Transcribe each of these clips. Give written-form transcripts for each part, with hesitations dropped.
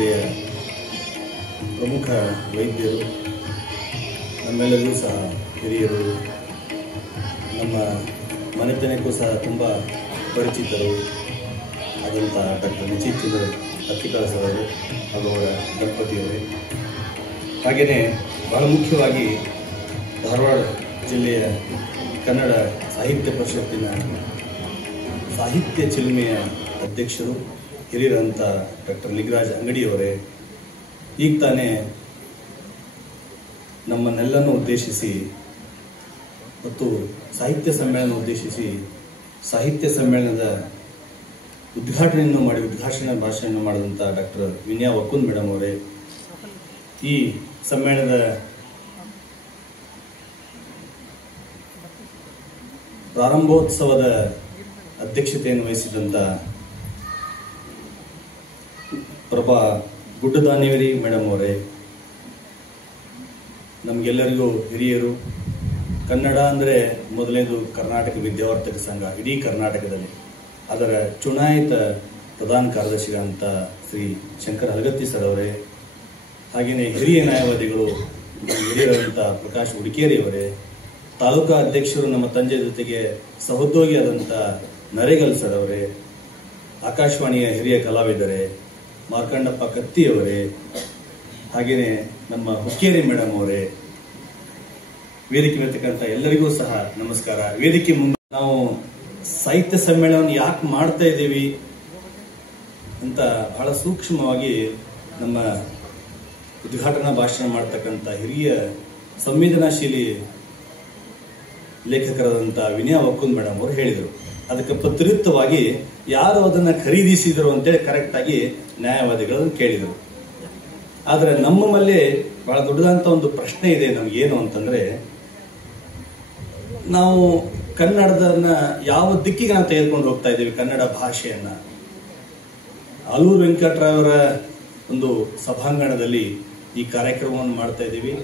ಜಿಲ್ಲೆಯ ಪ್ರಮುಖ ವೈದ್ಯರು, ನಮ್ಮೆಲ್ಲರಿಗೂ ಸಹ ಹಿರಿಯರು, ನಮ್ಮ ಮನೆತನಕ್ಕೂ ಸಹ ತುಂಬ ಪರಿಚಿತರು ಆದಂಥ ಡಾಕ್ಟರ್ ನಿಚಿತ್ ಅತ್ತಿಕಾಳ ಸರ್ ಅವರು ಹಾಗೂ ಅವರ ದಂಪತಿಯವರೇ, ಹಾಗೆಯೇ ಬಹಳ ಮುಖ್ಯವಾಗಿ ಧಾರವಾಡ ಜಿಲ್ಲೆಯ ಕನ್ನಡ ಸಾಹಿತ್ಯ ಪರಿಷತ್ತಿನ ಸಾಹಿತ್ಯ ಚಿಲುಮೆಯ ಅಧ್ಯಕ್ಷರು ಹಿರಿಯರಂಥ ಡಾಕ್ಟರ್ ಲಿಂಗರಾಜ್ ಅಂಗಡಿಯವರೇ, ಈಗ ತಾನೇ ನಮ್ಮನ್ನೆಲ್ಲನೂ ಉದ್ದೇಶಿಸಿ ಮತ್ತು ಸಾಹಿತ್ಯ ಸಮ್ಮೇಳನ ಉದ್ದೇಶಿಸಿ ಸಾಹಿತ್ಯ ಸಮ್ಮೇಳನದ ಉದ್ಘಾಟನೆಯನ್ನು ಮಾಡಿ ಭಾಷಣವನ್ನು ಮಾಡಿದಂಥ ಡಾಕ್ಟರ್ ವಿನ್ಯಾ ವಕ್ಕುಂದ್ ಮೇಡಮ್ ಅವರೇ, ಈ ಸಮ್ಮೇಳನದ ಪ್ರಾರಂಭೋತ್ಸವದ ಅಧ್ಯಕ್ಷತೆಯನ್ನು ವಹಿಸಿದಂಥ ಪ್ರಭಾ ಗುಡ್ಡದಾನೇವರಿ ಮೇಡಮ್ ಅವರೇ, ನಮಗೆಲ್ಲರಿಗೂ ಹಿರಿಯರು, ಕನ್ನಡ ಅಂದರೆ ಮೊದಲನೇದು ಕರ್ನಾಟಕ ವಿದ್ಯಾವರ್ತಕ ಸಂಘ ಇಡೀ ಕರ್ನಾಟಕದಲ್ಲಿ, ಅದರ ಚುನಾಯಿತ ಪ್ರಧಾನ ಕಾರ್ಯದರ್ಶಿಗಳಂತ ಶ್ರೀ ಶಂಕರ್ ಹಲಗತ್ತಿ ಸರ್ ಅವರೇ, ಹಾಗೆಯೇ ಹಿರಿಯ ನ್ಯಾಯವಾದಿಗಳು ಹಿರಿಯರಂಥ ಪ್ರಕಾಶ್ ಹುಡುಕೇರಿಯವರೇ, ತಾಲೂಕಾ ಅಧ್ಯಕ್ಷರು ನಮ್ಮ ತಂದೆ ಜೊತೆಗೆ ಸಹೋದ್ಯೋಗಿಯಾದಂಥ ನರೇಗಲ್ ಸರ್ ಅವರೇ, ಆಕಾಶವಾಣಿಯ ಹಿರಿಯ ಕಲಾವಿದರೇ ಮಾರ್ಕಂಡಪ್ಪ ಕತ್ತಿಯವರೇ, ಹಾಗೆಯೇ ನಮ್ಮ ಹುಕ್ಕೇರಿ ಮೇಡಮ್ ಅವರೇ, ವೇದಿಕೆ ಇರತಕ್ಕಂಥ ಎಲ್ಲರಿಗೂ ಸಹ ನಮಸ್ಕಾರ. ವೇದಿಕೆ ಮುಂದೆ ನಾವು ಸಾಹಿತ್ಯ ಸಮ್ಮೇಳನವನ್ನು ಯಾಕೆ ಮಾಡ್ತಾ ಇದ್ದೀವಿ ಅಂತ ಬಹಳ ಸೂಕ್ಷ್ಮವಾಗಿ ನಮ್ಮ ಉದ್ಘಾಟನಾ ಭಾಷಣ ಮಾಡ್ತಕ್ಕಂಥ ಹಿರಿಯ ಸಂವೇದನಾಶೀಲಿ ಲೇಖಕರಾದಂಥ ವಿನಯಾ ವಕ್ಕುಂದ್ ಮೇಡಮ್ ಅವರು ಹೇಳಿದರು. ಅದಕ್ಕೆ ಪ್ರತ್ಯುತ್ತರವಾಗಿ ಯಾರು ಅದನ್ನು ಖರೀದಿಸಿದರು ಅಂತೇಳಿ ಕರೆಕ್ಟಾಗಿ ನ್ಯಾಯವಾದಿಗಳನ್ನು ಕೇಳಿದರು. ಆದರೆ ನಮ್ಮಲ್ಲಿ ಬಹಳ ದೊಡ್ಡದಂಥ ಒಂದು ಪ್ರಶ್ನೆ ಇದೆ ನಮಗೇನು ಅಂತಂದರೆ, ನಾವು ಕನ್ನಡದನ್ನ ಯಾವ ದಿಕ್ಕಿಗೆ ನಾವು ತೆಗೆದುಕೊಂಡು ಹೋಗ್ತಾ ಇದ್ದೀವಿ ಕನ್ನಡ ಭಾಷೆಯನ್ನು. ಆಲೂರು ವೆಂಕಟರಾಯವರ ಒಂದು ಸಭಾಂಗಣದಲ್ಲಿ ಈ ಕಾರ್ಯಕ್ರಮವನ್ನು ಮಾಡ್ತಾ ಇದ್ದೀವಿ.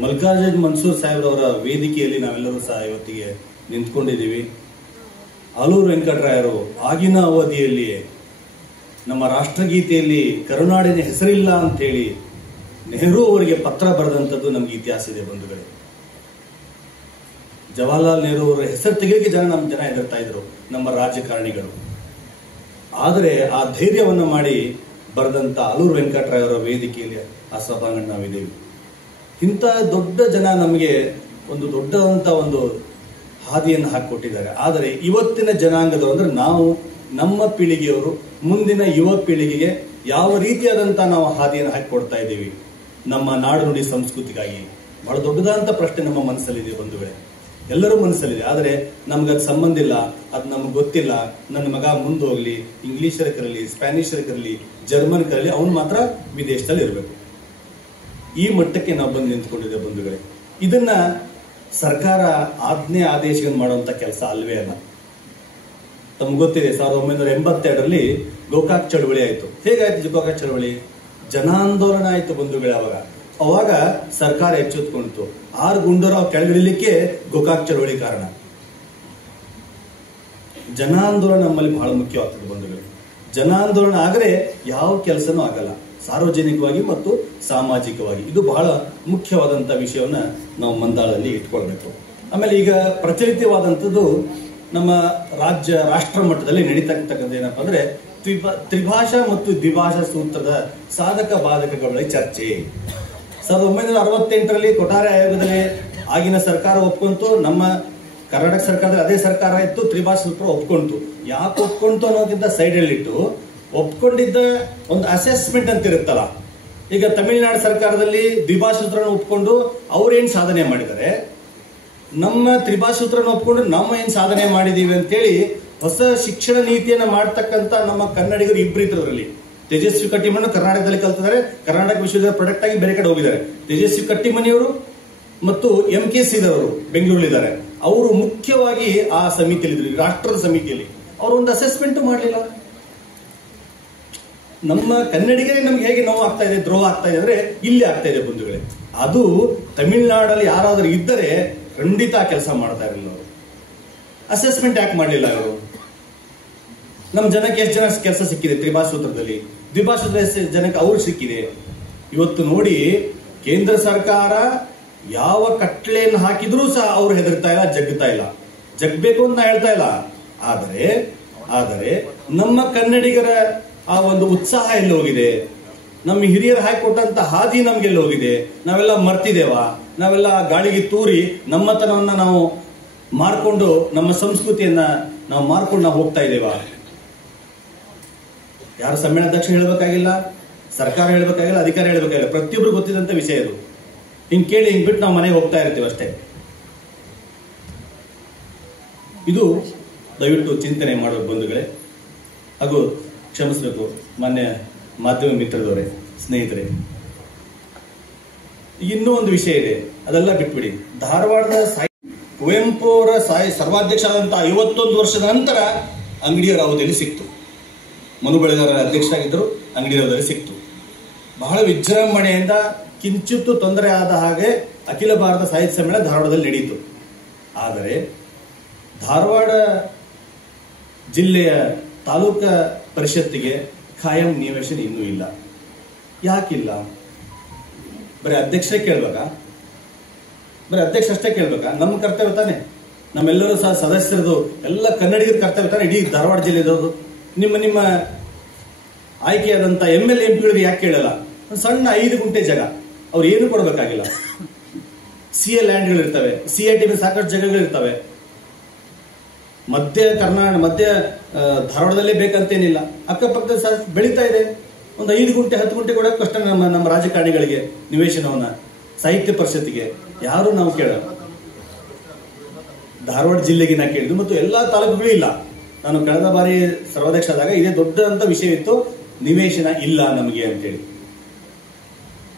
ಮಲ್ಲಿಕಾರ್ಜುನ್ ಮನ್ಸೂರ್ ಸಾಹೇಬ್ರವರ ವೇದಿಕೆಯಲ್ಲಿ ನಾವೆಲ್ಲರೂ ಸಹ ಇವತ್ತಿಗೆ ನಿಂತ್ಕೊಂಡಿದ್ದೀವಿ. ಆಲೂರು ವೆಂಕಟರಾಯರು ಆಗಿನ ಅವಧಿಯಲ್ಲಿಯೇ ನಮ್ಮ ರಾಷ್ಟ್ರಗೀತೆಯಲ್ಲಿ ಕರುನಾಡಿನ ಹೆಸರಿಲ್ಲ ಅಂತೇಳಿ ನೆಹರು ಅವರಿಗೆ ಪತ್ರ ಬರೆದಂಥದ್ದು ನಮ್ಗೆ ಇತಿಹಾಸ ಇದೆ ಬಂಧುಗಳೇ. ಜವಾಹರ್ಲಾಲ್ ನೆಹರು ಅವರ ಹೆಸರು ತೆಗೆಯಲಿಕ್ಕೆ ನಮ್ಮ ಜನ ಹೆದರ್ತಾ ಇದ್ರು, ನಮ್ಮ ರಾಜಕಾರಣಿಗಳು. ಆದರೆ ಆ ಧೈರ್ಯವನ್ನು ಮಾಡಿ ಬರೆದಂಥ ಆಲೂರು ವೆಂಕಟರಾಯರ ವೇದಿಕೆಯಲ್ಲಿ ಆ ಸಭಾಂಗಣ ನಾವಿದ್ದೀವಿ. ಇಂಥ ದೊಡ್ಡ ಜನ ನಮಗೆ ಒಂದು ದೊಡ್ಡದಂಥ ಒಂದು ಹಾದಿಯನ್ನು ಹಾಕಿಕೊಟ್ಟಿದ್ದಾರೆ. ಆದರೆ ಇವತ್ತಿನ ಜನಾಂಗದವರು ಅಂದರೆ ನಾವು, ನಮ್ಮ ಪೀಳಿಗೆಯವರು ಮುಂದಿನ ಯುವ ಪೀಳಿಗೆಗೆ ಯಾವ ರೀತಿಯಾದಂಥ ನಾವು ಹಾದಿಯನ್ನು ಹಾಕಿಕೊಡ್ತಾ ಇದ್ದೀವಿ ನಮ್ಮ ನಾಡು ನುಡಿ ಸಂಸ್ಕೃತಿಗಾಗಿ? ಬಹಳ ದೊಡ್ಡದಾದಂಥ ಪ್ರಶ್ನೆ ನಮ್ಮ ಮನಸ್ಸಲ್ಲಿದೆ ಬಂಧುಗಳೇ, ಎಲ್ಲರೂ ಮನಸ್ಸಲ್ಲಿದೆ. ಆದರೆ ನಮ್ಗದು ಸಂಬಂಧ ಇಲ್ಲ, ಅದು ನಮ್ಗೆ ಗೊತ್ತಿಲ್ಲ. ನನ್ನ ಮಗ ಮುಂದೆ ಹೋಗ್ಲಿ, ಇಂಗ್ಲೀಷರ ಕರಲಿ, ಸ್ಪ್ಯಾನಿಷರ ಕರಲಿ, ಜರ್ಮನ್ ಕರಲಿ, ಅವನು ಮಾತ್ರ ವಿದೇಶದಲ್ಲಿ ಇರಬೇಕು. ಈ ಮಟ್ಟಕ್ಕೆ ನಾವು ಬಂದು ನಿಂತ್ಕೊಂಡಿದ್ದೆ ಬಂಧುಗಳೇ. ಇದನ್ನ ಸರ್ಕಾರ ಆಜ್ಞೆ ಆದೇಶಗಳನ್ನು ಮಾಡುವಂತ ಕೆಲಸ ಅಲ್ವೇ ಅಲ್ಲ. ತಮ್ಗೆ ಗೊತ್ತಿದೆ, 1982ರಲ್ಲಿ ಗೋಕಾಕ್ ಚಳವಳಿ ಆಯಿತು. ಹೇಗಾಯ್ತು ಗೋಕಾಕ್ ಚಳವಳಿ? ಜನಾಂದೋಲನ ಆಯಿತು ಬಂಧುಗಳೇ. ಅವಾಗ ಸರ್ಕಾರ ಎಚ್ಚೆತ್ತುಕೊಂಡಿತು. 6 ಗುಂಡೂರಾವ್ ಕೆಳಗಿಳಿಲಿಕ್ಕೆ ಗೋಕಾಕ್ ಚಳವಳಿ ಕಾರಣ. ಜನಾಂದೋಲನ ನಮ್ಮಲ್ಲಿ ಬಹಳ ಮುಖ್ಯವಾಗ್ತದೆ ಬಂಧುಗಳೇ. ಜನಾಂದೋಲನ ಆದರೆ ಯಾವ ಕೆಲಸನೂ ಆಗಲ್ಲ, ಸಾರ್ವಜನಿಕವಾಗಿ ಮತ್ತು ಸಾಮಾಜಿಕವಾಗಿ. ಇದು ಬಹಳ ಮುಖ್ಯವಾದಂಥ ವಿಷಯವನ್ನ ನಾವು ಮಂದಾಳದಲ್ಲಿ ಇಟ್ಕೊಳ್ಬೇಕು. ಆಮೇಲೆ ಈಗ ಪ್ರಚಲಿತವಾದಂಥದ್ದು ನಮ್ಮ ರಾಷ್ಟ್ರ ಮಟ್ಟದಲ್ಲಿ ನಡೀತಕ್ಕಂಥದ್ದು ಏನಪ್ಪ ಅಂದ್ರೆ ತ್ರಿಭಾಷಾ ಮತ್ತು ದ್ವಿಭಾಷಾ ಸೂತ್ರದ ಸಾಧಕ ಬಾಧಕಗಳ ಚರ್ಚೆ. 1968ರಲ್ಲಿ ಕೊಠಾರಿ ಆಯೋಗದಲ್ಲಿ ಆಗಿನ ಸರ್ಕಾರ ಒಪ್ಕೊಂತು. ನಮ್ಮ ಕರ್ನಾಟಕ ಸರ್ಕಾರದಲ್ಲಿ ಅದೇ ಸರ್ಕಾರ ಇತ್ತು, ತ್ರಿಭಾಷಾ ಸೂತ್ರ ಒಪ್ಕೊಂತು. ಯಾಕೆ ಒಪ್ಕೊಂತು ಅನ್ನೋದಕ್ಕಿಂತ ಸೈಡಲ್ಲಿಟ್ಟು ಒಪ್ಕೊಂಡಿದ್ದ ಒಂದು ಅಸೆಸ್ಮೆಂಟ್ ಅಂತ ಇರುತ್ತಲ್ಲ. ಈಗ ತಮಿಳುನಾಡು ಸರ್ಕಾರದಲ್ಲಿ ದ್ವಿಭಾಷಾ ಸೂತ್ರನ ಒಪ್ಕೊಂಡು ಅವ್ರೇನ್ ಸಾಧನೆ ಮಾಡಿದ್ದಾರೆ, ನಮ್ಮ ತ್ರಿಭಾಷಾ ಸೂತ್ರನ ಒಪ್ಕೊಂಡು ನಾವು ಏನ್ ಸಾಧನೆ ಮಾಡಿದೀವಿ ಅಂತೇಳಿ ಹೊಸ ಶಿಕ್ಷಣ ನೀತಿಯನ್ನ ಮಾಡ್ತಕ್ಕಂಥ ನಮ್ಮ ಕನ್ನಡಿಗರು ಇಬ್ಬರು ಇದ್ರಲ್ಲಿ. ತೇಜಸ್ವಿ ಕಟ್ಟಿಮನಿ ಕರ್ನಾಟಕದಲ್ಲಿ ಕಲ್ತಿದ್ದಾರೆ, ಕರ್ನಾಟಕ ವಿಶ್ವವಿದ್ಯಾಲಯ ಪ್ರೊಡಕ್ಟ್ ಆಗಿ ಬೇರೆ ಕಡೆ ಹೋಗಿದ್ದಾರೆ. ತೇಜಸ್ವಿ ಕಟ್ಟಿಮನಿಯವರು ಮತ್ತು MK ಶ್ರೀಧರ್ ಬೆಂಗಳೂರಲ್ಲಿದ್ದಾರೆ. ಅವರು ಮುಖ್ಯವಾಗಿ ಆ ಸಮಿತಿಯಲ್ಲಿ ಇದ್ರು, ರಾಷ್ಟ್ರದ ಸಮಿತಿಯಲ್ಲಿ. ಅವರು ಒಂದು ಅಸೆಸ್ಮೆಂಟ್ ಮಾಡಲಿಲ್ಲ. ನಮ್ಮ ಕನ್ನಡಿಗರೇ ನಮ್ಗೆ ಹೇಗೆ ನೋವು ಆಗ್ತಾ ಇದೆ, ದ್ರೋಹ ಆಗ್ತಾ ಇದೆ ಅಂದ್ರೆ ಇಲ್ಲಿ ಆಗ್ತಾ ಇದೆ ಬಂಧುಗಳೇ. ಅದು ತಮಿಳುನಾಡಲ್ಲಿ ಯಾರಾದರೂ ಇದ್ದರೆ ಖಂಡಿತ ಕೆಲಸ ಮಾಡ್ತಾ ಇರಲಿಲ್ಲ. ಅವರು ಅಸೆಸ್ಮೆಂಟ್ ಯಾಕೆ ಮಾಡಲಿಲ್ಲ? ಅವರು ನಮ್ಮ ಜನಕ್ಕೆ ಎಷ್ಟು ಜನ ಕೆಲಸ ಸಿಕ್ಕಿದೆ ತ್ರಿಭಾಷಾ ಸೂತ್ರದಲ್ಲಿ? ದ್ವಿಭಾಷಾ ಜನಕ್ಕೆ ಅವ್ರು ಸಿಕ್ಕಿದೆ. ಇವತ್ತು ನೋಡಿ, ಕೇಂದ್ರ ಸರ್ಕಾರ ಯಾವ ಕಟ್ಟಳೆಯನ್ನು ಹಾಕಿದ್ರೂ ಸಹ ಅವ್ರು ಹೆದರ್ತಾ ಇಲ್ಲ, ಜಗ್ತಾ ಇಲ್ಲ. ಜಗ್ಬೇಕು ಅಂತ ನಾ ಹೇಳ್ತಾ ಇಲ್ಲ, ಆದರೆ ನಮ್ಮ ಕನ್ನಡಿಗರ ಆ ಒಂದು ಉತ್ಸಾಹ ಎಲ್ಲಿ ಹೋಗಿದೆ? ನಮ್ಮ ಹಿರಿಯರು ಹಾಕಿಕೊಟ್ಟಂತ ಹಾದಿ ನಮ್ಗೆಲ್ಲ ಹೋಗಿದೆ? ನಾವೆಲ್ಲ ಮರ್ತಿದ್ದೇವಾ? ನಾವೆಲ್ಲ ಗಾಳಿಗೆ ತೂರಿ ನಮ್ಮತನವನ್ನ ನಾವು ಮಾರ್ಕೊಂಡು, ನಮ್ಮ ಸಂಸ್ಕೃತಿಯನ್ನ ನಾವು ಮಾರ್ಕೊಂಡು ನಾವು ಹೋಗ್ತಾ ಇದ್ದೇವಾ? ಯಾರು ಸಮ್ಮೇಳನಾಧ್ಯಕ್ಷ ಹೇಳಬೇಕಾಗಿಲ್ಲ, ಸರ್ಕಾರ ಹೇಳಬೇಕಾಗಿಲ್ಲ, ಅಧಿಕಾರ ಹೇಳಬೇಕಾಗಿಲ್ಲ, ಪ್ರತಿಯೊಬ್ರು ಗೊತ್ತಿದ್ದಂತ ವಿಷಯ ಇದು. ಹಿಂಗ್ ಕೇಳಿ ಹಿಂಗ್ ಬಿಟ್ಟು ನಾವು ಮನೆಗೆ ಹೋಗ್ತಾ ಇರ್ತೀವಿ ಅಷ್ಟೇ. ಇದು ದಯವಿಟ್ಟು ಚಿಂತನೆ ಮಾಡಬೇಕು ಬಂಧುಗಳೇ, ಹಾಗೂ ಕ್ಷಮಿಸಬೇಕು ಮಾನ್ಯ ಮಾಧ್ಯಮ ಮಿತ್ರದವರೇ, ಸ್ನೇಹಿತರೆ. ಇನ್ನೂ ಒಂದು ವಿಷಯ ಇದೆ, ಅದೆಲ್ಲ ಬಿಟ್ಬಿಡಿ. ಧಾರವಾಡದ ಕುವೆಂಪು ಅವರ ಸರ್ವಾಧ್ಯಕ್ಷ ಆದಂತಹ 51 ವರ್ಷದ ನಂತರ ಅಂಗಡಿಯವರ ಅವಧಿಯಲ್ಲಿ ಸಿಕ್ತು. ಮನು ಬಳಿಗಾರರ ಅಧ್ಯಕ್ಷರಾಗಿದ್ದರು, ಅಂಗಡಿಯವರ ಅವಧಿಯಲ್ಲಿ ಸಿಕ್ತು. ಬಹಳ ವಿಜೃಂಭಣೆಯಿಂದ, ಕಿಂಚಿತ್ತು ತೊಂದರೆ ಆದ ಹಾಗೆ ಅಖಿಲ ಭಾರತ ಸಾಹಿತ್ಯ ಸಮ್ಮೇಳನ ಧಾರವಾಡದಲ್ಲಿ ನಡೆಯಿತು. ಆದರೆ ಧಾರವಾಡ ಜಿಲ್ಲೆಯ ತಾಲೂಕಾ ಪರಿಷತ್ತಿಗೆ ಖಾಯಂ ನಿವೇಶನ ಇನ್ನೂ ಇಲ್ಲ. ಯಾಕಿಲ್ಲ? ಬರೀ ಅಧ್ಯಕ್ಷರೇ ಕೇಳ್ಬೇಕಾ? ಬರೀ ಅಧ್ಯಕ್ಷ ಅಷ್ಟೇ ಕೇಳ್ಬೇಕಾ? ನಮ್ಮ ಕರ್ತವ್ಯ ತಾನೆ, ನಮ್ಮೆಲ್ಲರೂ ಸಹ ಸದಸ್ಯರದು, ಎಲ್ಲ ಕನ್ನಡಿಗರ ಕರ್ತವ್ಯ ತಾನೆ ಇಡೀ ಧಾರವಾಡ ಜಿಲ್ಲೆದವರು. ನಿಮ್ಮ ಆಯ್ಕೆಯಾದಂತ MLA MP ಯಾಕೆ ಕೇಳಲ್ಲ? ಒಂದು ಸಣ್ಣ 5 ಗುಂಟೆ ಜಾಗ, ಅವ್ರು ಏನು ಕೊಡಬೇಕಾಗಿಲ್ಲ. CA ಲ್ಯಾಂಡ್ಗಳಿರ್ತವೆ, CIT ಸಾಕಷ್ಟು ಜಾಗಗಳಿರ್ತವೆ. ಮಧ್ಯ ಧಾರವಾಡದಲ್ಲೇ ಬೇಕಂತೇನಿಲ್ಲ, ಅಕ್ಕಪಕ್ಕದ ಸಹ ಬೆಳೀತಾ ಇದೆ. ಒಂದು 5 ಗುಂಟೆ 10 ಗುಂಟೆ ಕೊಡೋಕೆ ಕಷ್ಟ ನಮ್ಮ ರಾಜಕಾರಣಿಗಳಿಗೆ ನಿವೇಶನವನ್ನ, ಸಾಹಿತ್ಯ ಪರಿಷತ್ತಿಗೆ ಯಾರು ನಾವು ಕೇಳಲ್ಲ. ಧಾರವಾಡ ಜಿಲ್ಲೆಗೆ ನಾ ಕೇಳಿದ್ದು, ಮತ್ತು ಎಲ್ಲಾ ತಾಲೂಕುಗಳು ಇಲ್ಲ. ನಾನು ಕಳೆದ ಬಾರಿ ಸರ್ವಾಧ್ಯಕ್ಷ ಆದಾಗ ಇದೇ ದೊಡ್ಡದಂತ ವಿಷಯ ಇತ್ತು, ನಿವೇಶನ ಇಲ್ಲ ನಮಗೆ ಅಂತೇಳಿ.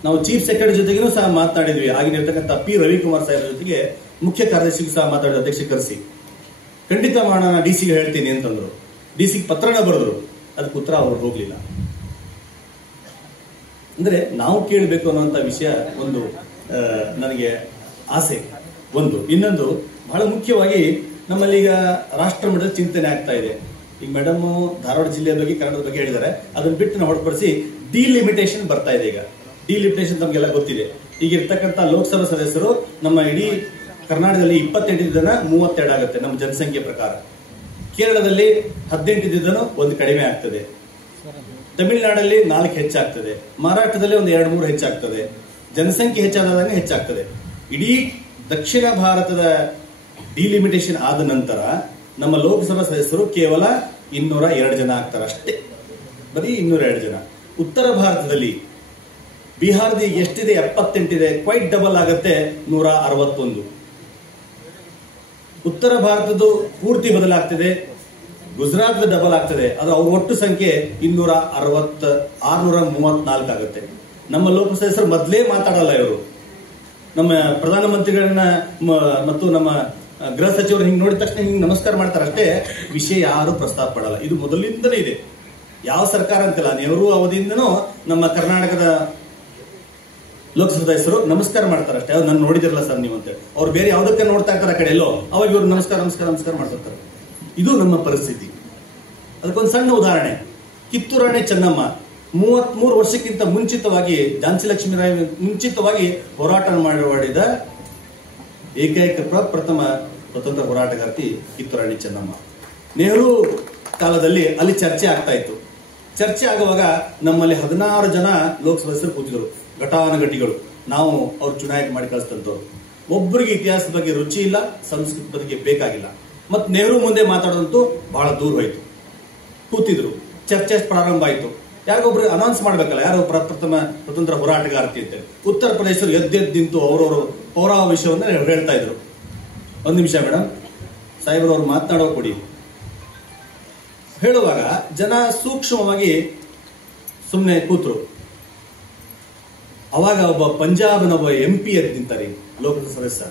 ನಾವು ಚೀಫ್ ಸೆಕ್ರೆಟರಿ ಜೊತೆಗೂ ಸಹ ಮಾತನಾಡಿದ್ವಿ. ಆಗಿರ್ತಕ್ಕಂಥ P. ರವಿಕುಮಾರ್ ಸಾಹೇಬ್ ಜೊತೆಗೆ ಮುಖ್ಯ ಕಾರ್ಯದರ್ಶಿಗೂ ಸಹ ಮಾತಾಡಿದ, ಅಧ್ಯಕ್ಷ ಕರೆಸಿ ಖಂಡಿತ ಮಾಡೋಣ, DC ಗೆ ಹೇಳ್ತೀನಿ ಅಂತಂದ್ರು. DC ಗೆ ಪತ್ರನ ಬರೆದ್ರು, ಅದಕ್ಕೆ ಉತ್ತರ ಅವರು ಹೋಗ್ಲಿಲ್ಲ. ಅಂದ್ರೆ ನಾವು ಕೇಳಬೇಕು ಅನ್ನುವಂತ ವಿಷಯ ಒಂದು ನನಗೆ ಆಸೆ. ಇನ್ನೊಂದು ಬಹಳ ಮುಖ್ಯವಾಗಿ ನಮ್ಮಲ್ಲಿ ಈಗ ರಾಷ್ಟ್ರ ಮಟ್ಟದ ಚಿಂತನೆ ಆಗ್ತಾ ಇದೆ. ಈಗ ಮೇಡಮ್ ಧಾರವಾಡ ಜಿಲ್ಲೆಯ ಬಗ್ಗೆ, ಕನ್ನಡದ ಬಗ್ಗೆ ಹೇಳಿದ್ದಾರೆ. ಅದನ್ನ ಬಿಟ್ಟು ನಾವು ಹೊರತುಪಡಿಸಿ ಡಿಲಿಮಿಟೇಷನ್ ಬರ್ತಾ ಇದೆ. ಈಗ ಡಿಲಿಮಿಟೇಷನ್ ತಮಗೆಲ್ಲ ಗೊತ್ತಿದೆ. ಈಗ ಇರ್ತಕ್ಕಂಥ ಲೋಕಸಭಾ ಸದಸ್ಯರು ನಮ್ಮ ಇಡೀ ಕರ್ನಾಟಕದಲ್ಲಿ 28 ಜನ 32 ಆಗುತ್ತೆ ನಮ್ಮ ಜನಸಂಖ್ಯೆ ಪ್ರಕಾರ. ಕೇರಳದಲ್ಲಿ 18 ಇದ್ದಿದ್ದನು ಒಂದು ಕಡಿಮೆ ಆಗ್ತದೆ. ತಮಿಳುನಾಡಲ್ಲಿ 4 ಹೆಚ್ಚಾಗ್ತದೆ. ಮಹಾರಾಷ್ಟ್ರದಲ್ಲಿ ಒಂದು 2-3 ಹೆಚ್ಚಾಗ್ತದೆ. ಜನಸಂಖ್ಯೆ ಹೆಚ್ಚಾದಂಗೆ ಹೆಚ್ಚಾಗ್ತದೆ. ಇಡೀ ದಕ್ಷಿಣ ಭಾರತದ ಡಿಲಿಮಿಟೇಷನ್ ಆದ ನಂತರ ನಮ್ಮ ಲೋಕಸಭಾ ಸದಸ್ಯರು ಕೇವಲ 202 ಜನ ಆಗ್ತಾರೆ ಅಷ್ಟೇ, ಬರೀ 202 ಜನ. ಉತ್ತರ ಭಾರತದಲ್ಲಿ ಬಿಹಾರದ ಎಷ್ಟಿದೆ? 78 ಇದೆ. ಕ್ವೈಟ್ ಡಬಲ್ ಆಗುತ್ತೆ, 161. ಉತ್ತರ ಭಾರತದ್ದು ಪೂರ್ತಿ ಬದಲಾಗ್ತಿದೆ. ಗುಜರಾತ್ ಡಬಲ್ ಆಗ್ತದೆ, ಅದು ಅವ್ರ ಒಟ್ಟು ಸಂಖ್ಯೆ 634 ಆಗುತ್ತೆ. ನಮ್ಮ ಲೋಕಸಭಾ ಸದಸ್ಯರು ಮೊದಲೇ ಮಾತಾಡಲ್ಲ. ಇವರು ನಮ್ಮ ಪ್ರಧಾನಮಂತ್ರಿಗಳನ್ನ ಮತ್ತು ನಮ್ಮ ಗೃಹ ಸಚಿವರು ಹಿಂಗ್ ನೋಡಿದ ತಕ್ಷಣ ಹಿಂಗ್ ನಮಸ್ಕಾರ ಮಾಡ್ತಾರೆ ಅಷ್ಟೇ, ವಿಷಯ ಯಾರು ಪ್ರಸ್ತಾಪ ಪಡಲ್ಲ. ಇದು ಮೊದಲಿಂದಲೇ ಇದೆ. ಯಾವ ಸರ್ಕಾರ ಅಂತಿಲ್ಲ, ನೆಹರು ಅವಧಿಯಿಂದನೂ ನಮ್ಮ ಕರ್ನಾಟಕದ ಲೋಕಸಭಾ ಸದಸ್ಯರು ನಮಸ್ಕಾರ ಮಾಡ್ತಾರೆ ಅಷ್ಟೇ. ಅವ್ರು ನಾನು ನೋಡಿದಿರಲ್ಲ ಸರ್ ನೀವು ಅಂತೇಳಿ. ಅವ್ರು ಬೇರೆ ಯಾವ್ದಕ್ಕೆ ನೋಡ್ತಾ ಇರ್ತಾರೆ ಆ ಕಡೆ ಎಲ್ಲೋ, ಅವಾಗ ಇವ್ರು ನಮಸ್ಕಾರ ಮಾಡ್ತಿರ್ತಾರೆ. ಇದು ನಮ್ಮ ಪರಿಸ್ಥಿತಿ. ಅದಕ್ಕೊಂದು ಸಣ್ಣ ಉದಾಹರಣೆ, ಕಿತ್ತೂರು ರಾಣಿ ಚೆನ್ನಮ್ಮ 33 ವರ್ಷಕ್ಕಿಂತ ಮುಂಚಿತವಾಗಿ, ಝಾನ್ಸಿ ಲಕ್ಷ್ಮೀಬಾಯಿ ಮುಂಚಿತವಾಗಿ ಹೋರಾಟ ಮಾಡಿದ ಏಕೈಕ ಪ್ರಥಮ ಸ್ವತಂತ್ರ ಹೋರಾಟಗಾರ್ತಿ ಕಿತ್ತೂರು ರಾಣಿ ಚೆನ್ನಮ್ಮ. ನೆಹರು ಕಾಲದಲ್ಲಿ ಅಲ್ಲಿ ಚರ್ಚೆ ಆಗ್ತಾ ಇತ್ತು. ಚರ್ಚೆ ಆಗುವಾಗ ನಮ್ಮಲ್ಲಿ 16 ಜನ ಲೋಕಸಭಾ ಸದಸ್ಯರು ಕೂತಿದ್ರು, ಘಟಾನುಘಟಿಗಳು. ನಾವು ಅವ್ರು ಚುನಾವಣೆ ಮಾಡಿ ಕಳಿಸ್ತಂತವ್ರು. ಒಬ್ಬರಿಗೆ ಇತಿಹಾಸದ ಬಗ್ಗೆ ರುಚಿ ಇಲ್ಲ, ಸಂಸ್ಕೃತಿ ಬಗ್ಗೆ ಬೇಕಾಗಿಲ್ಲ. ಮತ್ತೆ ನೆಹರು ಮುಂದೆ ಮಾತಾಡೋದಂತೂ ಬಹಳ ದೂರ ಹೋಯ್ತು. ಕೂತಿದ್ರು, ಚರ್ಚೆ ಪ್ರಾರಂಭ ಆಯ್ತು. ಯಾರಿಗೊಬ್ರು ಅನೌನ್ಸ್ ಮಾಡ್ಬೇಕಲ್ಲ, ಯಾರು ಪ್ರಥಮ ಸ್ವತಂತ್ರ ಹೋರಾಟಗಾರ್ತಿ ಅಂತ. ಉತ್ತರ ಪ್ರದೇಶರು ಎದ್ದೆದ್ದು ಅವರವರು ಪೌರ ವಿಷಯವನ್ನ ಹೇಳ್ತಾ ಇದ್ರು. 1 ನಿಮಿಷ ಮೇಡಮ್, ಸಾಹೇಬ್ರವ್ರು ಮಾತನಾಡೋ ಕೊಡಿ ಹೇಳುವಾಗ ಜನ ಸೂಕ್ಷ್ಮವಾಗಿ ಸುಮ್ಮನೆ ಕೂತ್ರು. ಅವಾಗ ಒಬ್ಬ ಪಂಜಾಬ್ನ MP ಎದ್ದು ನಿಂತಾರೆ, ಲೋಕಸಭಾ ಸದಸ್ಯ.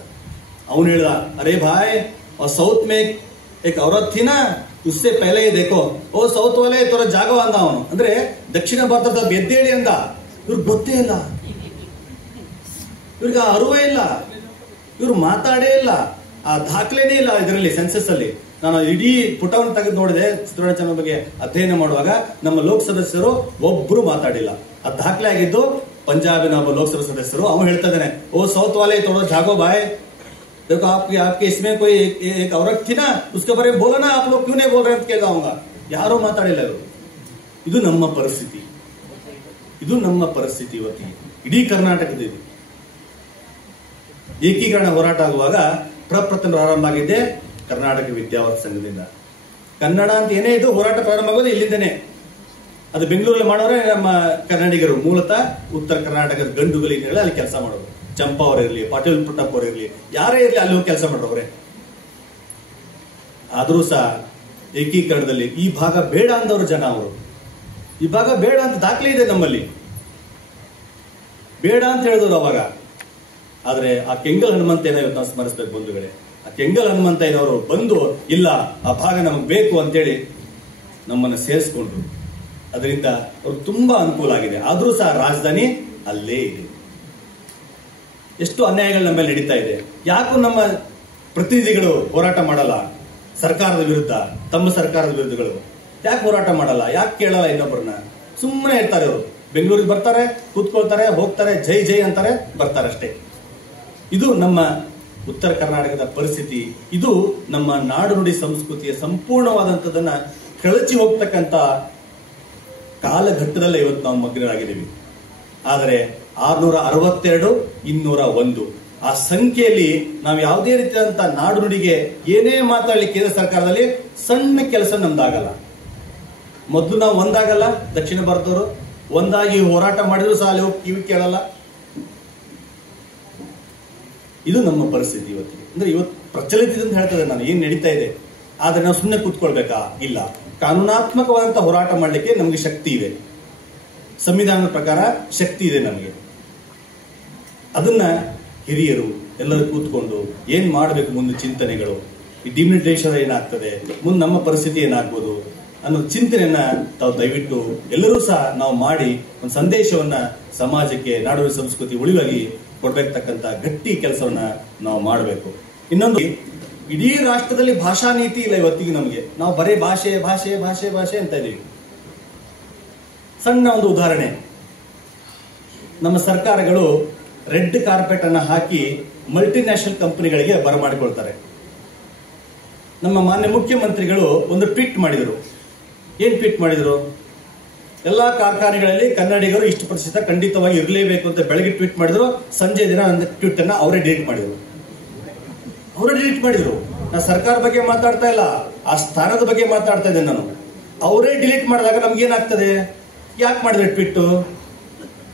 ಅವನು ಹೇಳ್ದ, ಅರೇ ಭಾಯ್ ಸೌತ್ ಮೇ ಏಕ್ ಔರತ್ ಥಿ ನಾ, ಉಸ್ಸೆ ಪಹಲೆ ಹಿ ದೇಖೋ, ಓ ಸೌತ್ ವಾಲೆ ತೋರ ಜಾಗ ಅಂದ ಅವನು. ಅಂದ್ರೆ ದಕ್ಷಿಣ ಭಾರತದ ಎದ್ದೇಳಿ ಅಂದ. ಇವ್ರಿಗೆ ಗೊತ್ತೇ ಇಲ್ಲ, ಇವ್ರಿಗೆ ಅರಿವೇ ಇಲ್ಲ, ಇವ್ರು ಮಾತಾಡೇ ಇಲ್ಲ, ಆ ದಾಖಲೆನೇ ಇಲ್ಲ ಇದರಲ್ಲಿ ಸೆನ್ಸಸ್ ಅಲ್ಲಿ. ನಾನು ಇಡೀ ಪುಟವನ್ನು ತೆಗೆದು ನೋಡಿದೆ ಚಿತ್ರಾರ್ಚನೆ ಬಗ್ಗೆ ಅಧ್ಯಯನ ಮಾಡುವಾಗ ನಮ್ಮ ಲೋಕಸಭಾ ಸದಸ್ಯರು ಒಬ್ರು ಮಾತಾಡಿಲ್ಲ. ಅದು ದಾಖಲೆ ಆಗಿದ್ದು ಪಂಜಾಬಿನ ಒಬ್ಬ ಲೋಕಸಭಾ ಸದಸ್ಯರು ಅವನು ಹೇಳ್ತಾ ಇದ್ದಾನೆ, ಓ ಸೌತ್ ವಾಲೆ थोड़ा जागो भाई, देखो आपके इसमें कोई एक औरत थी ना, उसके बारे में बोला ना, आप लोग क्यों नहीं बोल रहे ಅಂತ ಕೇಳಿದವಂಗ. ಯಾರೋ ಮಾತಾಡಿಲ್ಲ ಇವರು. ಇದು ನಮ್ಮ ಪರಿಸ್ಥಿತಿ, ಇದು ನಮ್ಮ ಪರಿಸ್ಥಿತಿ ಇವತ್ತಿಗೆ ಇಡೀ ಕರ್ನಾಟಕದಲ್ಲಿ. ಏಕೀಕರಣ ಹೋರಾಟ ಆಗುವಾಗ ಪ್ರಪ್ರಥಮ ಪ್ರಾರಂಭ ಆಗಿದ್ದೆ ಕರ್ನಾಟಕ ವಿದ್ಯಾವರ್ತ ಸಂಘದಿಂದ. ಕನ್ನಡ ಅಂತ ಏನೇ ಇದು ಹೋರಾಟ ಪ್ರಾರಂಭ ಆಗೋದು ಇಲ್ಲಿಂದನೇ. ಅದು ಬೆಂಗಳೂರಲ್ಲಿ ಮಾಡೋರೆ ನಮ್ಮ ಕನ್ನಡಿಗರು, ಮೂಲತಃ ಉತ್ತರ ಕರ್ನಾಟಕದ ಗಂಡುಗಳಿಗೆ ಅಲ್ಲಿ ಕೆಲಸ ಮಾಡೋರು. ಚಂಪಾ ಅವರಿರ್ಲಿ, ಪಾಟೀಲ್ ಪುಟ್ಟಪ್ಪ ಅವರಿರ್ಲಿ, ಯಾರೇ ಇರ್ಲಿ ಅಲ್ಲಿ ಹೋಗಿ ಕೆಲಸ ಮಾಡೋವ್ರೆ. ಆದ್ರೂ ಸಹ ಏಕೀಕರಣದಲ್ಲಿ ಈ ಭಾಗ ಬೇಡ ಅಂದವರು ಜನ. ಅವರು ಈ ಭಾಗ ಬೇಡ ಅಂತ ದಾಖಲೆ ಇದೆ ನಮ್ಮಲ್ಲಿ, ಬೇಡ ಅಂತ ಹೇಳಿದ್ರು ಅವಾಗ. ಆದ್ರೆ ಆ ಕೆಂಗಲ್ ಹನುಮಂತಯ್ಯನ ಇವತ್ತು ನಾವು ಸ್ಮರಿಸಬೇಕು ಬಂಧುಗಳೇ. ಆ ಕೆಂಗಲ್ ಹನುಮಂತಯ್ಯನವರು ಬಂದು ಇಲ್ಲ ಆ ಭಾಗ ನಮಗೆ ಬೇಕು ಅಂತೇಳಿ ನಮ್ಮನ್ನು ಸೇರಿಸ್ಕೊಂಡ್ರು. ಅದರಿಂದ ಅವ್ರಿಗೆ ತುಂಬಾ ಅನುಕೂಲ ಆಗಿದೆ. ಆದ್ರೂ ಸಹ ರಾಜಧಾನಿ ಅಲ್ಲೇ ಇದೆ. ಎಷ್ಟು ಅನ್ಯಾಯಗಳು ನಮ್ಮ ಮೇಲೆ ನಡೀತಾ ಇದೆ. ಯಾಕೂ ನಮ್ಮ ಪ್ರತಿನಿಧಿಗಳು ಹೋರಾಟ ಮಾಡಲ್ಲ ಸರ್ಕಾರದ ವಿರುದ್ಧ, ತಮ್ಮ ಸರ್ಕಾರದ ವಿರುದ್ಧಗಳು ಯಾಕೆ ಹೋರಾಟ ಮಾಡಲ್ಲ, ಯಾಕೆ ಕೇಳಲ್ಲ ಇನ್ನೊಬ್ಬರನ್ನ? ಸುಮ್ಮನೆ ಇರ್ತಾರೆ ಅವರು. ಬೆಂಗಳೂರಿಗೆ ಬರ್ತಾರೆ, ಕೂತ್ಕೊಳ್ತಾರೆ, ಹೋಗ್ತಾರೆ, ಜೈ ಜೈ ಅಂತಾರೆ, ಬರ್ತಾರೆ ಅಷ್ಟೇ. ಇದು ನಮ್ಮ ಉತ್ತರ ಕರ್ನಾಟಕದ ಪರಿಸ್ಥಿತಿ. ಇದು ನಮ್ಮ ನಾಡು ನುಡಿ ಸಂಸ್ಕೃತಿಯ ಸಂಪೂರ್ಣವಾದಂಥದ್ದನ್ನ ಕಳಚಿ ಹೋಗ್ತಕ್ಕಂಥ ಕಾಲಘಟ್ಟದಲ್ಲೇ ಇವತ್ತು ನಾವು ಮಗ್ನರಾಗಿದ್ದೀವಿ. ಆದರೆ 662, 201 ಆ ಸಂಖ್ಯೆಯಲ್ಲಿ ನಾವು ಯಾವುದೇ ರೀತಿಯಾದಂತ ನಾಡು ನುಡಿಗೆ ಏನೇ ಮಾತಾಡಲಿ ಕೇಂದ್ರ ಸರ್ಕಾರದಲ್ಲಿ ಸಣ್ಣ ಕೆಲಸ ನಮ್ದಾಗಲ್ಲ. ಮೊದಲು ನಾವು ಒಂದಾಗಲ್ಲ, ದಕ್ಷಿಣ ಭಾರತದವರು ಒಂದಾಗಿ ಹೋರಾಟ ಮಾಡಿದ್ರು ಸಹ ಅಲ್ಲಿ ಹೋಗಿ ಕಿವಿ ಕೇಳಲ್ಲ. ಇದು ನಮ್ಮ ಪರಿಸ್ಥಿತಿ ಇವತ್ತಿಗೆ. ಅಂದ್ರೆ ಇವತ್ತು ಪ್ರಚಲಿತ ಅಂತ ಹೇಳ್ತದೆ ನಾನು, ಏನ್ ನಡೀತಾ ಇದೆ. ಆದ್ರೆ ನಾವು ಸುಮ್ಮನೆ ಕೂತ್ಕೊಳ್ಬೇಕಾ? ಇಲ್ಲ. ಕಾನೂನಾತ್ಮಕವಾದಂತಹ ಹೋರಾಟ ಮಾಡಲಿಕ್ಕೆ ನಮಗೆ ಶಕ್ತಿ ಇದೆ, ಸಂವಿಧಾನದ ಪ್ರಕಾರ ಶಕ್ತಿ ಇದೆ ನಮಗೆ. ಅದನ್ನ ಹಿರಿಯರು ಎಲ್ಲರೂ ಕೂತ್ಕೊಂಡು ಏನ್ ಮಾಡಬೇಕು, ಮುಂದೆ ಚಿಂತನೆಗಳು, ಈ ಡಿಮಿಲಿಟೇಷನ್ ಏನಾಗ್ತದೆ, ಮುಂದೆ ನಮ್ಮ ಪರಿಸ್ಥಿತಿ ಏನಾಗ್ಬೋದು ಅನ್ನೋ ಚಿಂತನೆಯನ್ನ ತಾವು ದಯವಿಟ್ಟು ಎಲ್ಲರೂ ಸಹ ನಾವು ಮಾಡಿ ಒಂದು ಸಂದೇಶವನ್ನ ಸಮಾಜಕ್ಕೆ, ನಾಡು ಸಂಸ್ಕೃತಿ ಉಳಿವಾಗಿ ಕೊಡ್ಬೇಕಂತ ಗಟ್ಟಿ ಕೆಲಸವನ್ನ ನಾವು ಮಾಡಬೇಕು. ಇನ್ನೊಂದು, ಇಡೀ ರಾಷ್ಟ್ರದಲ್ಲಿ ಭಾಷಾ ನೀತಿ ಇಲ್ಲ ಇವತ್ತಿಗೆ ನಮಗೆ. ನಾವು ಬರೀ ಭಾಷೆ ಭಾಷೆ ಭಾಷೆ ಭಾಷೆ ಅಂತ ಇದೀವಿ. ಸಣ್ಣ ಒಂದು ಉದಾಹರಣೆ, ನಮ್ಮ ಸರ್ಕಾರಗಳು ರೆಡ್ ಕಾರ್ಪೆಟ್ ಅನ್ನ ಹಾಕಿ ಮಲ್ಟಿನ್ಯಾಷನಲ್ ಕಂಪನಿಗಳಿಗೆ ಬರಮಾಡಿಕೊಳ್ತಾರೆ. ನಮ್ಮ ಮಾನ್ಯ ಮುಖ್ಯಮಂತ್ರಿಗಳು ಒಂದು ಟ್ವೀಟ್ ಮಾಡಿದರು. ಏನ್ ಟ್ವೀಟ್ ಮಾಡಿದರು? ಎಲ್ಲಾ ಕಾರ್ಖಾನೆಗಳಲ್ಲಿ ಕನ್ನಡಿಗರು ಇಷ್ಟು ಪ್ರತಿಶತ ಖಂಡಿತವಾಗಿ ಇರಲೇಬೇಕು ಅಂತ ಬೆಳಗ್ಗೆ ಟ್ವೀಟ್ ಮಾಡಿದ್ರು. ಸಂಜೆ ದಿನ ಒಂದು ಟ್ವೀಟ್ ಅನ್ನ ಅವರೇ ಡಿಲೀಟ್ ಮಾಡಿದ್ರು. ನಾ ಸರ್ಕಾರ ಬಗ್ಗೆ ಮಾತಾಡ್ತಾ ಇಲ್ಲ, ಆ ಸ್ಥಾನದ ಬಗ್ಗೆ ಮಾತಾಡ್ತಾ ಇದ್ದೇನೆ ನಾನು. ಅವರೇ ಡಿಲೀಟ್ ಮಾಡಿದಾಗ ನಮ್ಗೆ ಏನಾಗ್ತದೆ? ಯಾಕೆ ಮಾಡಿದ್ರೆ ಟ್ವೀಟ್?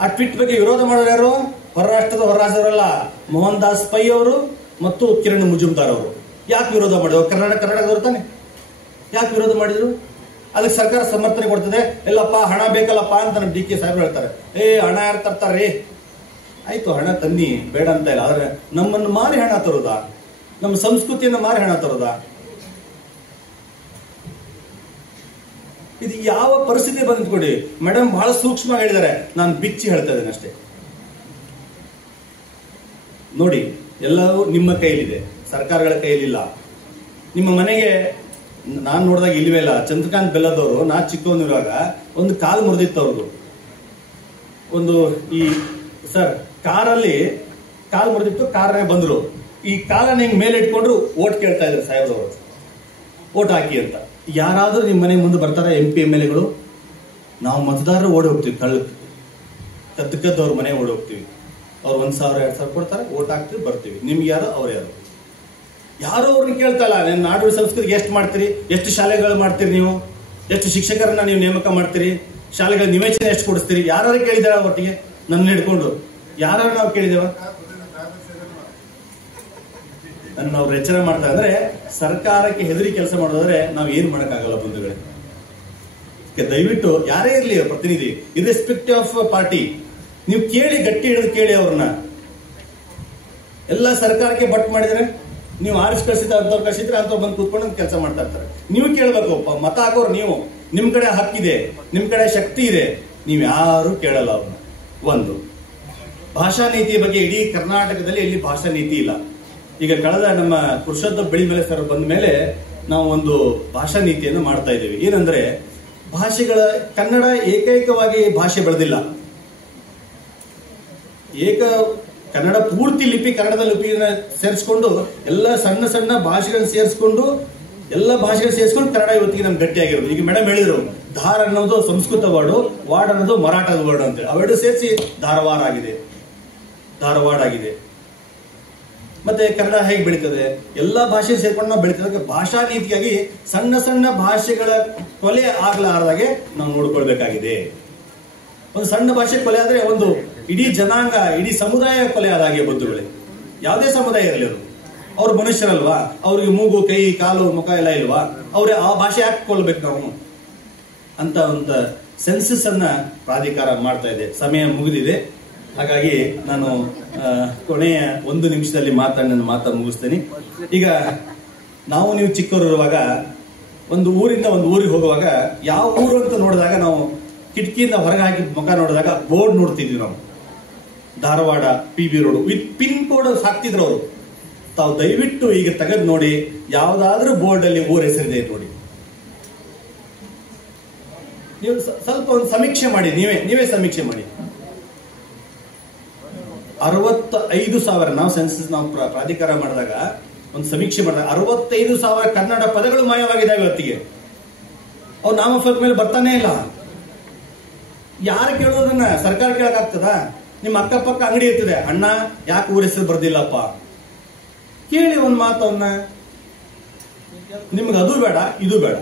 ಆ ಟ್ವೀಟ್ ಬಗ್ಗೆ ವಿರೋಧ ಮಾಡೋರು ಯಾರು? ಹೊರ ರಾಜ್ಯದವರಲ್ಲ, ಮೋಹನ್ ದಾಸ್ ಪೈ ಅವರು ಮತ್ತು ಕಿರಣ್ ಮುಜುಮ್ದಾರ್ ಅವರು. ಯಾಕೆ ವಿರೋಧ ಮಾಡಿದ್ರು? ಕರ್ನಾಟಕದವರು ತಾನೆ. ಯಾಕೆ ವಿರೋಧ ಮಾಡಿದ್ರು? ಅದಕ್ಕೆ ಸರ್ಕಾರ ಸಮರ್ಥನೆ ಕೊಡ್ತದೆ. ಎಲ್ಲಪ್ಪ ಹಣ ಬೇಕಲ್ಲಪ್ಪ ಅಂತ ನಮ್ಮ ಡಿ ಕೆ ಸಾಹೇಬ್ರು ಹೇಳ್ತಾರೆ. ಹಣ ಯಾರು ತರ್ತಾರ್ರಿ? ಆಯ್ತು, ಹಣ ತನ್ನಿ, ಬೇಡ ಅಂತ ಇಲ್ಲ. ಆದ್ರೆ ನಮ್ಮನ್ನು ಮಾರಿ ಹಣ ತರೋದಾ? ನಮ್ಮ ಸಂಸ್ಕೃತಿಯನ್ನು ಮಾರಿ ಹಣ ತರೋದಾ? ಇದು ಯಾವ ಪರಿಸ್ಥಿತಿ ಬಂದ್ಕೊಡಿ. ಮೇಡಮ್ ಬಹಳ ಸೂಕ್ಷ್ಮ ಹೇಳಿದ್ದಾರೆ, ನಾನು ಬಿಚ್ಚಿ ಹೇಳ್ತಾ ಇದ್ದೇನೆ ಅಷ್ಟೇ. ನೋಡಿ, ಎಲ್ಲವೂ ನಿಮ್ಮ ಕೈಲಿದೆ, ಸರ್ಕಾರಗಳ ಕೈಲಿಲ್ಲ. ನಿಮ್ಮ ಮನೆಗೆ ನಾನು ನೋಡಿದಾಗ ಇಲ್ವೇ ಇಲ್ಲ. ಚಂದ್ರಕಾಂತ್ ಬೆಲ್ಲದವರು, ನಾ ಚಿಕ್ಕವನಿರುವಾಗ ಒಂದು ಕಾಲು ಮುರಿದಿತ್ತು ಅವ್ರದ್ದು. ಒಂದು ಈ ಸರ್ ಕಾರಲ್ಲಿ ಕಾಲು ಮುರಿದಿತ್ತು, ಕಾರನೇ ಬಂದ್ರು. ಈ ಕಾಲನ್ನ ಹಿಂಗ್ ಮೇಲೆ ಇಟ್ಕೊಂಡ್ರು ಓಟ್ ಕೇಳ್ತಾ ಇದ್ರು ಸಾಹೇಬ್ರವರು, ಓಟ್ ಹಾಕಿ ಅಂತ. ಯಾರಾದ್ರೂ ನಿಮ್ಮ ಮನೆಗೆ ಮುಂದೆ ಬರ್ತಾರೆ MP MLAಗಳು? ನಾವು ಮತದಾರರು ಓಡಿ ಹೋಗ್ತೀವಿ, ಕದ್ದವ್ರ ಮನೆ ಓಡಿ ಹೋಗ್ತೀವಿ. ಅವ್ರು 1,000 2,000 ಕೊಡ್ತಾರೆ, ಓಟ್ ಹಾಕ್ತಿವಿ, ಬರ್ತೀವಿ. ನಿಮ್ಗೆ ಯಾರು, ಅವ್ರು ಯಾರು? ಯಾರು ಅವ್ರನ್ನ ಕೇಳ್ತಲ್ಲ. ನೀವು ನಾಡು ಸಂಸ್ಕೃತಿಗೆ ಎಷ್ಟು ಮಾಡ್ತೀರಿ, ಎಷ್ಟು ಶಾಲೆಗಳು ಮಾಡ್ತೀರಿ, ನೀವು ಎಷ್ಟು ಶಿಕ್ಷಕರನ್ನ ನೀವು ನೇಮಕ ಮಾಡ್ತೀರಿ, ಶಾಲೆಗಳ ನಿವೇಶನ ಎಷ್ಟು ಕೊಡಿಸ್ತೀರಿ? ಯಾರು ಕೇಳಿದಾರ ಒಟ್ಟಿಗೆ ನನ್ನ ಹಿಡ್ಕೊಂಡು? ಯಾರು ನಾವು ಕೇಳಿದೇವ? ನನ್ನ ಅವ್ರು ಎಚ್ಚರ ಮಾಡ್ತಾರೆ. ಅಂದ್ರೆ ಸರ್ಕಾರಕ್ಕೆ ಹೆದರಿ ಕೆಲಸ ಮಾಡೋದಾದ್ರೆ ನಾವು ಏನ್ ಮಾಡಕ್ಕಾಗಲ್ಲ ಬಂಧುಗಳೇ. ದಯವಿಟ್ಟು ಯಾರೇ ಇರ್ಲಿ ಪ್ರತಿನಿಧಿ, ಇರ್ರೆಸ್ಪೆಕ್ಟಿವ್ ಆಫ್ ಪಾರ್ಟಿ, ನೀವು ಕೇಳಿ, ಗಟ್ಟಿ ಹಿಡಿದು ಕೇಳಿ ಅವ್ರನ್ನ. ಎಲ್ಲ ಸರ್ಕಾರಕ್ಕೆ ಬಟ್ ಮಾಡಿದ್ರೆ, ನೀವು ಆರಿಸಿ ಕಳಿಸಿದ್ರೆ ಅಂತವ್ರು ಕಳಿಸಿದ್ರೆ ಅಂತವ್ರು ಬಂದು ಕೂತ್ಕೊಂಡು ಕೆಲಸ ಮಾಡ್ತಾ ಇರ್ತಾರೆ. ನೀವು ಕೇಳಬೇಕು, ಮತ ಹಾಕೋರು ನೀವು, ನಿಮ್ ಕಡೆ ಹಕ್ಕಿದೆ, ನಿಮ್ ಕಡೆ ಶಕ್ತಿ ಇದೆ, ನೀವು ಯಾರು ಕೇಳಲ್ಲ ಅವ್ರನ್ನ. ಒಂದು ಭಾಷಾ ನೀತಿ ಬಗ್ಗೆ ಇಡೀ ಕರ್ನಾಟಕದಲ್ಲಿ ಎಲ್ಲಿ ಭಾಷಾ ನೀತಿ ಇಲ್ಲ. ಈಗ ಕಳೆದ ನಮ್ಮ ಪುರುಷೋತ್ತಮ ಬೆಳಿಮಲೆ ಸರ್ ಬಂದ ಮೇಲೆ ನಾವು ಒಂದು ಭಾಷಾ ನೀತಿಯನ್ನು ಮಾಡ್ತಾ ಇದ್ದೀವಿ. ಏನಂದ್ರೆ ಕನ್ನಡ ಏಕೈಕವಾಗಿ ಭಾಷೆ ಬೆಳೆದಿಲ್ಲ. ಕನ್ನಡ ಪೂರ್ತಿ ಲಿಪಿ, ಕನ್ನಡದ ಲಿಪಿನ ಸೇರಿಸ್ಕೊಂಡು ಎಲ್ಲ ಸಣ್ಣ ಸಣ್ಣ ಭಾಷೆಗಳನ್ನ ಸೇರಿಸ್ಕೊಂಡು ಕನ್ನಡ ಇವತ್ತಿಗೆ ನಮ್ಗೆ ಗಟ್ಟಿಯಾಗಿರೋದು. ಈಗ ಮೇಡಮ್ ಹೇಳಿದ್ರು, ಧಾರ್ ಅನ್ನೋದು ಸಂಸ್ಕೃತ ವರ್ಡು, ವಾರ್ಡ್ ಅನ್ನೋದು ಮರಾಠದ ವರ್ಡ್ ಅಂತ, ಅವೆರಡು ಸೇರಿಸಿ ಧಾರವಾಡ ಆಗಿದೆ. ಮತ್ತೆ ಕನ್ನಡ ಹೇಗೆ ಬೆಳೀತದೆ, ಎಲ್ಲಾ ಭಾಷೆ ಸೇರ್ಕೊಂಡು ನಾವು ಬೆಳೀತದೆ. ಭಾಷಾ ನೀತಿಯಾಗಿ ಸಣ್ಣ ಸಣ್ಣ ಭಾಷೆಗಳ ಕೊಲೆ ಆಗ್ಲಾರ್ದಾಗೆ ನಾವು ನೋಡ್ಕೊಳ್ಬೇಕಾಗಿದೆ. ಒಂದು ಸಣ್ಣ ಭಾಷೆ ಕೊಲೆ ಆದ್ರೆ ಒಂದು ಇಡೀ ಜನಾಂಗ, ಇಡೀ ಸಮುದಾಯ ಕೊಲೆ ಆದಾಗೆ ಬಂಧುಗಳೇ. ಯಾವುದೇ ಸಮುದಾಯ ಇರಲಿ, ಅವ್ರು ಮನುಷ್ಯರಲ್ವಾ, ಅವ್ರಿಗೆ ಮೂಗು, ಕೈ, ಕಾಲು, ಮುಖ ಎಲ್ಲ ಇಲ್ವಾ, ಅವ್ರೆ ಆ ಭಾಷೆ ಹಾಕೊಳ್ಬೇಕು ನಾವು ಅಂತ ಒಂದು ಸೆನ್ಸಸ್ ಅನ್ನ ಪ್ರಾಧಿಕಾರ ಮಾಡ್ತಾ ಇದೆ. ಸಮಯ ಮುಗಿದಿದೆ, ಹಾಗಾಗಿ ನಾನು ಕೊನೆಯ 1 ನಿಮಿಷದಲ್ಲಿ ನನ್ನ ಮಾತನ್ನು ಮುಗಿಸ್ತೇನೆ. ಈಗ ನೀವು ಚಿಕ್ಕವರಿರುವಾಗ ಒಂದು ಊರಿಂದ ಒಂದು ಊರಿಗೆ ಹೋಗುವಾಗ ಯಾವ ಊರು ಅಂತ ನೋಡಿದಾಗ ನಾವು ಕಿಟಕಿಯಿಂದ ಹೊರಗೆ ಹಾಕಿ ಮುಖ ನೋಡಿದಾಗ ಬೋರ್ಡ್ ನೋಡ್ತಿದ್ವಿ ನಾವು. Dharwad PB road with pin code ಹಾಕ್ತಿದ್ರು ಅವರು. ತಾವು ದಯವಿಟ್ಟು ಈಗ ತೆಗೆದು ನೋಡಿ, ಯಾವ್ದಾದ್ರೂ ಬೋರ್ಡ್ ಅಲ್ಲಿ ಊರ ಹೆಸರಿದೆ ನೋಡಿ. ನೀವು ಸ್ವಲ್ಪ ಒಂದು ಸಮೀಕ್ಷೆ ಮಾಡಿ, ನೀವೇ ಸಮೀಕ್ಷೆ ಮಾಡಿ. 65,000 ನಾವು ಸೆನ್ಸಸ್ ಪ್ರಾಧಿಕಾರ ಮಾಡಿದಾಗ ಒಂದು ಸಮೀಕ್ಷೆ ಮಾಡಿದಾಗ 65,000 ಕನ್ನಡ ಪದಗಳು ಮಾಯವಾಗಿದ್ದಾವೆ ಇವತ್ತಿಗೆ. ಅವು ನಾಮಫಲಕ ಮೇಲೆ ಬರ್ತಾನೆ ಇಲ್ಲ. ಯಾರು ಕೇಳೋದನ್ನ? ಸರ್ಕಾರ ಕೇಳಕ್ಕಾಗ್ತದ? ನಿಮ್ಮ ಅಕ್ಕಪಕ್ಕ ಅಂಗಡಿ ಇರ್ತದೆ, ಅಣ್ಣ ಯಾಕೆ ಊರ ಹೆಸರು ಬರ್ದಿಲ್ಲಪ್ಪ, ಕೇಳಿ ಒಂದ್ ಮಾತವನ್ನ. ನಿಮ್ಗೆ ಅದು ಬೇಡ, ಇದು ಬೇಡ,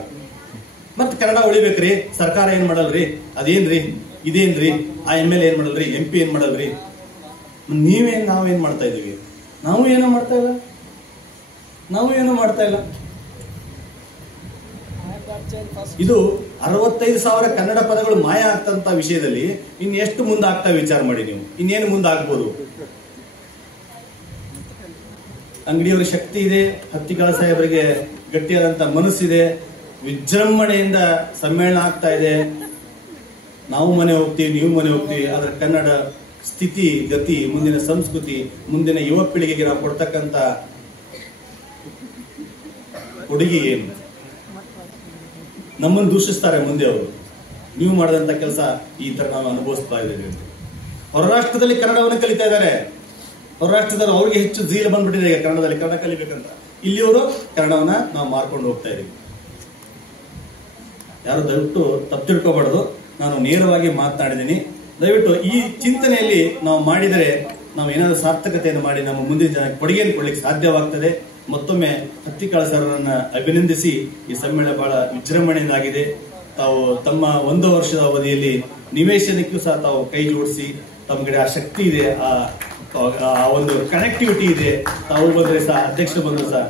ಮತ್ ಕನ್ನಡ ಉಳಿಬೇಕ್ರಿ, ಸರ್ಕಾರ ಏನ್ ಮಾಡಲ್ರಿ, ಅದೇನ್ರಿ, ಇದೇನ್ರಿ, ಆ MLA ಏನ್ ಮಾಡಲ್ರಿ, MP ಏನ್ ಮಾಡಲ್ರಿ, ನಾವೇನ್ ಮಾಡ್ತಾ ಇದೀವಿ? ನಾವು ಏನೋ ಮಾಡ್ತಾ ಇಲ್ಲ. ಇದು 65,000 ಕನ್ನಡ ಪದಗಳು ಮಾಯ ಆಗ್ತಂತ ವಿಷಯದಲ್ಲಿ ಇನ್ನೆಷ್ಟು ಮುಂದೆ ಆಗ್ತಾ ವಿಚಾರ ಮಾಡಿ ನೀವು. ಇನ್ನೇನು ಮುಂದೆ ಆಗ್ಬೋದು? ಅಂಗಡಿಯವರಿಗೆ ಶಕ್ತಿ ಇದೆ, ಹತ್ತಿಕಾಳ ಸಾಹೇಬರಿಗೆ ಗಟ್ಟಿಯಾದಂತ ಮನಸ್ಸಿದೆ, ವಿಜೃಂಭಣೆಯಿಂದ ಸಮ್ಮೇಳನ ಆಗ್ತಾ ಇದೆ. ನಾವು ಮನೆ ಹೋಗ್ತೀವಿ, ನೀವು ಮನೆ ಹೋಗ್ತೀವಿ, ಆದ್ರೆ ಕನ್ನಡ ಸ್ಥಿತಿ ಗತಿ, ಮುಂದಿನ ಸಂಸ್ಕೃತಿ, ಮುಂದಿನ ಯುವ ಪೀಳಿಗೆಗೆ ನಾವು ಕೊಡ್ತಕ್ಕಂತ ಕೊಡುಗೆ ಏನು? ನಮ್ಮನ್ನು ದೂಷಿಸ್ತಾರೆ ಮುಂದೆ ಅವರು. ನೀವು ಮಾಡಿದಂತ ಕೆಲಸ ಈ ತರ ನಾವು ಅನುಭವಿಸ್ತಾ ಇದ್ದೇವೆ. ಹೊರ ರಾಷ್ಟ್ರದಲ್ಲಿ ಕನ್ನಡವನ್ನು ಕಲಿತಾ ಇದ್ದಾರೆ. ಹೊರ ರಾಷ್ಟ್ರದಲ್ಲಿ ಅವ್ರಿಗೆ ಹೆಚ್ಚು ಜೀಲ ಬಂದ್ಬಿಟ್ಟಿದೆ ಈಗ ಕನ್ನಡದಲ್ಲಿ, ಕನ್ನಡ ಕಲಿಬೇಕಂತ. ಇಲ್ಲಿಯವರು ಕನ್ನಡವನ್ನ ನಾವು ಮಾರ್ಕೊಂಡು ಹೋಗ್ತಾ ಇದೀವಿ. ಯಾರು ದಯವಿಟ್ಟು ತಪ್ಪು ತಿಳ್ಕೋಬಾರ್ದು, ನಾನು ನೇರವಾಗಿ ಮಾತನಾಡಿದ್ದೀನಿ. ದಯವಿಟ್ಟು ಈ ಚಿಂತನೆಯಲ್ಲಿ ನಾವು ಮಾಡಿದರೆ ನಾವು ಏನಾದರೂ ಸಾರ್ಥಕತೆಯನ್ನು ಮಾಡಿ ನಮ್ಮ ಮುಂದಿನ ಜನಕ್ಕೆ ಕೊಡುಗೆಯನ್ನು ಕೊಡ್ಲಿಕ್ಕೆ ಸಾಧ್ಯವಾಗ್ತದೆ. ಮತ್ತೊಮ್ಮೆ ಹತ್ತಿಕಾಳ ಸರ್ರನ್ನ ಅಭಿನಂದಿಸಿ, ಈ ಸಮ್ಮೇಳನ ಬಹಳ ವಿಜೃಂಭಣೆಯಾಗಿದೆ. ತಾವು ತಮ್ಮ 1 ವರ್ಷದ ಅವಧಿಯಲ್ಲಿ ನಿವೇಶನಕ್ಕೂ ಸಹ ತಾವು ಕೈ ಜೋಡಿಸಿ, ತಮ್ಗಡೆ ಆ ಶಕ್ತಿ ಇದೆ, ಆ ಒಂದು ಕನೆಕ್ಟಿವಿಟಿ ಇದೆ. ತಾವು ಬಂದ್ರೆ ಸಹ, ಅಧ್ಯಕ್ಷರು ಬಂದ್ರು ಸಹ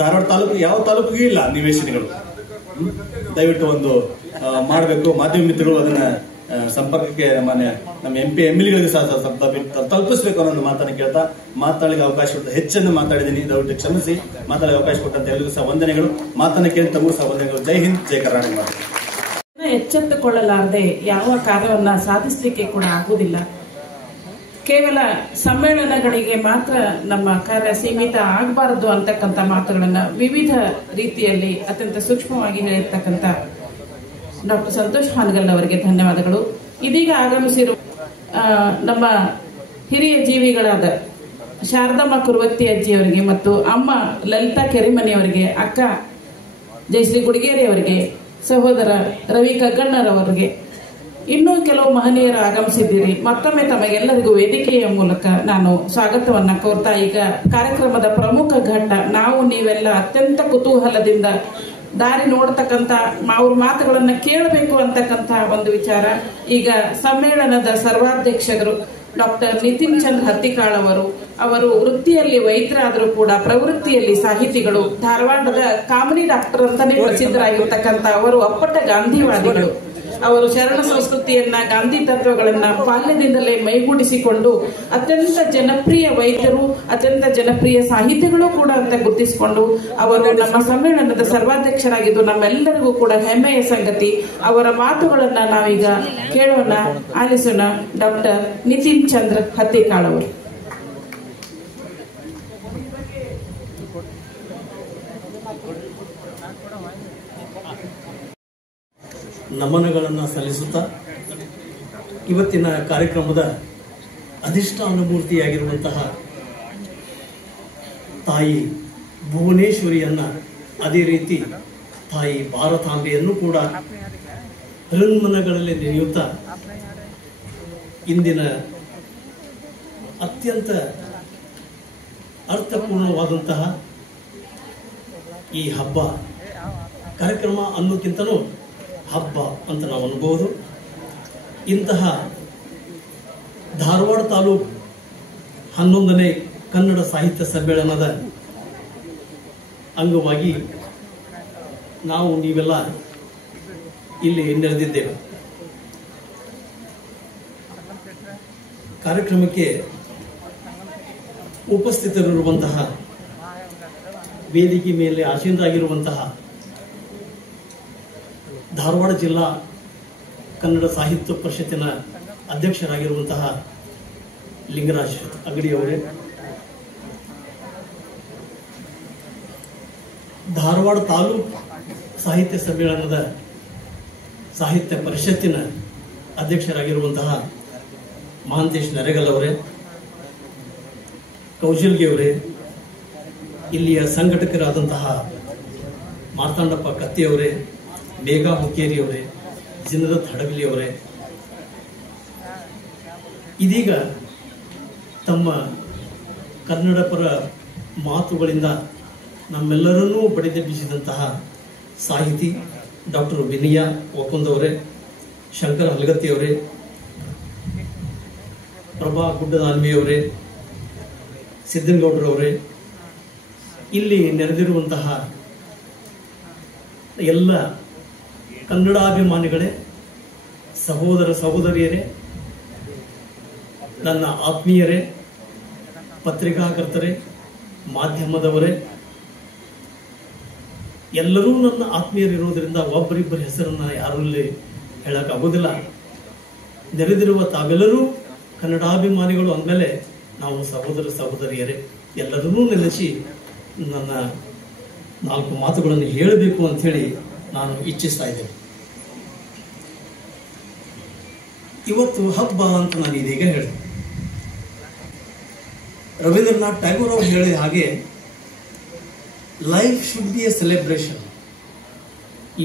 ಧಾರವಾಡ ತಾಲೂಕು ಯಾವ ತಾಲೂಕಿಗೂ ಇಲ್ಲ ನಿವೇಶನಗಳು. ದಯವಿಟ್ಟು ಒಂದು ಮಾಡಬೇಕು. ಮಾಧ್ಯಮ ಮಿತ್ರರು ಅದನ್ನ ಸಂಪರ್ಕಕ್ಕೆ ನಮ್ಮ MP MLAಗಳಿಗೆ ಸಹ ತಲುಪಿಸಬೇಕು ಅನ್ನೋ ಮಾತನ್ನು ಕೇಳ್ತಾ ಮಾತಾಡಲಿಕ್ಕೆ ಅವಕಾಶ ಕೊಟ್ಟು ಹೆಚ್ಚನ್ನು ಮಾತಾಡಿದ್ದೀನಿ. ದಯವಿಟ್ಟು ಕ್ಷಮಿಸಿ. ಮಾತಾಡಲಿಕ್ಕೆ ಅವಕಾಶ ಕೊಟ್ಟಂತ ಎಲ್ಲರಿಗೂ ಸಹ ವಂದನೆಗಳು. ಮಾತನ್ನು ಕೇಳಿ ತಮಗೂ ಸಹ ವಂದನೆಗಳು. ಜೈ ಹಿಂದ್, ಜೈ ಕರ್ನಾಟಕ. ಎಚ್ಚೆತ್ತುಕೊಳ್ಳಲಾರದೆ ಯಾವ ಕಾರ್ಯವನ್ನ ಸಾಧಿಸಲಿಕ್ಕೆ ಕೂಡ ಆಗುವುದಿಲ್ಲ. ಕೇವಲ ಸಮ್ಮೇಳನಗಳಿಗೆ ಮಾತ್ರ ನಮ್ಮ ಕಾರ್ಯ ಸೀಮಿತ ಆಗಬಾರದು ಅಂತಕ್ಕಂಥ ಮಾತುಗಳನ್ನ ವಿವಿಧ ರೀತಿಯಲ್ಲಿ ಅತ್ಯಂತ ಸೂಕ್ಷ್ಮವಾಗಿ ಹೇಳಿರ್ತಕ್ಕಂಥ ಡಾಕ್ಟರ್ ಸಂತೋಷ್ ಹಾನಗಲ್ ಅವರಿಗೆ ಧನ್ಯವಾದಗಳು. ಇದೀಗ ಆಗಮಿಸಿರುವ ನಮ್ಮ ಹಿರಿಯ ಜೀವಿಗಳಾದ ಶಾರದಮ್ಮ ಕುರುವತ್ತಿ ಅಜ್ಜಿಯವರಿಗೆ ಮತ್ತು ಅಮ್ಮ ಲಲಿತಾ ಕೆರಿಮನಿಯವರಿಗೆ, ಅಕ್ಕ ಜಯಶ್ರೀ ಗುಡಿಗೇರಿ ಅವರಿಗೆ, ಸಹೋದರ ರವಿ ಕಗ್ಗಣ್ಣರವರಿಗೆ, ಇನ್ನೂ ಕೆಲವು ಮಹನೀಯರು ಆಗಮಿಸಿದ್ದೀರಿ. ಮತ್ತೊಮ್ಮೆ ತಮಗೆಲ್ಲರಿಗೂ ವೇದಿಕೆಯ ಮೂಲಕ ನಾನು ಸ್ವಾಗತವನ್ನ ಕೋರ್ತಾ, ಈಗ ಕಾರ್ಯಕ್ರಮದ ಪ್ರಮುಖ ಘಟ್ಟ, ನಾವು ನೀವೆಲ್ಲ ಅತ್ಯಂತ ಕುತೂಹಲದಿಂದ ದಾರಿ ನೋಡ್ತಕ್ಕಂಥ ಅವ್ರ ಮಾತುಗಳನ್ನ ಕೇಳಬೇಕು ಅಂತಕ್ಕಂಥ ಒಂದು ವಿಚಾರ. ಈಗ ಸಮ್ಮೇಳನದ ಸರ್ವಾಧ್ಯಕ್ಷರು ಡಾಕ್ಟರ್ ನಿತಿನ್ ಚಂದ್ರ ಹತ್ತಿಕಾಳ್ ಅವರು ವೃತ್ತಿಯಲ್ಲಿ ವೈದ್ಯರಾದರೂ ಕೂಡ ಪ್ರವೃತ್ತಿಯಲ್ಲಿ ಸಾಹಿತಿಗಳು. ಧಾರವಾಡದ ಕಾಮಿನಿ ಡಾಕ್ಟರ್ ಅಂತಾನೆ ಪ್ರಸಿದ್ಧರಾಗಿರ್ತಕ್ಕಂಥ ಅವರು ಅಪ್ಪಟ ಗಾಂಧಿವಾದಿಗಳು. ಅವರು ಶರಣ ಸಂಸ್ಕೃತಿಯನ್ನ, ಗಾಂಧಿ ತತ್ವಗಳನ್ನ ಬಾಲ್ಯದಿಂದಲೇ ಮೈಗೂಡಿಸಿಕೊಂಡು ಅತ್ಯಂತ ಜನಪ್ರಿಯ ವೈದ್ಯರು, ಅತ್ಯಂತ ಜನಪ್ರಿಯ ಸಾಹಿತಿಗಳು ಕೂಡ ಅಂತ ಗುರುತಿಸಿಕೊಂಡು ಅವರು ನಮ್ಮ ಸಮ್ಮೇಳನದ ಸರ್ವಾಧ್ಯಕ್ಷರಾಗಿದ್ದು ನಮ್ಮೆಲ್ಲರಿಗೂ ಕೂಡ ಹೆಮ್ಮೆಯ ಸಂಗತಿ. ಅವರ ಮಾತುಗಳನ್ನ ನಾವೀಗ ಕೇಳೋಣ, ಆಲಿಸೋಣ. ಡಾಕ್ಟರ್ ನಿತಿನ್ ಚಂದ್ರ ಹತ್ತಿಕಾಳ್ ಅವರು. ನಮನಗಳನ್ನು ಸಲ್ಲಿಸುತ್ತಾ ಇವತ್ತಿನ ಕಾರ್ಯಕ್ರಮದ ಅಧಿಷ್ಠಾನಮೂರ್ತಿಯಾಗಿರುವಂತಹ ತಾಯಿ ಭುವನೇಶ್ವರಿಯನ್ನ, ಅದೇ ರೀತಿ ತಾಯಿ ಭಾರತಾಂಬೆಯನ್ನು ಕೂಡ ಹೃನ್ಮನಗಳಲ್ಲಿ ನೆನೆಯುತ್ತಾ ಇಂದಿನ ಅತ್ಯಂತ ಅರ್ಥಪೂರ್ಣವಾದಂತಹ ಈ ಹಬ್ಬ ಕಾರ್ಯಕ್ರಮ ಅನ್ನೋಕ್ಕಿಂತಲೂ ಹಬ್ಬ ಅಂತ ನಾವು ಅನ್ಬೋದು. ಇಂತಹ ಧಾರವಾಡ ತಾಲೂಕು 11ನೇ ಕನ್ನಡ ಸಾಹಿತ್ಯ ಸಮ್ಮೇಳನದ ಅಂಗವಾಗಿ ನಾವು ನೀವೆಲ್ಲ ಇಲ್ಲಿ ನೆರೆದಿದ್ದೇವೆ. ಕಾರ್ಯಕ್ರಮಕ್ಕೆ ಉಪಸ್ಥಿತರಿರುವಂತಹ, ವೇದಿಕೆ ಮೇಲೆ ಆಸೀನರಾಗಿರುವಂತಹ ಧಾರವಾಡ ಜಿಲ್ಲಾ ಕನ್ನಡ ಸಾಹಿತ್ಯ ಪರಿಷತ್ತಿನ ಅಧ್ಯಕ್ಷರಾಗಿರುವಂತಹ ಲಿಂಗರಾಜ್ ಅಂಗಡಿಯವರೇ, ಧಾರವಾಡ ತಾಲೂಕು ಸಾಹಿತ್ಯ ಸಮ್ಮೇಳನದ ಸಾಹಿತ್ಯ ಪರಿಷತ್ತಿನ ಅಧ್ಯಕ್ಷರಾಗಿರುವಂತಹ ಮಹಾಂತೇಶ್ ನರೇಗಲ್ ಅವರೇ, ಕೌಶಲ್ಗಿ ಅವರೇ, ಇಲ್ಲಿಯ ಸಂಘಟಕರಾದಂತಹ ಮಾರ್ತಾಂಡಪ್ಪ ಕತ್ತಿಯವರೇ, ಮೇಘಾ ಹುಕ್ಕೇರಿ ಅವರೇ, ಜಿನರತ್ ಹಡಗಲಿ ಅವರೇ, ಇದೀಗ ತಮ್ಮ ಕನ್ನಡ ಪರ ಮಾತುಗಳಿಂದ ನಮ್ಮೆಲ್ಲರನ್ನೂ ಬಡಿದೆಬ್ಬಿಸಿದಂತಹ ಸಾಹಿತಿ ಡಾಕ್ಟರ್ ವಿನಯ ಒಕ್ಕುಂದವರೇ, ಶಂಕರ ಹಲಗತ್ತಿಯವರೇ, ಪ್ರಭಾ ಗುಡ್ಡದಾನ್ಮಿಯವರೇ, ಸಿದ್ದನಗೌಡರವರೇ, ಇಲ್ಲಿ ನೆರೆದಿರುವಂತಹ ಎಲ್ಲ ಕನ್ನಡಾಭಿಮಾನಿಗಳೇ, ಸಹೋದರ ಸಹೋದರಿಯರೇ, ನನ್ನ ಆತ್ಮೀಯರೇ, ಪತ್ರಿಕಾಕರ್ತರೇ, ಮಾಧ್ಯಮದವರೇ, ಎಲ್ಲರೂ ನನ್ನ ಆತ್ಮೀಯರಿರೋದ್ರಿಂದ ಒಬ್ಬರಿಬ್ಬರ ಹೆಸರನ್ನ ಯಾರಲ್ಲಿ ಹೇಳಕ್ಕಾಗೋದಿಲ್ಲ. ನೆರೆದಿರುವ ತಾವೆಲ್ಲರೂ ಕನ್ನಡಾಭಿಮಾನಿಗಳು ಅಂದಮೇಲೆ ನಾವು ಸಹೋದರ ಸಹೋದರಿಯರೇ, ಎಲ್ಲರನ್ನೂ ನೆಲೆಸಿ ನನ್ನ 4 ಮಾತುಗಳನ್ನು ಹೇಳಬೇಕು ಅಂತ ಹೇಳಿ ನಾನು ಇಚ್ಛಿಸ್ತಾ ಇದ್ದೇನೆ. ಇವತ್ತು ಹಬ್ಬ ಅಂತ ನಾನು ಇದೀಗ ಹೇಳಿದೆ. ರವೀಂದ್ರನಾಥ್ ಟ್ಯಾಗೋರ್ ಅವರು ಹೇಳಿದ ಹಾಗೆ life should be A celebration.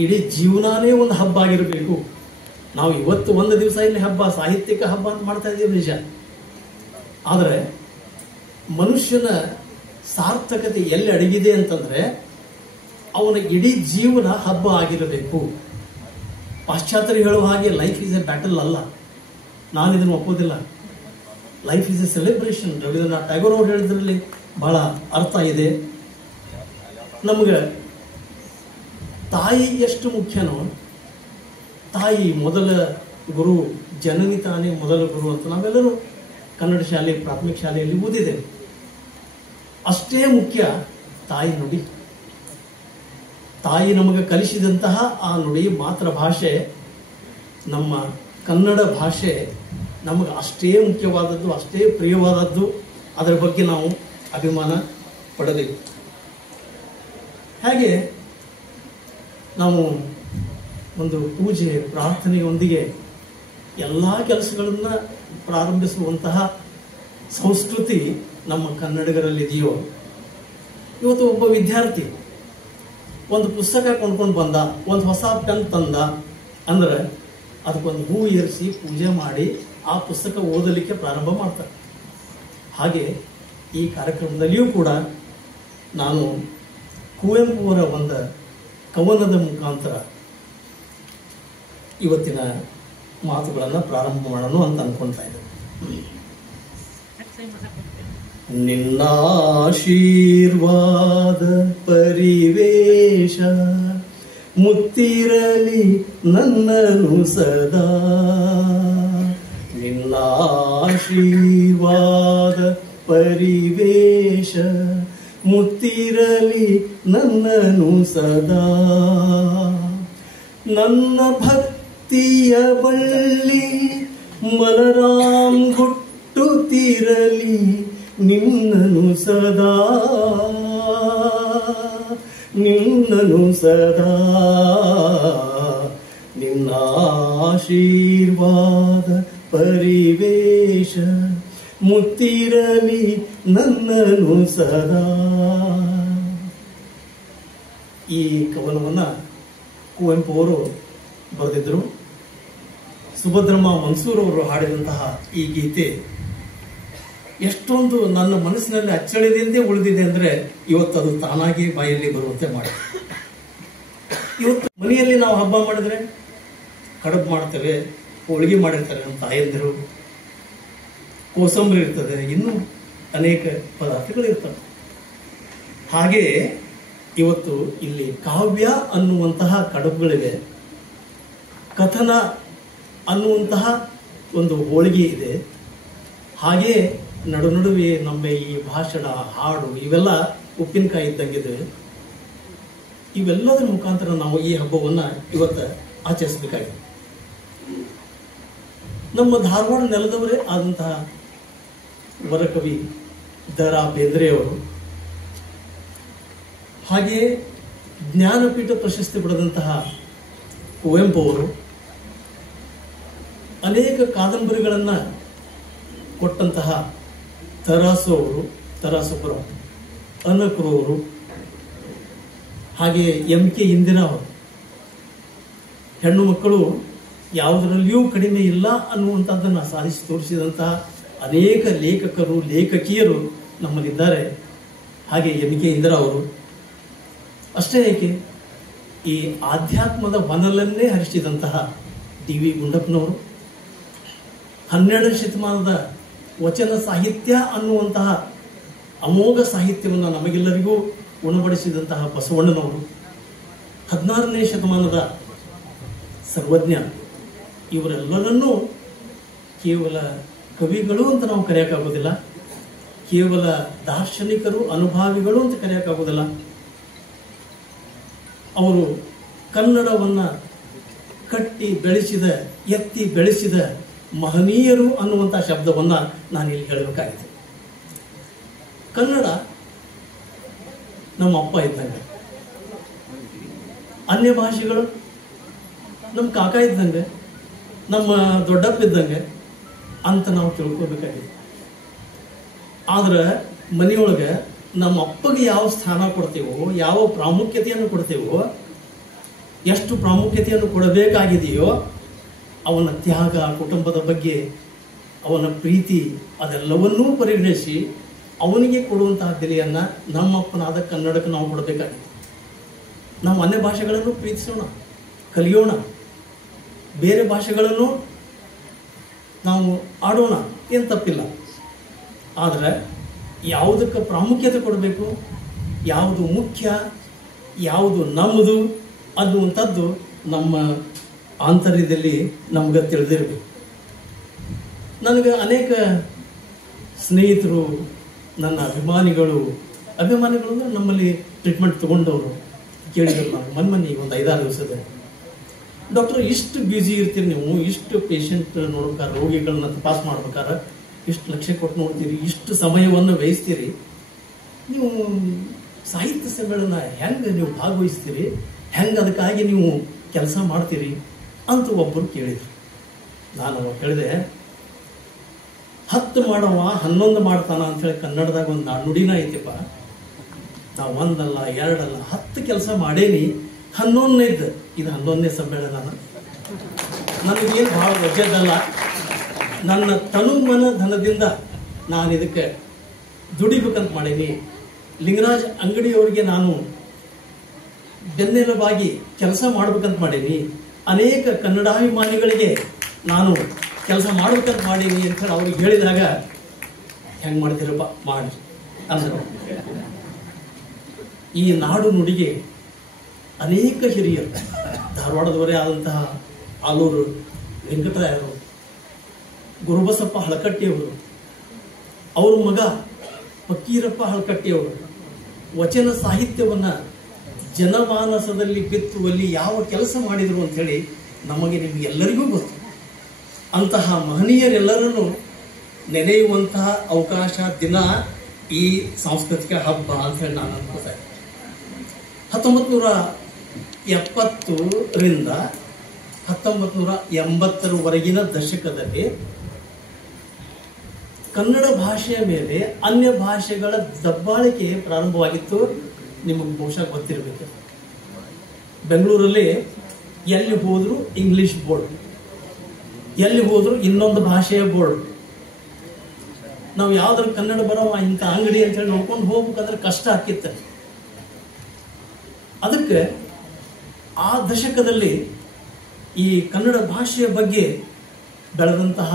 ಇಡೀ ಜೀವನಾನೇ ಒಂದು ಹಬ್ಬ ಆಗಿರಬೇಕು. ನಾವು ಇವತ್ತು ಒಂದು ದಿವಸ ಇಲ್ಲಿ ಹಬ್ಬ, ಸಾಹಿತ್ಯಿಕ ಹಬ್ಬ ಅಂತ ಮಾಡ್ತಾ ಇದ್ದೀವಿ ನಿಜ, ಆದರೆ ಮನುಷ್ಯನ ಸಾರ್ಥಕತೆ ಎಲ್ಲಿ ಅಡಗಿದೆ ಅಂತಂದ್ರೆ ಅವನ ಇಡೀ ಜೀವನ ಹಬ್ಬ ಆಗಿರಬೇಕು. ಪಾಶ್ಚಾತ್ಯರು ಹೇಳುವ ಹಾಗೆ ಲೈಫ್ ಈಸ್ ಎ ಬ್ಯಾಟಲ್ ಅಲ್ಲ, ನಾನು ಇದನ್ನು ಒಪ್ಪೋದಿಲ್ಲ. Life is a celebration. Rabindranath Tagore ಅವರು ಹೇಳಿದ್ರಲ್ಲಿ ಬಹಳ ಅರ್ಥ ಇದೆ. ನಮಗೆ ತಾಯಿ ಎಷ್ಟು ಮುಖ್ಯನೋ, ತಾಯಿ ಮೊದಲ ಗುರು, ಜನನಿ ತಾನೇ ಮೊದಲ ಗುರು ಅಂತ ನಾವೆಲ್ಲರೂ ಕನ್ನಡ ಶಾಲೆ, ಪ್ರಾಥಮಿಕ ಶಾಲೆಯಲ್ಲಿ ಓದಿದ್ದೇವೆ. ಅಷ್ಟೇ ಮುಖ್ಯ ತಾಯಿ ನುಡಿ. ತಾಯಿ ನಮಗೆ ಕಲಿಸಿದಂತಹ ಆ ನುಡಿ, ಮಾತೃಭಾಷೆ, ನಮ್ಮ ಕನ್ನಡ ಭಾಷೆ ನಮಗೆ ಅಷ್ಟೇ ಮುಖ್ಯವಾದದ್ದು, ಅಷ್ಟೇ ಪ್ರಿಯವಾದದ್ದು. ಅದರ ಬಗ್ಗೆ ನಾವು ಅಭಿಮಾನ ಪಡಬೇಕು. ಹಾಗೆ ನಾವು ಒಂದು ಪೂಜೆ, ಪ್ರಾರ್ಥನೆಯೊಂದಿಗೆ ಎಲ್ಲ ಕೆಲಸಗಳನ್ನ ಪ್ರಾರಂಭಿಸುವಂತಹ ಸಂಸ್ಕೃತಿ ನಮ್ಮ ಕನ್ನಡಿಗರಲ್ಲಿದೆಯೋ. ಇವತ್ತು ಒಬ್ಬ ವಿದ್ಯಾರ್ಥಿ ಒಂದು ಪುಸ್ತಕ ಕೊಂಡ್ಕೊಂಡು ಬಂದ, ಒಂದು ಹೊಸ ಪೆನ್ ತಂದ ಅಂದ್ರೆ ಅದಕ್ಕೊಂದು ಹೂ ಏರಿಸಿ ಪೂಜೆ ಮಾಡಿ ಆ ಪುಸ್ತಕ ಓದಲಿಕ್ಕೆ ಪ್ರಾರಂಭ ಮಾಡ್ತಾರೆ. ಹಾಗೆ ಈ ಕಾರ್ಯಕ್ರಮದಲ್ಲಿಯೂ ಕೂಡ ನಾನು ಕುವೆಂಪುವರ ಒಂದು ಕವನದ ಮುಖಾಂತರ ಇವತ್ತಿನ ಮಾತುಗಳನ್ನು ಪ್ರಾರಂಭ ಮಾಡೋಣ ಅಂತ ಅನ್ಕೊಳ್ತಾ ಇದ್ದೇನೆ. ನಿನ್ನಾಶೀರ್ವಾದ ಪರಿವೇಶ ಮುತ್ತಿರಲಿ ನನ್ನನು ಸದಾ, ನಿನ್ನಾಶೀರ್ವಾದ ಪರಿವೇಶ ಮುತ್ತಿರಲಿ ನನ್ನನು ಸದಾ, ನನ್ನ ಭಕ್ತಿಯ ಬಳ್ಳಿ ಮಲರಾಂಗುಟ್ಟುತ್ತಿರಲಿ ನಿನ್ನನು ಸದಾ, ನಿನ್ನನು ಸದಾ ನಿನ್ನ ಆಶೀರ್ವಾದ ಪರಿವೇಶ ಮುತ್ತಿರಲಿ ನನ್ನನು ಸದಾ. ಈ ಕವನವನ್ನ ಕುವೆಂಪು ಅವರು ಬರೆದಿದ್ರು. ಸುಭದ್ರಮ್ಮ ಮನ್ಸೂರ್ ಅವರು ಹಾಡಿದಂತಹ ಈ ಗೀತೆ ಎಷ್ಟೊಂದು ನನ್ನ ಮನಸ್ಸಿನಲ್ಲಿ ಅಚ್ಚಳಿದಿಂದೇ ಉಳಿದಿದೆ ಅಂದ್ರೆ ಇವತ್ತು ಅದು ತಾನಾಗಿ ಬಾಯಲ್ಲಿ ಬರುವಂತೆ ಮಾಡಿ. ಇವತ್ತು ಮನೆಯಲ್ಲಿ ನಾವು ಹಬ್ಬ ಮಾಡಿದ್ರೆ ಕಡುಬು ಮಾಡ್ತೇವೆ, ಹೋಳಿಗೆ ಮಾಡಿರ್ತಾರೆ ನಮ್ಮ ತಾಯಂದಿರು, ಕೋಸಂಬರಿ ಇರ್ತದೆ, ಇನ್ನೂ ಅನೇಕ ಪದಾರ್ಥಗಳು ಇರ್ತವೆ. ಹಾಗೆ ಇವತ್ತು ಇಲ್ಲಿ ಕಾವ್ಯ ಅನ್ನುವಂತಹ ಕಡುಬುಗಳಿವೆ, ಕಥನ ಅನ್ನುವಂತಹ ಒಂದು ಹೋಳಿಗೆ ಇದೆ. ಹಾಗೆ ನಡುವೆ ನಮ್ಮ ಈ ಭಾಷಣ, ಹಾಡು ಇವೆಲ್ಲ ಉಪ್ಪಿನಕಾಯಿ ಇದ್ದಂಗಿದೆ. ಇವೆಲ್ಲದರ ಮುಖಾಂತರ ನಾವು ಈ ಹಬ್ಬವನ್ನ ಇವತ್ತು ಆಚರಿಸಬೇಕಾಗಿದೆ. ನಮ್ಮ ಧಾರವಾಡ ನೆಲದವರೇ ಆದಂತಹ ವರಕವಿ ದ.ರಾ. ಬೇಂದ್ರೆಯವರು, ಹಾಗೆಯೇ ಜ್ಞಾನಪೀಠ ಪ್ರಶಸ್ತಿ ಪಡೆದಂತಹ ಕುವೆಂಪು ಅವರು, ಅನೇಕ ಕಾದಂಬರಿಗಳನ್ನ ಕೊಟ್ಟಂತಹ ತರಾಸು ಅವರು, ತರಾಸುಪುರ ಅನಕರು ಅವರು, ಹಾಗೆ ಎಂ.ಕೆ. ಇಂದಿರಾ ಅವರು, ಹೆಣ್ಣು ಮಕ್ಕಳು ಯಾವುದರಲ್ಲಿಯೂ ಕಡಿಮೆ ಇಲ್ಲ ಅನ್ನುವಂಥದ್ದನ್ನು ಸಾಧಿಸಿ ತೋರಿಸಿದಂತಹ ಅನೇಕ ಲೇಖಕರು, ಲೇಖಕಿಯರು ನಮ್ಮಲ್ಲಿದ್ದಾರೆ. ಹಾಗೆ ಎಂ.ಕೆ. ಇಂದಿರಾ ಅವರು ಅಷ್ಟೇ ಏಕೆ, ಈ ಆಧ್ಯಾತ್ಮದ ಹೊನಲನ್ನೇ ಹರಿಸಿದಂತಹ ಡಿ.ವಿ. ಗುಂಡಪ್ಪನವರು, 12ನೇ ಶತಮಾನದ ವಚನ ಸಾಹಿತ್ಯ ಅನ್ನುವಂತಹ ಅಮೋಘ ಸಾಹಿತ್ಯವನ್ನು ನಮಗೆಲ್ಲರಿಗೂ ಉಣಬಡಿಸಿದಂತಹ ಬಸವಣ್ಣನವರು, 16ನೇ ಶತಮಾನದ ಸರ್ವಜ್ಞ, ಇವರೆಲ್ಲರನ್ನೂ ಕೇವಲ ಕವಿಗಳು ಅಂತ ನಾವು ಕರೆಯೋಕ್ಕಾಗೋದಿಲ್ಲ, ಕೇವಲ ದಾರ್ಶನಿಕರು, ಅನುಭಾವಿಗಳು ಅಂತ ಕರೆಯೋಕ್ಕಾಗೋದಿಲ್ಲ. ಅವರು ಕನ್ನಡವನ್ನ ಕಟ್ಟಿ ಬೆಳೆಸಿದ, ಎತ್ತಿ ಬೆಳೆಸಿದ ಮಹನೀಯರು ಅನ್ನುವಂಥ ಶಬ್ದವನ್ನ ನಾನು ಇಲ್ಲಿ ಹೇಳಬೇಕಾಗಿದೆ. ಕನ್ನಡ ನಮ್ಮ ಅಪ್ಪ ಇದ್ದಂಗೆ, ಅನ್ಯ ಭಾಷೆಗಳು ನಮ್ಮ ಕಾಕ ಇದ್ದಂಗೆ, ನಮ್ಮ ದೊಡ್ಡಪ್ಪ ಇದ್ದಂಗೆ ಅಂತ ನಾವು ತಿಳ್ಕೊಬೇಕಾಗಿದೆ. ಆದ್ರೆ ಮನೆಯೊಳಗೆ ನಮ್ಮ ಅಪ್ಪಗೆ ಯಾವ ಸ್ಥಾನ ಕೊಡ್ತೇವೋ, ಯಾವ ಪ್ರಾಮುಖ್ಯತೆಯನ್ನು ಕೊಡ್ತೇವೋ, ಎಷ್ಟು ಪ್ರಾಮುಖ್ಯತೆಯನ್ನು ಕೊಡಬೇಕಾಗಿದೆಯೋ, ಅವನ ತ್ಯಾಗ, ಕುಟುಂಬದ ಬಗ್ಗೆ ಅವನ ಪ್ರೀತಿ ಅದೆಲ್ಲವನ್ನೂ ಪರಿಗಣಿಸಿ ಅವನಿಗೆ ಕೊಡುವಂತಹ ಬೆಲೆಯನ್ನ ನಮ್ಮಪ್ಪನಾದ ಕನ್ನಡಕ್ಕೆ ನಾವು ಕೊಡಬೇಕಾಗಿದೆ. ನಾವು ಅನ್ಯ ಭಾಷೆಗಳನ್ನು ಪ್ರೀತಿಸೋಣ, ಕಲಿಯೋಣ, ಬೇರೆ ಭಾಷೆಗಳನ್ನು ನಾವು ಆಡೋಣ, ಏನು ತಪ್ಪಿಲ್ಲ. ಆದರೆ ಯಾವುದಕ್ಕೆ ಪ್ರಾಮುಖ್ಯತೆ ಕೊಡಬೇಕು, ಯಾವುದು ಮುಖ್ಯ, ಯಾವುದು ನಮ್ಮದು ಅನ್ನುವಂಥದ್ದು ನಮ್ಮ ಆಂತರ್ಯದಲ್ಲಿ ನಮ್ಗೆ ತಿಳಿದಿರಬೇಕು. ನನಗೆ ಅನೇಕ ಸ್ನೇಹಿತರು, ನನ್ನ ಅಭಿಮಾನಿಗಳು ಅಂದ್ರೆ ನಮ್ಮಲ್ಲಿ ಟ್ರೀಟ್ಮೆಂಟ್ ತಗೊಂಡವರು ಕೇಳಿದ್ರು. ನಾನು ಮೊನ್ನೆ ಈಗ ಒಂದು 5-6 ದಿವಸದ, ಡಾಕ್ಟರ್ ಇಷ್ಟು ಬ್ಯುಸಿ ಇರ್ತೀರಿ ನೀವು, ಇಷ್ಟು ಪೇಷಂಟ್ ನೋಡ್ಬೇಕಾರೆ, ರೋಗಿಗಳನ್ನ ತಪಾಸ್ ಮಾಡ್ಬೇಕಾದ್ರೆ ಇಷ್ಟು ಲಕ್ಷ ಕೊಟ್ಟು ನೋಡ್ತೀರಿ, ಇಷ್ಟು ಸಮಯವನ್ನು ವ್ಯಯಿಸ್ತೀರಿ, ನೀವು ಸಾಹಿತ್ಯ ಸಮ್ಮೇಳನ ಹೆಂಗೆ ನೀವು ಭಾಗವಹಿಸ್ತೀರಿ, ಹೆಂಗೆ ಅದಕ್ಕಾಗಿ ನೀವು ಕೆಲಸ ಮಾಡ್ತೀರಿ ಅಂತ ಒಬ್ಬರು ಕೇಳಿದ್ರು. ನಾನು ಹೇಳಿದೆ, 10 ಮಾಡವ 11 ಮಾಡ್ತಾನ ಅಂತೇಳಿ ಕನ್ನಡದಾಗ ಒಂದು ನುಡಿನ ಐತಿಪ್ಪ. ನಾವು 1 ಅಲ್ಲ 2 ಅಲ್ಲ 10 ಕೆಲಸ ಮಾಡೇನಿ, 11ನೇದ್ದು ಇದು 11ನೇ ಸಮ್ಮೇಳನ. ನನಗೇನು ಭಾಳ ವಜ್ಜದಲ್ಲ, ನನ್ನ ತನುಮನ ಧನದಿಂದ ನಾನು ಇದಕ್ಕೆ ದುಡಿಬೇಕಂತ ಮಾಡೀನಿ. ಲಿಂಗರಾಜ್ ಅಂಗಡಿಯವರಿಗೆ ನಾನು ಬೆನ್ನೆಲುಬಾಗಿ ಕೆಲಸ ಮಾಡ್ಬೇಕಂತ ಮಾಡೀನಿ. ಅನೇಕ ಕನ್ನಡಾಭಿಮಾನಿಗಳಿಗೆ ನಾನು ಕೆಲಸ ಮಾಡ್ಬೇಕಂತ ಮಾಡೀನಿ ಅಂತ ಹೇಳಿ ಅವ್ರಿಗೆ ಹೇಳಿದಾಗ, ಹೆಂಗೆ ಮಾಡ್ತೀರಪ್ಪ ಮಾಡಿ ಅಂದ್ರೆ, ಈ ನಾಡು ನುಡಿಗೆ ಅನೇಕ ಹಿರಿಯರು, ಧಾರವಾಡದವರೇ ಆದಂತಹ ಆಲೂರು ವೆಂಕಟರಾಯರು, ಗುರುಬಸಪ್ಪ ಹಳಕಟ್ಟಿಯವರು, ಅವ್ರ ಮಗ ಫಕೀರಪ್ಪ ಹಳಕಟ್ಟಿಯವರು ವಚನ ಸಾಹಿತ್ಯವನ್ನ ಜನಮಾನಸದಲ್ಲಿ ಬಿತ್ತುವಲ್ಲಿ ಯಾವ ಕೆಲಸ ಮಾಡಿದರು ಅಂತ ಹೇಳಿ ನಮಗೆ ನಿಮಗೆಲ್ಲರಿಗೂ ಗೊತ್ತು. ಅಂತಹ ಮಹನೀಯರೆಲ್ಲರನ್ನು ನೆನೆಯುವಂತಹ ಅವಕಾಶ ದಿನ ಈ ಸಾಂಸ್ಕೃತಿಕ ಹಬ್ಬ ಅಂತ ಹೇಳಿ ನಾನು ಅನ್ಕೋತಾ ಇದ್ದೆ. 1970ರಿಂದ 1980ರವರೆಗಿನ ದಶಕದಲ್ಲಿ ಕನ್ನಡ ಭಾಷೆಯ ಮೇಲೆ ಅನ್ಯ ಭಾಷೆಗಳ ದಬ್ಬಾಳಿಕೆ ಪ್ರಾರಂಭವಾಗಿತ್ತು. ನಿಮಗೆ ಬಹುಶಃ ಗೊತ್ತಿರಬೇಕು. ಬೆಂಗಳೂರಲ್ಲಿ ಎಲ್ಲಿ ಹೋದ್ರು ಇಂಗ್ಲಿಷ್ ಬೋರ್ಡ್, ಎಲ್ಲಿ ಹೋದ್ರು ಇನ್ನೊಂದು ಭಾಷೆಯ ಬೋರ್ಡ್. ನಾವು ಯಾವ್ದಾರು ಕನ್ನಡ ಬರೋ ಇಂಥ ಅಂಗಡಿ ಅಂತ ಹೇಳಿ ನೋಡ್ಕೊಂಡು ಹೋಗ್ಬೇಕಾದ್ರೆ ಕಷ್ಟ ಆಗ್ತಿತ್ತು. ಅದಕ್ಕೆ ಆ ದಶಕದಲ್ಲಿ ಈ ಕನ್ನಡ ಭಾಷೆಯ ಬಗ್ಗೆ ಬೆಳೆದಂತಹ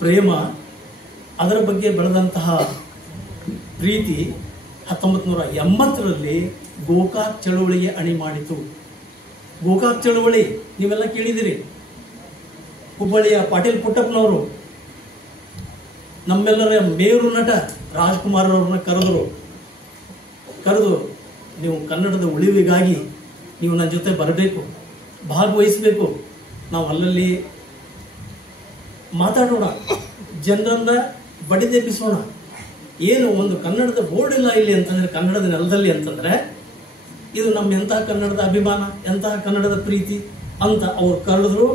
ಪ್ರೇಮ, ಅದರ ಬಗ್ಗೆ ಬೆಳೆದಂತಹ ಪ್ರೀತಿ 1980ರಲ್ಲಿ ಗೋಕಾಕ್ ಚಳುವಳಿಗೆ ಅಣಿ ಮಾಡಿತು. ಗೋಕಾಕ್ ಚಳುವಳಿ ನೀವೆಲ್ಲ ಕೇಳಿದಿರಿ. ಹುಬ್ಬಳ್ಳಿಯ ಪಾಟೀಲ್ ಪುಟ್ಟಪ್ಪನವರು ನಮ್ಮೆಲ್ಲರ ಮೇರು ನಟ ರಾಜ್ಕುಮಾರ್ ಅವ್ರನ್ನ ಕರೆದು ನೀವು ಕನ್ನಡದ ಉಳಿವಿಗಾಗಿ ನೀವು ನನ್ನ ಜೊತೆ ಬರಬೇಕು, ಭಾಗವಹಿಸಬೇಕು, ನಾವು ಅಲ್ಲಲ್ಲಿ ಮಾತಾಡೋಣ, ಜನರನ್ನ ಬಡಿದೆಬ್ಬಿಸೋಣ. ಏನು ಒಂದು ಕನ್ನಡದ ಬೋರ್ಡ್ ಇಲ್ಲ ಇಲ್ಲಿ ಅಂತಂದ್ರೆ, ಕನ್ನಡದ ನೆಲದಲ್ಲಿ ಅಂತಂದ್ರೆ ಇದು ನಮ್ಮ ಎಂತಹ ಕನ್ನಡದ ಅಭಿಮಾನ, ಎಂತಹ ಕನ್ನಡದ ಪ್ರೀತಿ ಅಂತ ಅವ್ರು ಕರೆದ್ರು.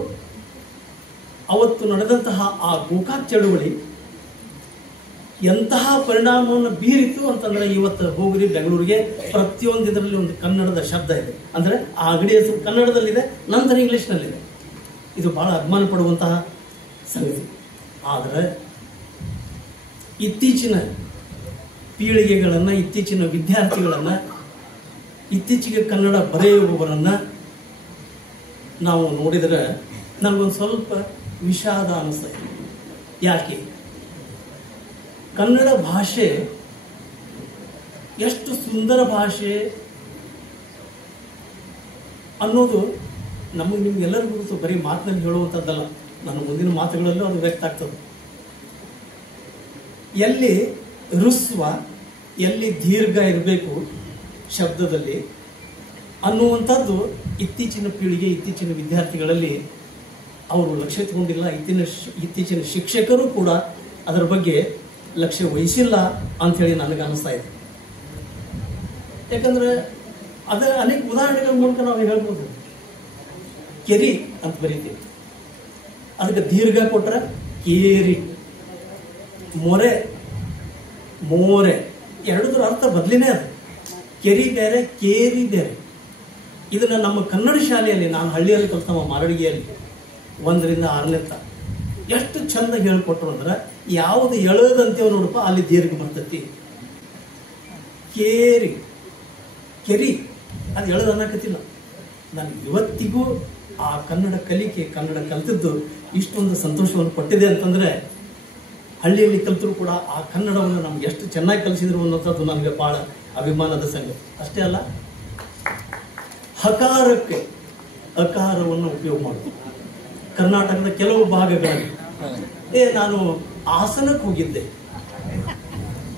ಅವತ್ತು ನಡೆದಂತಹ ಆ ಗೋಕಾಕ್ ಚಳುವಳಿ ಎಂತಹ ಪರಿಣಾಮವನ್ನು ಬೀರಿತು ಅಂತಂದ್ರೆ, ಇವತ್ತು ಹೋಗ್ರಿ ಬೆಂಗಳೂರಿಗೆ ಪ್ರತಿಯೊಂದು ಇದರಲ್ಲಿ ಒಂದು ಕನ್ನಡದ ಶಬ್ದ ಇದೆ. ಅಂದ್ರೆ ಆ ಅಂಗಡಿ ಹೆಸರು ಕನ್ನಡದಲ್ಲಿದೆ, ನಂತರ ಇಂಗ್ಲಿಷ್ನಲ್ಲಿದೆ. ಇದು ಬಹಳ ಅಭಿಮಾನ ಪಡುವಂತಹ ಸಂಗತಿ. ಆದರೆ ಇತ್ತೀಚಿನ ಪೀಳಿಗೆಗಳನ್ನ, ಇತ್ತೀಚಿನ ವಿದ್ಯಾರ್ಥಿಗಳನ್ನ, ಇತ್ತೀಚೆಗೆ ಕನ್ನಡ ಬರೆಯುವವರನ್ನ ನಾವು ನೋಡಿದರೆ ನನಗೊಂದು ಸ್ವಲ್ಪ ವಿಷಾದ ಅನಿಸ್ತದೆ. ಯಾಕೆ? ಕನ್ನಡ ಭಾಷೆ ಎಷ್ಟು ಸುಂದರ ಭಾಷೆ ಅನ್ನೋದು ನಿಮ್ಗೆಲ್ಲರಿಗೂ ಗೊತ್ತು. ಬರೀ ಮಾತಿನಲ್ಲಿ ಹೇಳುವಂಥದ್ದಲ್ಲ, ನನ್ನ ಮುಂದಿನ ಮಾತುಗಳಲ್ಲೂ ಅದು ವ್ಯಕ್ತ ಆಗ್ತದೆ. ಎಲ್ಲಿ ಹೃಸ್ವ, ಎಲ್ಲಿ ದೀರ್ಘ ಇರಬೇಕು ಶಬ್ದದಲ್ಲಿ ಅನ್ನುವಂಥದ್ದು ಇತ್ತೀಚಿನ ಪೀಳಿಗೆ, ಇತ್ತೀಚಿನ ವಿದ್ಯಾರ್ಥಿಗಳಲ್ಲಿ ಅವರು ಲಕ್ಷ್ಯ ತಗೊಂಡಿಲ್ಲ. ಇತ್ತೀಚಿನ ಶಿಕ್ಷಕರು ಕೂಡ ಅದರ ಬಗ್ಗೆ ಲಕ್ಷ್ಯ ವಹಿಸಿಲ್ಲ ಅಂಥೇಳಿ ನನಗೆ ಅನಿಸ್ತಾ ಇದೆ. ಯಾಕಂದ್ರೆ ಅದರ ಅನೇಕ ಉದಾಹರಣೆಗಳ ಮೂಲಕ ನಾವು ಹೇಳ್ಬೋದು. ಕೆರಿ ಅಂತ ಬರೀತೀವಿ, ಅದಕ್ಕೆ ದೀರ್ಘ ಕೊಟ್ರೆ ಕೇರಿ. ಮೊರೆ, ಮೋರೆ, ಎರಡರ ಅರ್ಥ ಬದಲಿನೇ ಅದು. ಕೆರಿ ಬೇರೆ, ಕೇರಿ ಬೇರೆ. ಇದನ್ನ ನಮ್ಮ ಕನ್ನಡ ಶಾಲೆಯಲ್ಲಿ, ನಾನು ಹಳ್ಳಿಯಲ್ಲಿ ಕಲ್ತವ ಮಾರಡಿಗೆಯಲ್ಲಿ 1ರಿಂದ 6ನೇ ಎಷ್ಟು ಚಂದ ಹೇಳ್ಕೊಟ್ರು ಅಂದ್ರೆ, ಯಾವುದು ಎಳದಂತೇವ್ ನೋಡಪ್ಪ ಅಲ್ಲಿ ದೀರ್ಘ ಬರ್ತೈತಿ. ಕೇರಿ, ಕೆರಿ ಅದು ಎಳದ ಅನ್ನಕತ್ತಿಲ್ಲ. ನಾನು ಇವತ್ತಿಗೂ ಆ ಕನ್ನಡ ಕಲಿಕೆ, ಕನ್ನಡ ಕಲಿತದ್ದು ಇಷ್ಟೊಂದು ಸಂತೋಷವನ್ನು ಕೊಟ್ಟಿದೆ ಅಂತಂದ್ರೆ, ಹಳ್ಳಿಯಲ್ಲಿ ಕಲಿತರು ಕೂಡ ಆ ಕನ್ನಡವನ್ನು ನಮ್ಗೆ ಎಷ್ಟು ಚೆನ್ನಾಗಿ ಕಲಿಸಿದ್ರು ಅನ್ನೋಂಥದ್ದು ನನಗೆ ಬಹಳ ಅಭಿಮಾನದ ಸಂಗತಿ. ಅಷ್ಟೇ ಅಲ್ಲ, ಹಕಾರಕ್ಕೆ ಅಕಾರವನ್ನು ಉಪಯೋಗ ಮಾಡೋದು. ಕರ್ನಾಟಕದ ಕೆಲವು ಭಾಗಗಳಲ್ಲಿ ನಾನು ಹಾಸನಕ್ಕೆ ಹೋಗಿದ್ದೆ.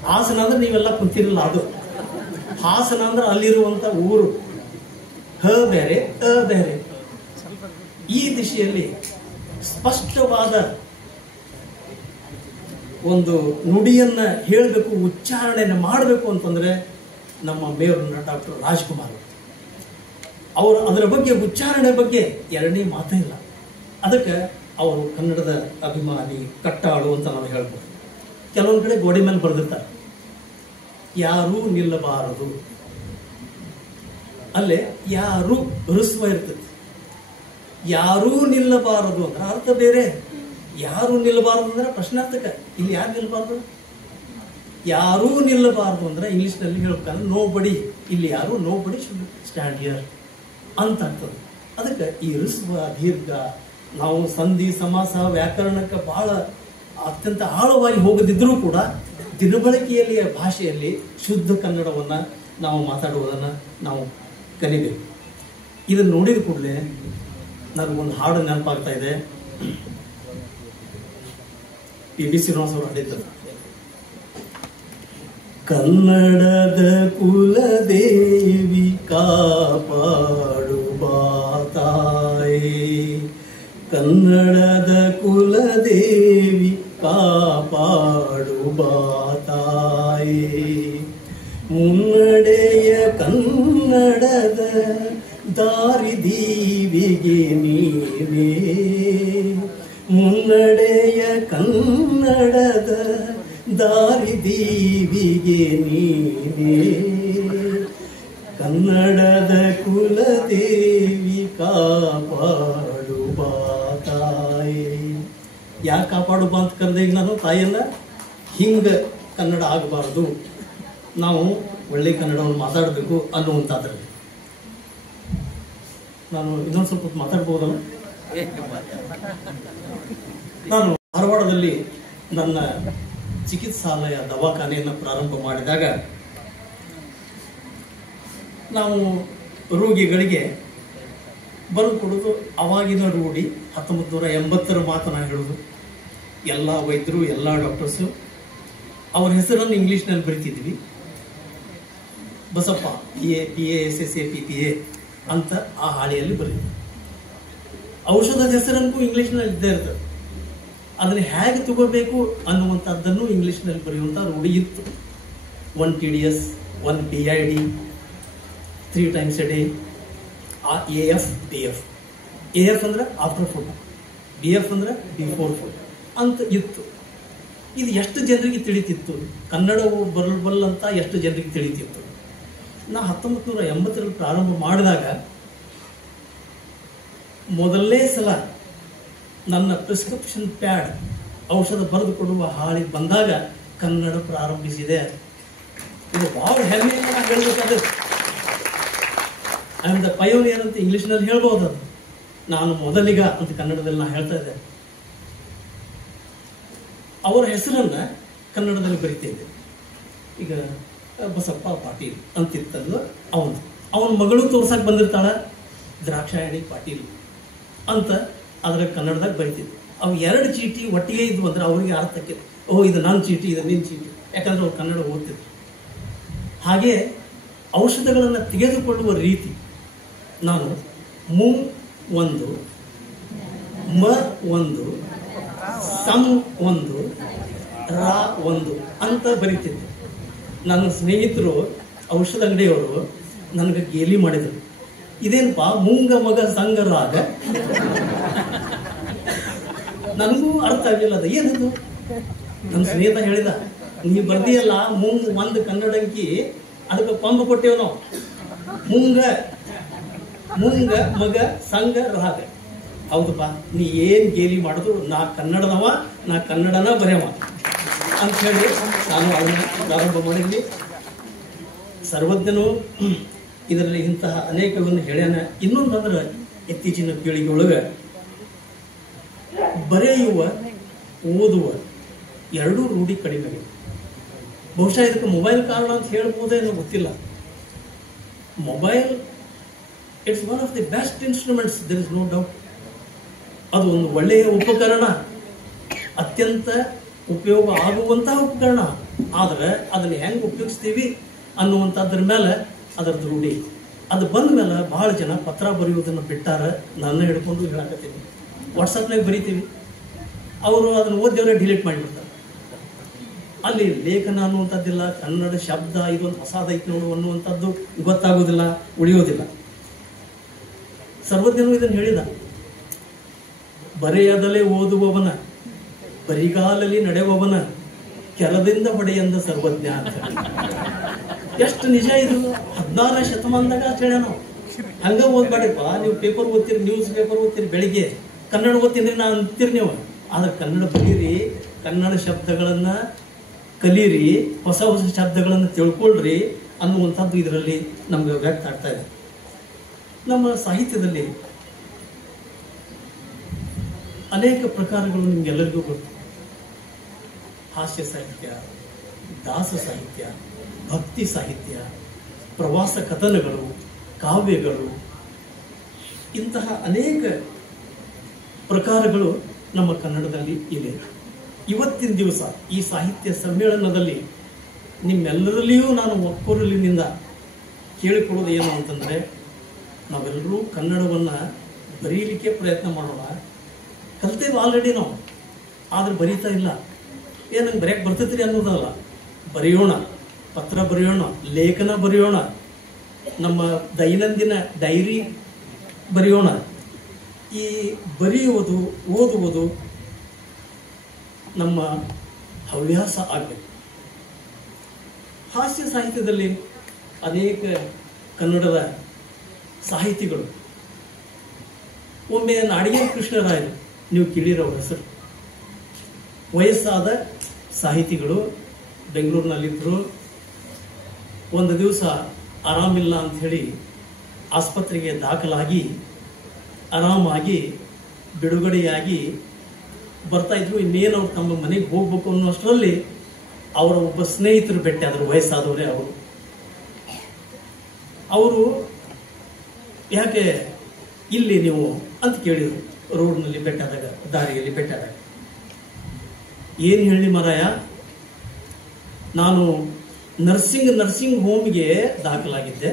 ಹಾಸನ ಅಂದ್ರೆ ನೀವೆಲ್ಲ ಕುಂತಿರಲ್ಲ, ಅದು ಹಾಸನ ಅಂದ್ರೆ ಅಲ್ಲಿರುವಂತ ಊರು. ಹ ಬೇರೆ, ಅ ಬೇರೆ. ಈ ದಿಶೆಯಲ್ಲಿ ಸ್ಪಷ್ಟವಾದ ಒಂದು ನುಡಿಯನ್ನ ಹೇಳಬೇಕು, ಉಚ್ಚಾರಣೆಯನ್ನು ಮಾಡಬೇಕು ಅಂತಂದ್ರೆ ನಮ್ಮ ಮೇಯರ್ ಡಾಕ್ಟರ್ ರಾಜ್ಕುಮಾರ್ ಅವರು ಅದರ ಬಗ್ಗೆ, ಉಚ್ಚಾರಣೆ ಬಗ್ಗೆ ಎರಡನೇ ಮಾತೇ ಇಲ್ಲ. ಅದಕ್ಕೆ ಅವರು ಕನ್ನಡದ ಅಭಿಮಾನಿ, ಕಟ್ಟಾಳು ಅಂತ ನಾವು ಹೇಳ್ಬೋದು. ಕೆಲವೊಂದು ಕಡೆ ಗೋಡೆ ಮೇಲೆ ಬರೆದಿರ್ತಾರೆ, ಯಾರೂ ನಿಲ್ಲಬಾರದು. ಅಲ್ಲೇ ಯಾರು ಹೃಸ್ವ ಇರ್ತದೆ. ಯಾರೂ ನಿಲ್ಲಬಾರದು ಅಂದ್ರೆ ಅರ್ಥ ಬೇರೆ. ಯಾರು ನಿಲ್ಲಬಾರದು ಅಂದ್ರೆ ಪ್ರಶ್ನಾರ್ಥಕ. ಇಲ್ಲಿ ಯಾರು ನಿಲ್ಲಬಾರದು? ಯಾರೂ ನಿಲ್ಲಬಾರದು ಅಂದ್ರೆ ಇಂಗ್ಲಿಷ್ನಲ್ಲಿ ಹೇಳ್ಬೇಕಂದ್ರೆ ನೋ ಬಡಿ. ಇಲ್ಲಿ ಯಾರು ನೋ ಬಡಿ ಶುಡ್ ಸ್ಟ್ಯಾಂಡ್ ಹಿಯರ್ ಅಂತ ಆಗ್ತದೆ. ಅದಕ್ಕೆ ಈ ಹೃಸ್ವ, ದೀರ್ಘ, ನಾವು ಸಂಧಿ, ಸಮಾಸ, ವ್ಯಾಕರಣಕ್ಕೆ ಬಹಳ ಅತ್ಯಂತ ಆಳವಾಗಿ ಹೋಗದಿದ್ರೂ ಕೂಡ ದಿನಬಳಕೆಯಲ್ಲಿ ಭಾಷೆಯಲ್ಲಿ ಶುದ್ಧ ಕನ್ನಡವನ್ನ ನಾವು ಮಾತಾಡುವುದನ್ನು ನಾವು ಕಲಿಬೇಕು. ಇದನ್ನು ನೋಡಿದ ಕೂಡಲೇ ನನಗೊಂದು ಹಾಡು ನೆನಪಾಗ್ತಾ ಇದೆ. PB ಶ್ರೀನಿವಾಸ್ ಅವರು ಹಾಡಿದ್ದಾರೆ. ಕನ್ನಡದ ಕುಲದೇವಿ ಕಾಪಾಡು ಬಾತಾಯೇ, ಕನ್ನಡದ ಕುಲದೇವಿ ಕಾಪಾಡು ಬಾತಾಯೇ, ಮುನ್ನಡೆಯ ಕನ್ನಡ ಕನ್ನಡದ ದಾರಿದೀವಿಗೆ ನೀನೇ ಮುನ್ನಡೆಯ ಕನ್ನಡದ ದಾರಿದೀವಿಗೆ ನೀನೇ ಕನ್ನಡದ ಕುಲದೇವಿ ಕಾಪಾಡುವ ತಾಯಿ. ಯಾಕೆ ಕಾಪಾಡುವ ಅಂತ ಕರೆದೆ ಈಗ ನಾನು ತಾಯಿಯನ್ನ? ಹಿಂಗ ಕನ್ನಡ ಆಗಬಾರ್ದು, ನಾವು ಒಳ್ಳೆ ಕನ್ನಡವನ್ನು ಮಾತಾಡಬೇಕು ಅನ್ನುವಂಥದ್ರಲ್ಲಿ ನಾನು ಇನ್ನೊಂದು ಸ್ವಲ್ಪ ಮಾತಾಡ್ಬೋದಲ್ಲ. ನಾನು ಧಾರವಾಡದಲ್ಲಿ ನನ್ನ ಚಿಕಿತ್ಸಾಲಯ ದವಾಖಾನೆಯನ್ನು ಪ್ರಾರಂಭ ಮಾಡಿದಾಗ ನಾವು ರೋಗಿಗಳಿಗೆ ಬರೆದು ಕೊಡೋದು ಅವಾಗಿನ ರೂಢಿ. 1980 ಮಾತನ್ನ ಹೇಳೋದು. ಎಲ್ಲ ವೈದ್ಯರು, ಎಲ್ಲ ಡಾಕ್ಟರ್ಸು ಅವ್ರ ಹೆಸರನ್ನು ಇಂಗ್ಲೀಷ್ನಲ್ಲಿ ಬರಿತಿದ್ವಿ. ಬಸಪ್ಪ PA PPA ಅಂತ ಆ ಹಾಳೆಯಲ್ಲಿ ಬರೀತೀವಿ. ಔಷಧದ ಹೆಸರನ್ನು ಇಂಗ್ಲೀಷ್ನಲ್ಲಿ ಇದ್ದೇ ಇರ್ತದೆ. ಅದನ್ನು ಹೇಗೆ ತಗೋಬೇಕು ಅನ್ನುವಂಥದ್ದನ್ನು ಇಂಗ್ಲೀಷ್ನಲ್ಲಿ ಬರೆಯುವಂಥ ರೂಢಿ ಇತ್ತು. 1 TDS, 1 BID, 3 times a day, AF BF. AF ಅಂದ್ರೆ ಆಫ್ಟರ್ ಫುಡ್, BF ಅಂದ್ರೆ ಬಿಫೋರ್ ಫುಡ್ ಅಂತ ಇತ್ತು. ಇದು ಎಷ್ಟು ಜನರಿಗೆ ತಿಳಿತಿತ್ತು? ಕನ್ನಡ ಬರಬಲ್ಲಂತ ಎಷ್ಟು ಜನರಿಗೆ ತಿಳಿತಿತ್ತು? ನಾ 1980 ಪ್ರಾರಂಭ ಮಾಡಿದಾಗ ಮೊದಲನೇ ಸಲ ನನ್ನ ಪ್ರಿಸ್ಕ್ರಿಪ್ಷನ್ ಪ್ಯಾಡ್ ಔಷಧ ಬರೆದು ಕೊಡುವ ಹಾಳಿ ಬಂದಾಗ ಕನ್ನಡ ಪ್ರಾರಂಭಿಸಿದೆ. ಇದು ಬಹಳ ಹೆಮ್ಮೆಯಿಂದ ನಾನು ಹೇಳಬೇಕಾದ್ರೆ ಐ ಆಮ್ ದ ಪಯೋನಿಯರ್ ಅಂತ ಇಂಗ್ಲಿಷ್ನಲ್ಲಿ ಹೇಳ್ಬೋದು. ಅದು ನಾನು ಮೊದಲಿಗ ಅಂತ ಕನ್ನಡದಲ್ಲಿ ನಾನು ಹೇಳ್ತಾ ಇದ್ದೆ. ಅವರ ಹೆಸರನ್ನ ಕನ್ನಡದಲ್ಲಿ ಬರಿತಿದ್ದೆ. ಈಗ ಬಸಪ್ಪ ಪಾಟೀಲ್ ಅಂತಿತ್ತಲ್ಲ, ಅವನ ಮಗಳು ತೋರ್ಸಕ್ ಬಂದಿರ್ತಾಳ, ದ್ರಾಕ್ಷಾಯಣಿ ಪಾಟೀಲ್ ಅಂತ ಅದರ ಕನ್ನಡದಾಗ ಬರಿತಿದ್ದೆ. ಅವು 2 ಚೀಟಿ ಒಟ್ಟಿಗೆ ಇದ್ವು ಅಂದ್ರೆ ಅವ್ರಿಗೆ ಅರ್ಥಕ್ಕೆ, ಓಹ್ ಇದು ನನ್ನ ಚೀಟಿ, ಇದು ನಿನ್ನ ಚೀಟಿ, ಯಾಕಂದ್ರೆ ಅವ್ರು ಕನ್ನಡ ಓದ್ತಿದ್ರು. ಹಾಗೆ ಔಷಧಗಳನ್ನು ತೆಗೆದುಕೊಳ್ಳುವ ರೀತಿ, ನಾನು ಮು 1, ಮ 1, ಸಂ 1, ರಾ 1 ಅಂತ ಬರೀತಿದ್ದೆ. ನನ್ನ ಸ್ನೇಹಿತರು ಔಷಧ ಅಂಗಡಿಯವರು ನನಗೆ ಗೇಲಿ ಮಾಡಿದರು. ಇದೇನಪ್ಪ ಮುಂಗ ಮಗ ಸಂಗ ರಾಗ? ನನಗೂ ಅರ್ಥ ಆಗಲಿಲ್ಲ ಅದು ಏನದು. ನನ್ನ ಸ್ನೇಹಿತ ಹೇಳಿದ, ನೀ ಬರ್ದಿಯಲ್ಲ ಮುಂಗ್ 1 ಕನ್ನಡ ಅಂಕಿ, ಅದಕ್ಕೆ ಕೊಂಬ ಕೊಟ್ಟೇವ್ ನಾವು. ಮುಂಗ ಮಗ ಸಂಗ ರಾಗ. ಹೌದಪ್ಪ, ನೀ ಏನ್ ಗೇಲಿ ಮಾಡಿದ್ರು ನಾ ಕನ್ನಡದವ, ನಾ ಕನ್ನಡನ ಬರೆಯವ ಅಂತ ಹೇಳಿ ನಾನು ಅದನ್ನ ಪ್ರಾರಂಭ ಮಾಡಿದ್ವಿ. ಸರ್ವಜ್ಞನು ಇದರಲ್ಲಿ ಇಂತಹ ಅನೇಕವನ್ನು ಹೇಳ್ಯಾನ. ಇನ್ನೊಂದಂದ್ರೆ ಇತ್ತೀಚಿನ ಪೀಳಿಗೆ ಒಳಗೆ ಬರೆಯುವ ಓದುವ ಎರಡೂ ರೂಢಿ ಕಡಿಮೆ ಆಗಿದೆ. ಬಹುಶಃ ಇದಕ್ಕೆ ಮೊಬೈಲ್ ಕಾರಣ ಅಂತ ಹೇಳ್ಬೋದೇನೋ ಗೊತ್ತಿಲ್ಲ. Mobile it's one of the best instruments, there is no doubt. ಅದು ಒಂದು ಒಳ್ಳೆಯ ಉಪಕರಣ, ಅತ್ಯಂತ ಉಪಯೋಗ ಆಗುವಂತಹ ಉಪಕರಣ. ಆದರೆ ಅದನ್ನು ಹೆಂಗೆ ಉಪಯೋಗಿಸ್ತೀವಿ ಅನ್ನುವಂಥದ್ರ ಮೇಲೆ ಅದರದ್ದು ರೂಢಿ. ಅದು ಬಂದ ಮೇಲೆ ಬಹಳ ಜನ ಪತ್ರ ಬರೆಯುವುದನ್ನು ಬಿಟ್ಟಾರ. ನನ್ನ ಹಿಡ್ಕೊಂಡು ಹೇಳಕತ್ತೀನಿ, ವಾಟ್ಸಪ್ನಾಗ ಬರೀತೀವಿ, ಅವರು ಅದನ್ನು ಓದಿಯವರೇ ಡಿಲೀಟ್ ಮಾಡಿಬಿಡ್ತಾರೆ. ಅಲ್ಲಿ ಲೇಖನ ಅನ್ನುವಂಥದ್ದಿಲ್ಲ, ಕನ್ನಡ ಶಬ್ದ ಇದೊಂದು ಹೊಸದೈತಿ ನೋಡು ಅನ್ನುವಂಥದ್ದು ಗೊತ್ತಾಗೋದಿಲ್ಲ, ಉಳಿಯೋದಿಲ್ಲ. ಸರ್ವಜ್ಞನು ಇದನ್ನು ಹೇಳಿದ, ಬರೆಯದಲೇ ಓದುವವನ, ಬರಿಗಾಲಲ್ಲಿ ನಡೆಯುವವನ ಕೆಲದಿಂದ ಹೊಡೆಯಂದ ಸರ್ವಜ್ಞ ಅಂತ. ಎಷ್ಟು ನಿಜ ಇದು. 16ನೇ ಶತಮಾನದಾಗ ಅಂತ ಹೇಳ ನಾವು. ಹಂಗ ಓದ್ಬೇಡಪ್ಪ, ನೀವು ಪೇಪರ್ ಓದ್ತೀರಿ, ನ್ಯೂಸ್ ಪೇಪರ್ ಓದ್ತೀರಿ, ಬೆಳಿಗ್ಗೆ ಕನ್ನಡ ಓದ್ತೀನಿ ನಾ ಅಂತೀರಿ ನೀವು. ಆದ್ರೆ ಕನ್ನಡ ಬರೀರಿ, ಕನ್ನಡ ಶಬ್ದಗಳನ್ನ ಕಲೀರಿ, ಹೊಸ ಹೊಸ ಶಬ್ದಗಳನ್ನು ತಿಳ್ಕೊಳ್ರಿ ಅನ್ನುವಂಥದ್ದು ಇದರಲ್ಲಿ ನಮ್ಗೆ ವ್ಯಕ್ತ ಆಗ್ತಾ ಇದೆ. ನಮ್ಮ ಸಾಹಿತ್ಯದಲ್ಲಿ ಅನೇಕ ಪ್ರಕಾರಗಳು ನಿಮ್ಗೆಲ್ಲರಿಗೂ ಗೊತ್ತು. ಹಾಸ್ಯ ಸಾಹಿತ್ಯ, ದಾಸ ಸಾಹಿತ್ಯ, ಭಕ್ತಿ ಸಾಹಿತ್ಯ, ಪ್ರವಾಸ ಕಥನಗಳು, ಕಾವ್ಯಗಳು, ಇಂತಹ ಅನೇಕ ಪ್ರಕಾರಗಳು ನಮ್ಮ ಕನ್ನಡದಲ್ಲಿ ಇವೆ. ಇವತ್ತಿನ ದಿವಸ ಈ ಸಾಹಿತ್ಯ ಸಮ್ಮೇಳನದಲ್ಲಿ ನಿಮ್ಮೆಲ್ಲರಲ್ಲಿಯೂ ನಾನು ಒಕ್ಕೊರಲಿನಿಂದ ಕೇಳಿಕೊಳ್ಳೋದು ಏನು ಅಂತಂದರೆ, ನಾವೆಲ್ಲರೂ ಕನ್ನಡವನ್ನು ಬರೀಲಿಕ್ಕೆ ಪ್ರಯತ್ನ ಮಾಡೋಣ. ಕಲ್ತೇವೆ ಆಲ್ರೆಡಿ ನಾವು, ಆದ್ರೆ ಬರೀತಾ ಇಲ್ಲ. ನಂಗೆ ಬರೆಯಕ್ಕೆ ಬರ್ತೈತ್ರಿ ಅನ್ನೋದಲ್ಲ, ಬರೆಯೋಣ, ಪತ್ರ ಬರೆಯೋಣ, ಲೇಖನ ಬರೆಯೋಣ, ನಮ್ಮ ದೈನಂದಿನ ಡೈರಿ ಬರೆಯೋಣ. ಈ ಬರೆಯುವುದು, ಓದುವುದು ನಮ್ಮ ಹವ್ಯಾಸ ಆಗಬೇಕು. ಹಾಸ್ಯ ಸಾಹಿತ್ಯದಲ್ಲಿ ಅನೇಕ ಕನ್ನಡದ ಸಾಹಿತಿಗಳು, ಒಮ್ಮೆ ನಾಡಿಗೇರ ಕೃಷ್ಣರಾಯರು, ನೀವು ಕೇಳಿರೋರ ಹೆಸರು, ವಯಸ್ಸಾದ ಸಾಹಿತಿಗಳು ಬೆಂಗಳೂರಿನಲ್ಲಿದ್ದರು. ಒಂದು ದಿವಸ ಆರಾಮಿಲ್ಲ ಅಂತ ಹೇಳಿ ಆಸ್ಪತ್ರೆಗೆ ದಾಖಲಾಗಿ ಆರಾಮಾಗಿ ಬಿಡುಗಡೆಯಾಗಿ ಬರ್ತಾ ಇದ್ರು. ಇನ್ನೇನು ಅವ್ರು ತಮ್ಮ ಮನೆಗೆ ಹೋಗ್ಬೇಕು ಅನ್ನೋಷ್ಟರಲ್ಲಿ ಅವರ ಒಬ್ಬ ಸ್ನೇಹಿತರು ಭೇಟಿ ಆದರು, ವಯಸ್ಸಾದವರೇ ಅವರು ಯಾಕೆ ಇಲ್ಲಿ ನೀವು ಅಂತ ಕೇಳಿದ್ರು. ರೋಡ್ನಲ್ಲಿ ಭೇಟಿಯಾದಾಗ, ದಾರಿಯಲ್ಲಿ ಭೇಟಿಯಾದಾಗ, ಏನು ಹೇಳಿ ಮಾರಾಯ, ನಾನು ನರ್ಸಿಂಗ್ ಹೋಮ್ಗೆ ದಾಖಲಾಗಿದ್ದೆ.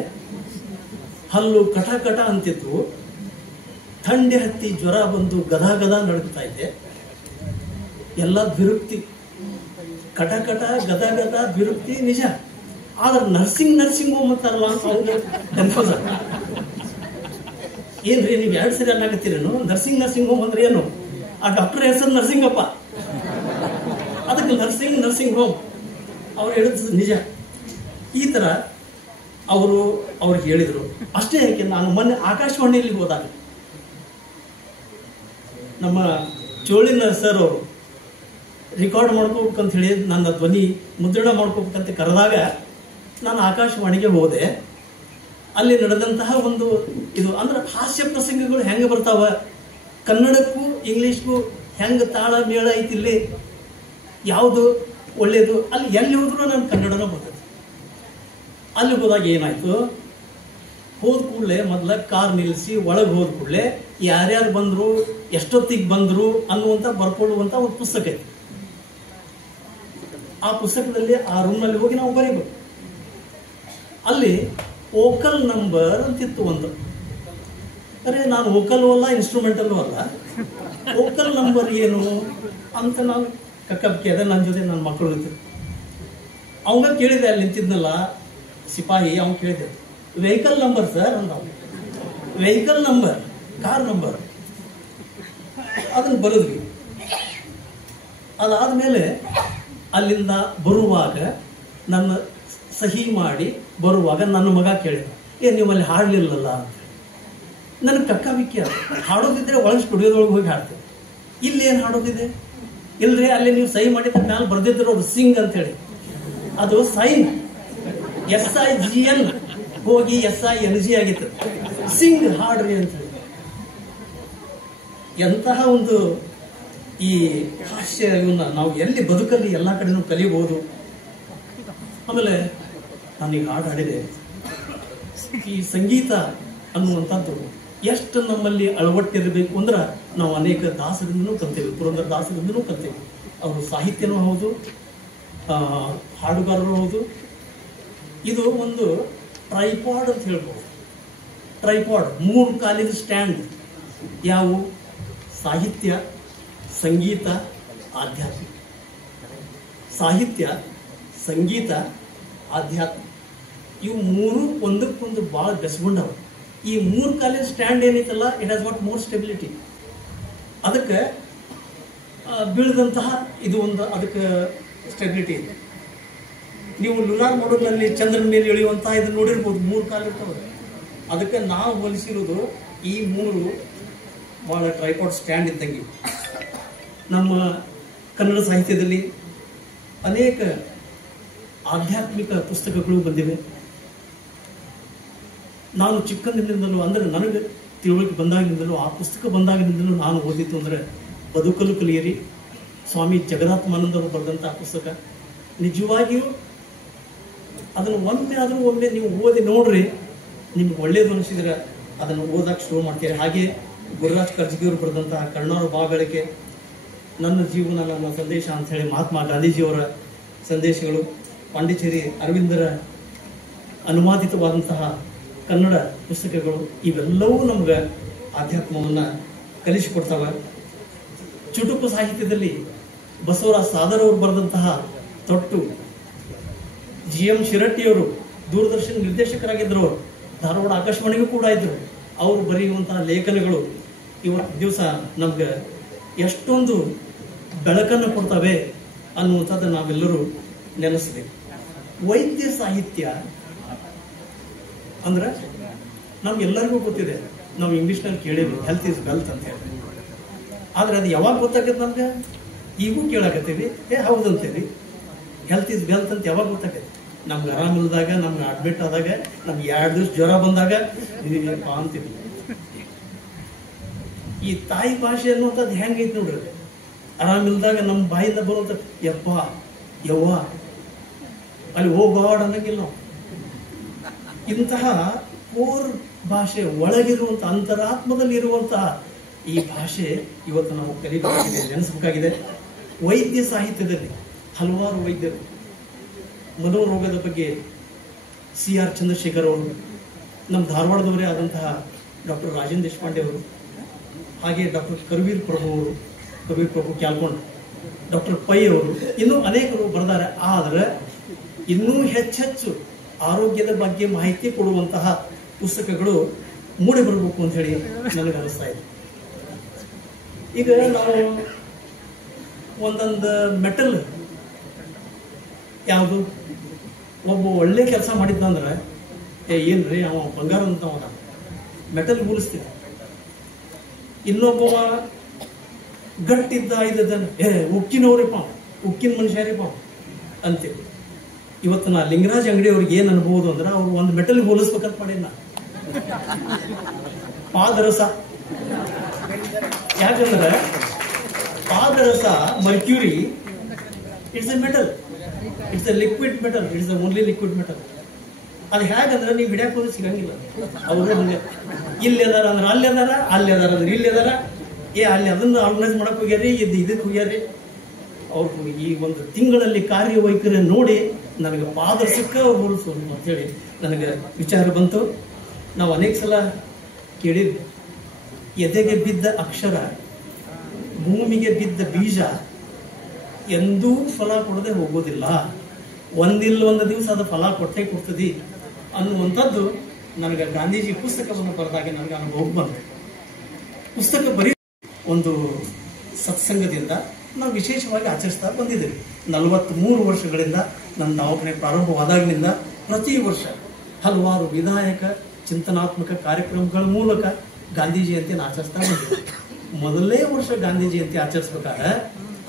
ಹಲ್ಲು ಕಟ ಕಟ ಅಂತಿತ್ತು, ಥಂಡಿ ಹತ್ತಿ ಜ್ವರ ಬಂದು ಗದ ನಡುಗ್ತಾ ಇದ್ದೆ. ಎಲ್ಲ ದ್ವಿರುಕ್ತಿ, ಕಟ ಗದ ದ್ವಿರುಕ್ತಿ ನಿಜ. ಆದ್ರೆ ನರ್ಸಿಂಗ್ ಹೋಮ್ ಅಂತಾರಲ್ಲ ಅಂತ ಕನ್ಫ್ಯೂಸ್. ಏನ್ರಿ ನೀವು 2 ಸರಿ ಅನ್ನಾಗತ್ತೀರೇನು? ನರ್ಸಿಂಗ್ ಹೋಮ್ ಅಂದ್ರೆ ಏನು? ಆ ಡಾಕ್ಟರ್ ಹೆಸರು ನರ್ಸಿಂಗಪ್ಪ, ಅದಕ್ಕೆ ನರ್ಸಿಂಗ್ ಹೋಮ್. ಅವ್ರು ಹೇಳಿದ್ರು ನಿಜ. ಈ ತರ ಅವ್ರು ಹೇಳಿದ್ರು. ಅಷ್ಟೇ ಯಾಕೆ, ನಾನು ಮೊನ್ನೆ ಆಕಾಶವಾಣಿಯಲ್ಲಿ ಹೋದಾಗ ನಮ್ಮ ಚೋಳಿನ ಸರ್ ಅವರು ರೆಕಾರ್ಡ್ ಮಾಡ್ಕೋಬೇಕಂತ ಹೇಳಿ, ನನ್ನ ಧ್ವನಿ ಮುದ್ರಣ ಮಾಡ್ಕೋಬೇಕಂತ ಕರೆದಾಗ ನಾನು ಆಕಾಶವಾಣಿಗೆ ಹೋದೆ. ಅಲ್ಲಿ ನಡೆದಂತಹ ಒಂದು ಇದು ಅಂದ್ರೆ ಹಾಸ್ಯ ಪ್ರಸಂಗಗಳು ಹೆಂಗೆ ಬರ್ತಾವ, ಕನ್ನಡಕ್ಕೂ ಇಂಗ್ಲಿಷ್ಗೂ ಹೆಂಗೆ ತಾಳ ಮೇಳ ಐತಿ, ಇಲ್ಲಿ ಯಾವುದು ಒಳ್ಳೇದು, ಅಲ್ಲಿ ಎಲ್ಲಿ ಹೋದ್ರೂ ನಾನು ಕನ್ನಡನ ಬರ್ತದೆ. ಅಲ್ಲಿ ಹೋದಾಗ ಏನಾಯ್ತು, ಹೋದ ಕೂಡಲೇ ಮೊದಲ ಕಾರ್ ನಿಲ್ಲಿಸಿ ಒಳಗೆ ಹೋದ ಕೂಡಲೇ ಯಾರ್ಯಾರು ಬಂದ್ರು, ಎಷ್ಟೊತ್ತಿಗೆ ಬಂದ್ರು ಅನ್ನುವಂತ ಬರ್ಕೊಳ್ಳುವಂತ ಒಂದು ಪುಸ್ತಕ ಐತಿ. ಆ ಪುಸ್ತಕದಲ್ಲಿ ಆ ರೂಮ್ನಲ್ಲಿ ಹೋಗಿ ನಾವು ಬರೀಬೇಕು. ಅಲ್ಲಿ ವೋಕಲ್ ನಂಬರ್ ಅಂತಿತ್ತು ಒಂದು. ಅರೆ, ನಾನು ವೋಕಲ್ ಅಲ್ಲ, ಇನ್ಸ್ಟ್ರೂಮೆಂಟಲ್ಲೂ ಅಲ್ಲ, ವೋಕಲ್ ನಂಬರ್ ಏನು ಅಂತ ನಾನು ಕಕ್ಕಬ್ಕಿ ಅದ. ನನ್ನ ಜೊತೆ ನನ್ನ ಮಕ್ಕಳು ಇರ್ತಿದ್ರು. ಅವಂಗ ಕೇಳಿದೆ, ಅಲ್ಲಿ ನಿಂತಿದ್ನಲ್ಲ ಸಿಪಾಯಿ, ಅವ್ನು ಕೇಳಿದೆ, ವೆಹಿಕಲ್ ನಂಬರ್ ಸರ್ ಅಂದ. ವೆಹಿಕಲ್ ನಂಬರ್, ಕಾರ್ ನಂಬರ್, ಅದನ್ನು ಬರೆದ್ವಿ. ಅದಾದ್ಮೇಲೆ ಅಲ್ಲಿಂದ ಬರುವಾಗ ನನ್ನ ಸಹಿ ಮಾಡಿ ಬರುವಾಗ ನನ್ನ ಮಗ ಕೇಳಿದ, ನೀವಲ್ಲಿ ಹಾಡಲಿಲ್ಲಲ್ಲ ಅಂತ. ನನಗೆ ಕಕ್ಕಾಬಿಕ್ಕಿ ಅದು. ಹಾಡೋದಿದ್ರೆ ಒಳಗೆ ಸ್ಟುಡಿಯೋದೊಳಗೆ ಹೋಗಿ ಹಾಡ್ತೇವೆ. ಇಲ್ಲಿ ಏನು ಹಾಡೋದಿದೆ? ಇಲ್ರಿ, ಅಲ್ಲಿ ನೀವು ಸಹಿ ಮಾಡಿದ ಮ್ಯಾಲೆ ಬರ್ದಿದ್ರು ಅವ್ರು ಸಿಂಗ್ ಅಂತ ಹೇಳಿ, ಅದು ಸೈನ್, SIGN ಹೋಗಿ SING ಆಗಿತ್ತು. ಸಿಂಗ್ ಹಾಡ್ರಿ ಅಂತ ಹೇಳಿ. ಎಂತಹ ಒಂದು ಈ ಹಾಸ್ಯ ಇವನ್ನ ನಾವು ಎಲ್ಲಿ ಬದುಕಲ್ಲಿ ಎಲ್ಲ ಕಡೆನೂ ಕಲಿಬಹುದು. ಆಮೇಲೆ ನಾನೀಗ ಹಾಡು ಹಾಡಿದೆ. ಈ ಸಂಗೀತ ಅನ್ನುವಂಥದ್ದು ಎಷ್ಟು ನಮ್ಮಲ್ಲಿ ಅಳವಟ್ಟಿರಬೇಕು ಅಂದ್ರೆ ನಾವು ಅನೇಕ ದಾಸರಿಂದನೂ ಕಲ್ತೇವೆ, ಪುರಂದರ ದಾಸರಿಂದನೂ ಕಲ್ತೇವೆ. ಅವರು ಸಾಹಿತ್ಯನೂ ಹೌದು, ಹಾಡುಗಾರರು ಹೌದು. ಇದು ಒಂದು ಟ್ರೈಪಾಡ್ ಅಂತ ಹೇಳ್ಬೋದು. ಟ್ರೈಪಾಡ್ 3 ಕಾಲಿನ ಸ್ಟ್ಯಾಂಡ್. ಯಾವ? ಸಾಹಿತ್ಯ, ಸಂಗೀತ, ಆಧ್ಯಾತ್ಮ. ಸಾಹಿತ್ಯ, ಸಂಗೀತ, ಆಧ್ಯಾತ್ಮ, ಇವು 3 ಒಂದಕ್ಕೊಂದು ಭಾಳ ಬೆಸ್ಕೊಂಡವ. ಈ 3 ಕಾಲಿನ ಸ್ಟ್ಯಾಂಡ್ ಏನೈತಲ್ಲ, it has what more stability. ಅದಕ್ಕೆ ಬೀಳದಂತಹ ಇದು ಒಂದು, ಅದಕ್ಕೆ ಸ್ಟೆಬಿಲಿಟಿ ಇದೆ. ನೀವು ಲುನಾರ್ ಮಾಡಲ್ನಲ್ಲಿ ಚಂದ್ರನ ಮೇಲೆ ಇಳಿಯುವಂತಹ ಇದನ್ನು ನೋಡಿರ್ಬೋದು, 3 ಕಾಲು ಇರ್ತವೆ. ಅದಕ್ಕೆ ನಾವು ಹೋಲಿಸಿರೋದು ಈ 3 ಭಾಳ ಟ್ರೈಪಾಡ್ ಸ್ಟ್ಯಾಂಡ್ ಇದ್ದಂಗೆ. ನಮ್ಮ ಕನ್ನಡ ಸಾಹಿತ್ಯದಲ್ಲಿ ಅನೇಕ ಆಧ್ಯಾತ್ಮಿಕ ಪುಸ್ತಕಗಳು ಬಂದಿವೆ. ನಾನು ಚಿಕ್ಕಂದಿನಿಂದಲೂ, ಅಂದರೆ ನನಗೆ ತಿಳುವಳಿಕೆ ಬಂದಾಗಿನಿಂದಲೂ, ಆ ಪುಸ್ತಕ ಬಂದಾಗಿನಿಂದಲೂ ನಾನು ಓದಿದ್ದು ಅಂದರೆ ಬದುಕಲು ಕಲಿಯಿರಿ, ಸ್ವಾಮಿ ಜಗದಾತ್ಮಾನಂದರು ಬರೆದಂಥ ಪುಸ್ತಕ. ನಿಜವಾಗಿಯೂ ಅದನ್ನು ಒಮ್ಮೆ ನೀವು ಓದಿ ನೋಡ್ರಿ, ನಿಮ್ಗೆ ಒಳ್ಳೇದು ಅನಿಸಿದ್ರೆ ಅದನ್ನು ಓದಕ್ಕೆ ಶುರು ಮಾಡ್ತೀರಿ. ಹಾಗೆ ಗುರುರಾಜ್ ಕರ್ಜಗಿಯವರು ಬರೆದಂತಹ ಕರ್ಣಾರು ಬಾಬೆಳಕೆ, ನನ್ನ ಜೀವನ ನನ್ನ ಸಂದೇಶ ಅಂತ ಹೇಳಿ ಮಹಾತ್ಮ ಗಾಂಧೀಜಿಯವರ ಸಂದೇಶಗಳು, ಪಾಂಡಿಚೇರಿ ಅರವಿಂದರ ಅನುವಾದಿತವಾದಂತಹ ಕನ್ನಡ ಪುಸ್ತಕಗಳು, ಇವೆಲ್ಲವೂ ನಮ್ಗೆ ಆಧ್ಯಾತ್ಮವನ್ನು ಕಲಿಸಿಕೊಡ್ತವೆ. ಚುಟುಕು ಸಾಹಿತ್ಯದಲ್ಲಿ ಬಸವರಾಜ ಸಾದರ್ ಅವರು ಬರೆದಂತಹ ತೊಟ್ಟು, GM ಶಿರಟ್ಟಿಯವರು ದೂರದರ್ಶನ ನಿರ್ದೇಶಕರಾಗಿದ್ದರು. ಧಾರವಾಡ ಆಕಾಶವಾಣಿಗೂ ಕೂಡ ಇದ್ರು. ಅವರು ಬರೆಯುವಂತಹ ಲೇಖನಗಳು ಇವತ್ತು ದಿವಸ ನಮ್ಗೆ ಎಷ್ಟೊಂದು ಬೆಳಕನ್ನು ಕೊಡ್ತವೆ ಅನ್ನುವಂಥದ್ದು ನಾವೆಲ್ಲರೂ ನೆನೆಸ್ಬೇಕು. ವೈದ್ಯ ಸಾಹಿತ್ಯ ಅಂದ್ರೆ ನಮ್ಗೆಲ್ಲರಿಗೂ ಗೊತ್ತಿದೆ, ನಾವು ಇಂಗ್ಲಿಷ್ನಲ್ಲಿ ಕೇಳೇವಿ ಹೆಲ್ತ್ ಇಸ್ ವೆಲ್ತ್ ಅಂತ ಹೇಳಿ. ಆದ್ರೆ ಅದು ಯಾವಾಗ ಗೊತ್ತಾಗತ್ತೆ ನಮ್ಗೆ? ಈಗೂ ಕೇಳಾಕತ್ತೀವಿ, ಹೌದಂತೇವಿ. ಹೆಲ್ತ್ ಇಸ್ ವೆಲ್ತ್ ಅಂತ ಯಾವಾಗ ಗೊತ್ತಾಗತ್ತೆ? ನಮ್ಗೆ ಆರಾಮಿಲ್ದಾಗ, ನಮ್ಗೆ ಅಡ್ಮಿಟ್ ಆದಾಗ, ನಮ್ಗೆ 2 ದಿವಸ ಜ್ವರ ಬಂದಾಗ ಅಂತೀವಿ. ಈ ತಾಯಿ ಭಾಷೆ ಅನ್ನುವಂಥದ್ದು ಹೆಂಗೈತಿ ನೋಡ್ರಿ. ಆರಾಮಿಲ್ದಾಗ ನಮ್ಮ ಬಾಯಿಂದ ಬರುವಂತ ಯಪ್ಪ ಯವ್ವ ಅಲ್ಲಿ ಹೋಗಾಡ್ ಅನ್ನಂಗಿಲ್ಲ ನಾವು. ಇಂತಹ ಕೋರ್ ಭಾಷೆ, ಒಳಗಿರುವಂತಹ ಅಂತರಾತ್ಮದಲ್ಲಿ ಇರುವಂತಹ ಈ ಭಾಷೆ ಇವತ್ತು ನಾವು ಕಲಿಬೇಕಾಗಿದೆ, ನೆನೆಸಬೇಕಾಗಿದೆ. ವೈದ್ಯ ಸಾಹಿತ್ಯದಲ್ಲಿ ಹಲವಾರು ವೈದ್ಯರು ಮನೋರೋಗದ ಬಗ್ಗೆ CR ಚಂದ್ರಶೇಖರ್ ಅವರು, ನಮ್ಮ ಧಾರವಾಡದವರೇ ಆದಂತಹ ಡಾಕ್ಟರ್ ರಾಜೇಂದ್ರ ದೇಶಪಾಂಡೆ ಅವರು, ಹಾಗೆ ಡಾಕ್ಟರ್ ಕರ್ವೀರ್ ಪ್ರಭು ಕ್ಯಾಲ್ಕೊಂಡ್, ಡಾಕ್ಟರ್ ಪೈ ಅವರು, ಇನ್ನೂ ಅನೇಕರು ಬರೆದಾರೆ. ಆದರೆ ಇನ್ನೂ ಹೆಚ್ಚೆಚ್ಚು ಆರೋಗ್ಯದ ಬಗ್ಗೆ ಮಾಹಿತಿ ಕೊಡುವಂತಹ ಪುಸ್ತಕಗಳು ಮೂಡಿ ಬರಬೇಕು ಅಂತ ಹೇಳಿ ನನಗೆ ಅನಿಸ್ತಾ ಇದೆ. ಈಗ ನಾವು ಒಂದೊಂದು ಮೆಟಲ್, ಯಾವುದು ಒಬ್ಬ ಒಳ್ಳೆ ಕೆಲಸ ಮಾಡಿದ್ನಂದ್ರೆ ಏನ್ರಿ ಅವ ಬಂಗಾರ ಅಂತ ಅವನ ಮೆಟಲ್ ಹೋಲಿಸ್ತೀವಿ. ಇನ್ನೊಬ್ಬವ ಗಟ್ಟಿದ್ದ ಉಕ್ಕಿನವ್ರಿಪ್ಪ, ಉಕ್ಕಿನ ಮನುಷ್ಯರಿಪ್ಪ ಅಂತೀವಿ. ಇವತ್ತು ನಾ ಲಿಂಗರಾಜ್ ಅಂಗಡಿ ಅವ್ರಿಗೆ ಏನ್ ಅನ್ಬಹುದು ಅಂದ್ರೆ, ಅವ್ರು ಒಂದು ಮೆಟಲ್ ಹೋಲಿಸ್ಬೇಕಂತ ಮಾಡಿಲ್ಲ, ಪಾದರಸ. ಯಾಕಂದ್ರೆ ಪಾದರಸ, mercury, it's a metal, it's a liquid metal, it's a only liquid metal. ಅದು ಹೇಗಂದ್ರೆ ನೀವು ಹಿಡಿಯಕ್ಕೆ ಹೋದ್ರೆ ಸಿಗಂಗಿಲ್ಲ. ಅವರು ಹಂಗೆ ಇಲ್ಲಿ ಅದಾರ ಅಂದ್ರೆ ಅಲ್ಲಿ ಅದಾರ, ಅಲ್ಲಿ ಅದಾರ ಅಂದ್ರೆ ಇಲ್ಲಿ ಅದಾರ. ಅಲ್ಲಿ ಅದನ್ನ ಆರ್ಗನೈಸ್ ಮಾಡಕ್ ಹೋಗ್ಯಾರಿ, ಇದಕ್ಕೆ ಹೋಗ್ಯಾರಿ. ಅವ್ರು ಈ ಒಂದು ತಿಂಗಳಲ್ಲಿ ಕಾರ್ಯವೈಖರಿ ನೋಡಿ ನನಗೆ ಪಾದರ್ಶಕ್ಕೆ ಹೋಲಿಸೋದು ಅಂತೇಳಿ ನನಗೆ ವಿಚಾರ ಬಂತು. ನಾವು ಅನೇಕ ಸಲ ಕೇಳಿದ್ವಿ, ಎದೆಗೆ ಬಿದ್ದ ಅಕ್ಷರ, ಭೂಮಿಗೆ ಬಿದ್ದ ಬೀಜ ಎಂದೂ ಫಲ ಕೊಡದೆ ಹೋಗೋದಿಲ್ಲ, ಒಂದು ದಿವಸ ಅದು ಫಲ ಕೊಟ್ಟೇ ಕೊಡ್ತದೆ ಅನ್ನುವಂಥದ್ದು ನನಗೆ ಗಾಂಧೀಜಿ ಪುಸ್ತಕವನ್ನು ಬರೆದಾಗ ನನಗೆ ಅನುಭವ ಬಂತು. ಪುಸ್ತಕ ಬರೀ ಒಂದು ಸತ್ಸಂಗದಿಂದ ನಾವು ವಿಶೇಷವಾಗಿ ಆಚರಿಸ್ತಾ ಬಂದಿದ್ದೇವೆ. 43 ವರ್ಷಗಳಿಂದ ನನ್ನ ದವಾಖಾನೆ ಪ್ರಾರಂಭವಾದಾಗಿನಿಂದ ಪ್ರತಿ ವರ್ಷ ಹಲವಾರು ವಿಧಾಯಕ ಚಿಂತನಾತ್ಮಕ ಕಾರ್ಯಕ್ರಮಗಳ ಮೂಲಕ ಗಾಂಧಿ ಜಯಂತಿಯನ್ನು ಆಚರಿಸ್ತಾ ಬಂದಿದ್ದೇವೆ. ಮೊದಲನೇ ವರ್ಷ ಗಾಂಧಿ ಜಯಂತಿ ಆಚರಿಸಬೇಕಾದ್ರೆ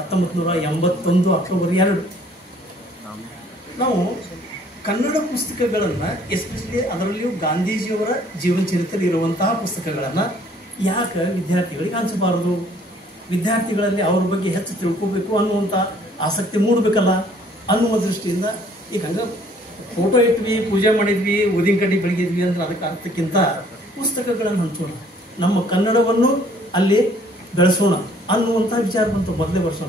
1981 ಅಕ್ಟೋಬರ್ 2 ನಾವು ಕನ್ನಡ ಪುಸ್ತಕಗಳನ್ನ, ಎಸ್ಪೆಷಲಿ ಅದರಲ್ಲಿಯೂ ಗಾಂಧೀಜಿಯವರ ಜೀವನ ಚರಿತ್ರೆ ಇರುವಂತಹ ಪುಸ್ತಕಗಳನ್ನ ಯಾಕೆ ವಿದ್ಯಾರ್ಥಿಗಳಿಗೆ ಹಂಚಬಾರದು, ವಿದ್ಯಾರ್ಥಿಗಳಲ್ಲಿ ಅವ್ರ ಬಗ್ಗೆ ಹೆಚ್ಚು ತಿಳ್ಕೋಬೇಕು ಅನ್ನುವಂಥ ಆಸಕ್ತಿ ಮೂಡಬೇಕಲ್ಲ ಅನ್ನುವ ದೃಷ್ಟಿಯಿಂದ ಈಗ ಹಂಗೆ ಫೋಟೋ ಇಟ್ವಿ, ಪೂಜೆ ಮಾಡಿದ್ವಿ, ಉದಿನ ಕಡ್ಡಿ ಬೆಳಗಿದ್ವಿ ಅಂದ್ರೆ ಅದಕ್ಕೆ ಅರ್ಥಕ್ಕಿಂತ ಪುಸ್ತಕಗಳನ್ನು ಹಂಚೋಣ, ನಮ್ಮ ಕನ್ನಡವನ್ನು ಅಲ್ಲಿ ಬೆಳೆಸೋಣ ಅನ್ನುವಂಥ ವಿಚಾರ ಬಂತು ಮೊದಲೇ ವರ್ಷ.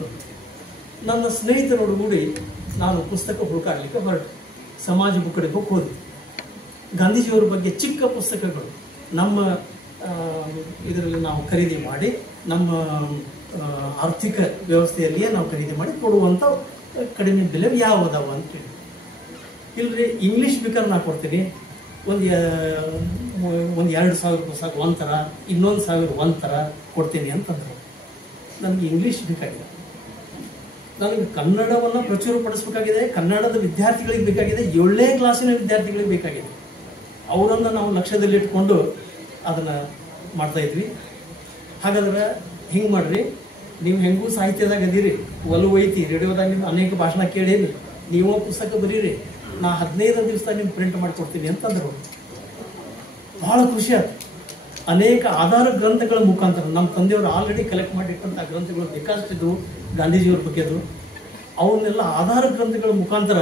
ನನ್ನ ಸ್ನೇಹಿತರೊಡಗೂಡಿ ನಾನು ಪುಸ್ತಕ ಹುಡುಕಾಡಲಿಕ್ಕೆ ಹೊರಟೆ. ಸಮಾಜ ಬುಕ್ ಡಿಪೋಕ್ಕೆ ಹೋದೆ. ಗಾಂಧೀಜಿಯವರ ಬಗ್ಗೆ ಚಿಕ್ಕ ಪುಸ್ತಕಗಳು ನಮ್ಮ ಇದರಲ್ಲಿ ನಾವು ಖರೀದಿ ಮಾಡಿ, ನಮ್ಮ ಆರ್ಥಿಕ ವ್ಯವಸ್ಥೆಯಲ್ಲಿಯೇ ನಾವು ಖರೀದಿ ಮಾಡಿ ಕೊಡುವಂಥ ಕಡಿಮೆ ಬೆಲೆ ಯಾವುದಾವ ಅಂತ ಹೇಳಿ. ಇಲ್ರಿ ಇಂಗ್ಲೀಷ್ ಬೇಕಾದ್ರೆ ನಾ ಕೊಡ್ತೀನಿ, ಒಂದು 2,000 ಪುಸ್ತಕ ಒಂಥರ, ಇನ್ನೊಂದು 1,000 ಒಂಥರ ಕೊಡ್ತೀನಿ ಅಂತಂದ್ರು. ನನಗೆ ಇಂಗ್ಲೀಷ್ ಬೇಕಾಗಿದೆ, ನನಗೆ ಕನ್ನಡವನ್ನು ಪ್ರಚುರಪಡಿಸಬೇಕಾಗಿದೆ, ಕನ್ನಡದ ವಿದ್ಯಾರ್ಥಿಗಳಿಗೆ ಬೇಕಾಗಿದೆ, 7ನೇ ಕ್ಲಾಸಿನ ವಿದ್ಯಾರ್ಥಿಗಳಿಗೆ ಬೇಕಾಗಿದೆ. ಅವರನ್ನು ನಾವು ಲಕ್ಷ್ಯದಲ್ಲಿಟ್ಕೊಂಡು ಅದನ್ನು ಮಾಡ್ತಾ ಇದ್ವಿ. ಹಾಗಾದ್ರೆ ಹಿಂಗೆ ಮಾಡ್ರಿ, ನೀವು ಹೆಂಗೂ ಸಾಹಿತ್ಯದಾಗ ಅದೀರಿ, ಒಲವು ಐತಿ, ರೇಡಿಯೋದಾಗ ನೀವು ಅನೇಕ ಭಾಷಣ ಕೇಳೀರಿ, ನೀವು ಪುಸ್ತಕ ಬರೀರಿ, ನಾ 15 ದಿವಸದಾಗ ನಿಮ್ಗೆ ಪ್ರಿಂಟ್ ಮಾಡಿಕೊಡ್ತೀನಿ ಅಂತಂದ್ರು. ಬಹಳ ಖುಷಿ ಆಯ್ತು. ಅನೇಕ ಆಧಾರ ಗ್ರಂಥಗಳ ಮುಖಾಂತರ ನಮ್ಮ ತಂದೆಯವರು ಆಲ್ರೆಡಿ ಕಲೆಕ್ಟ್ ಮಾಡಿಟ್ಟಂಥ ಗ್ರಂಥಗಳು ಬೇಕಾಷ್ಟಿದ್ವು ಗಾಂಧೀಜಿಯವ್ರ ಬಗ್ಗೆದು, ಅವನ್ನೆಲ್ಲ ಆಧಾರ ಗ್ರಂಥಗಳ ಮುಖಾಂತರ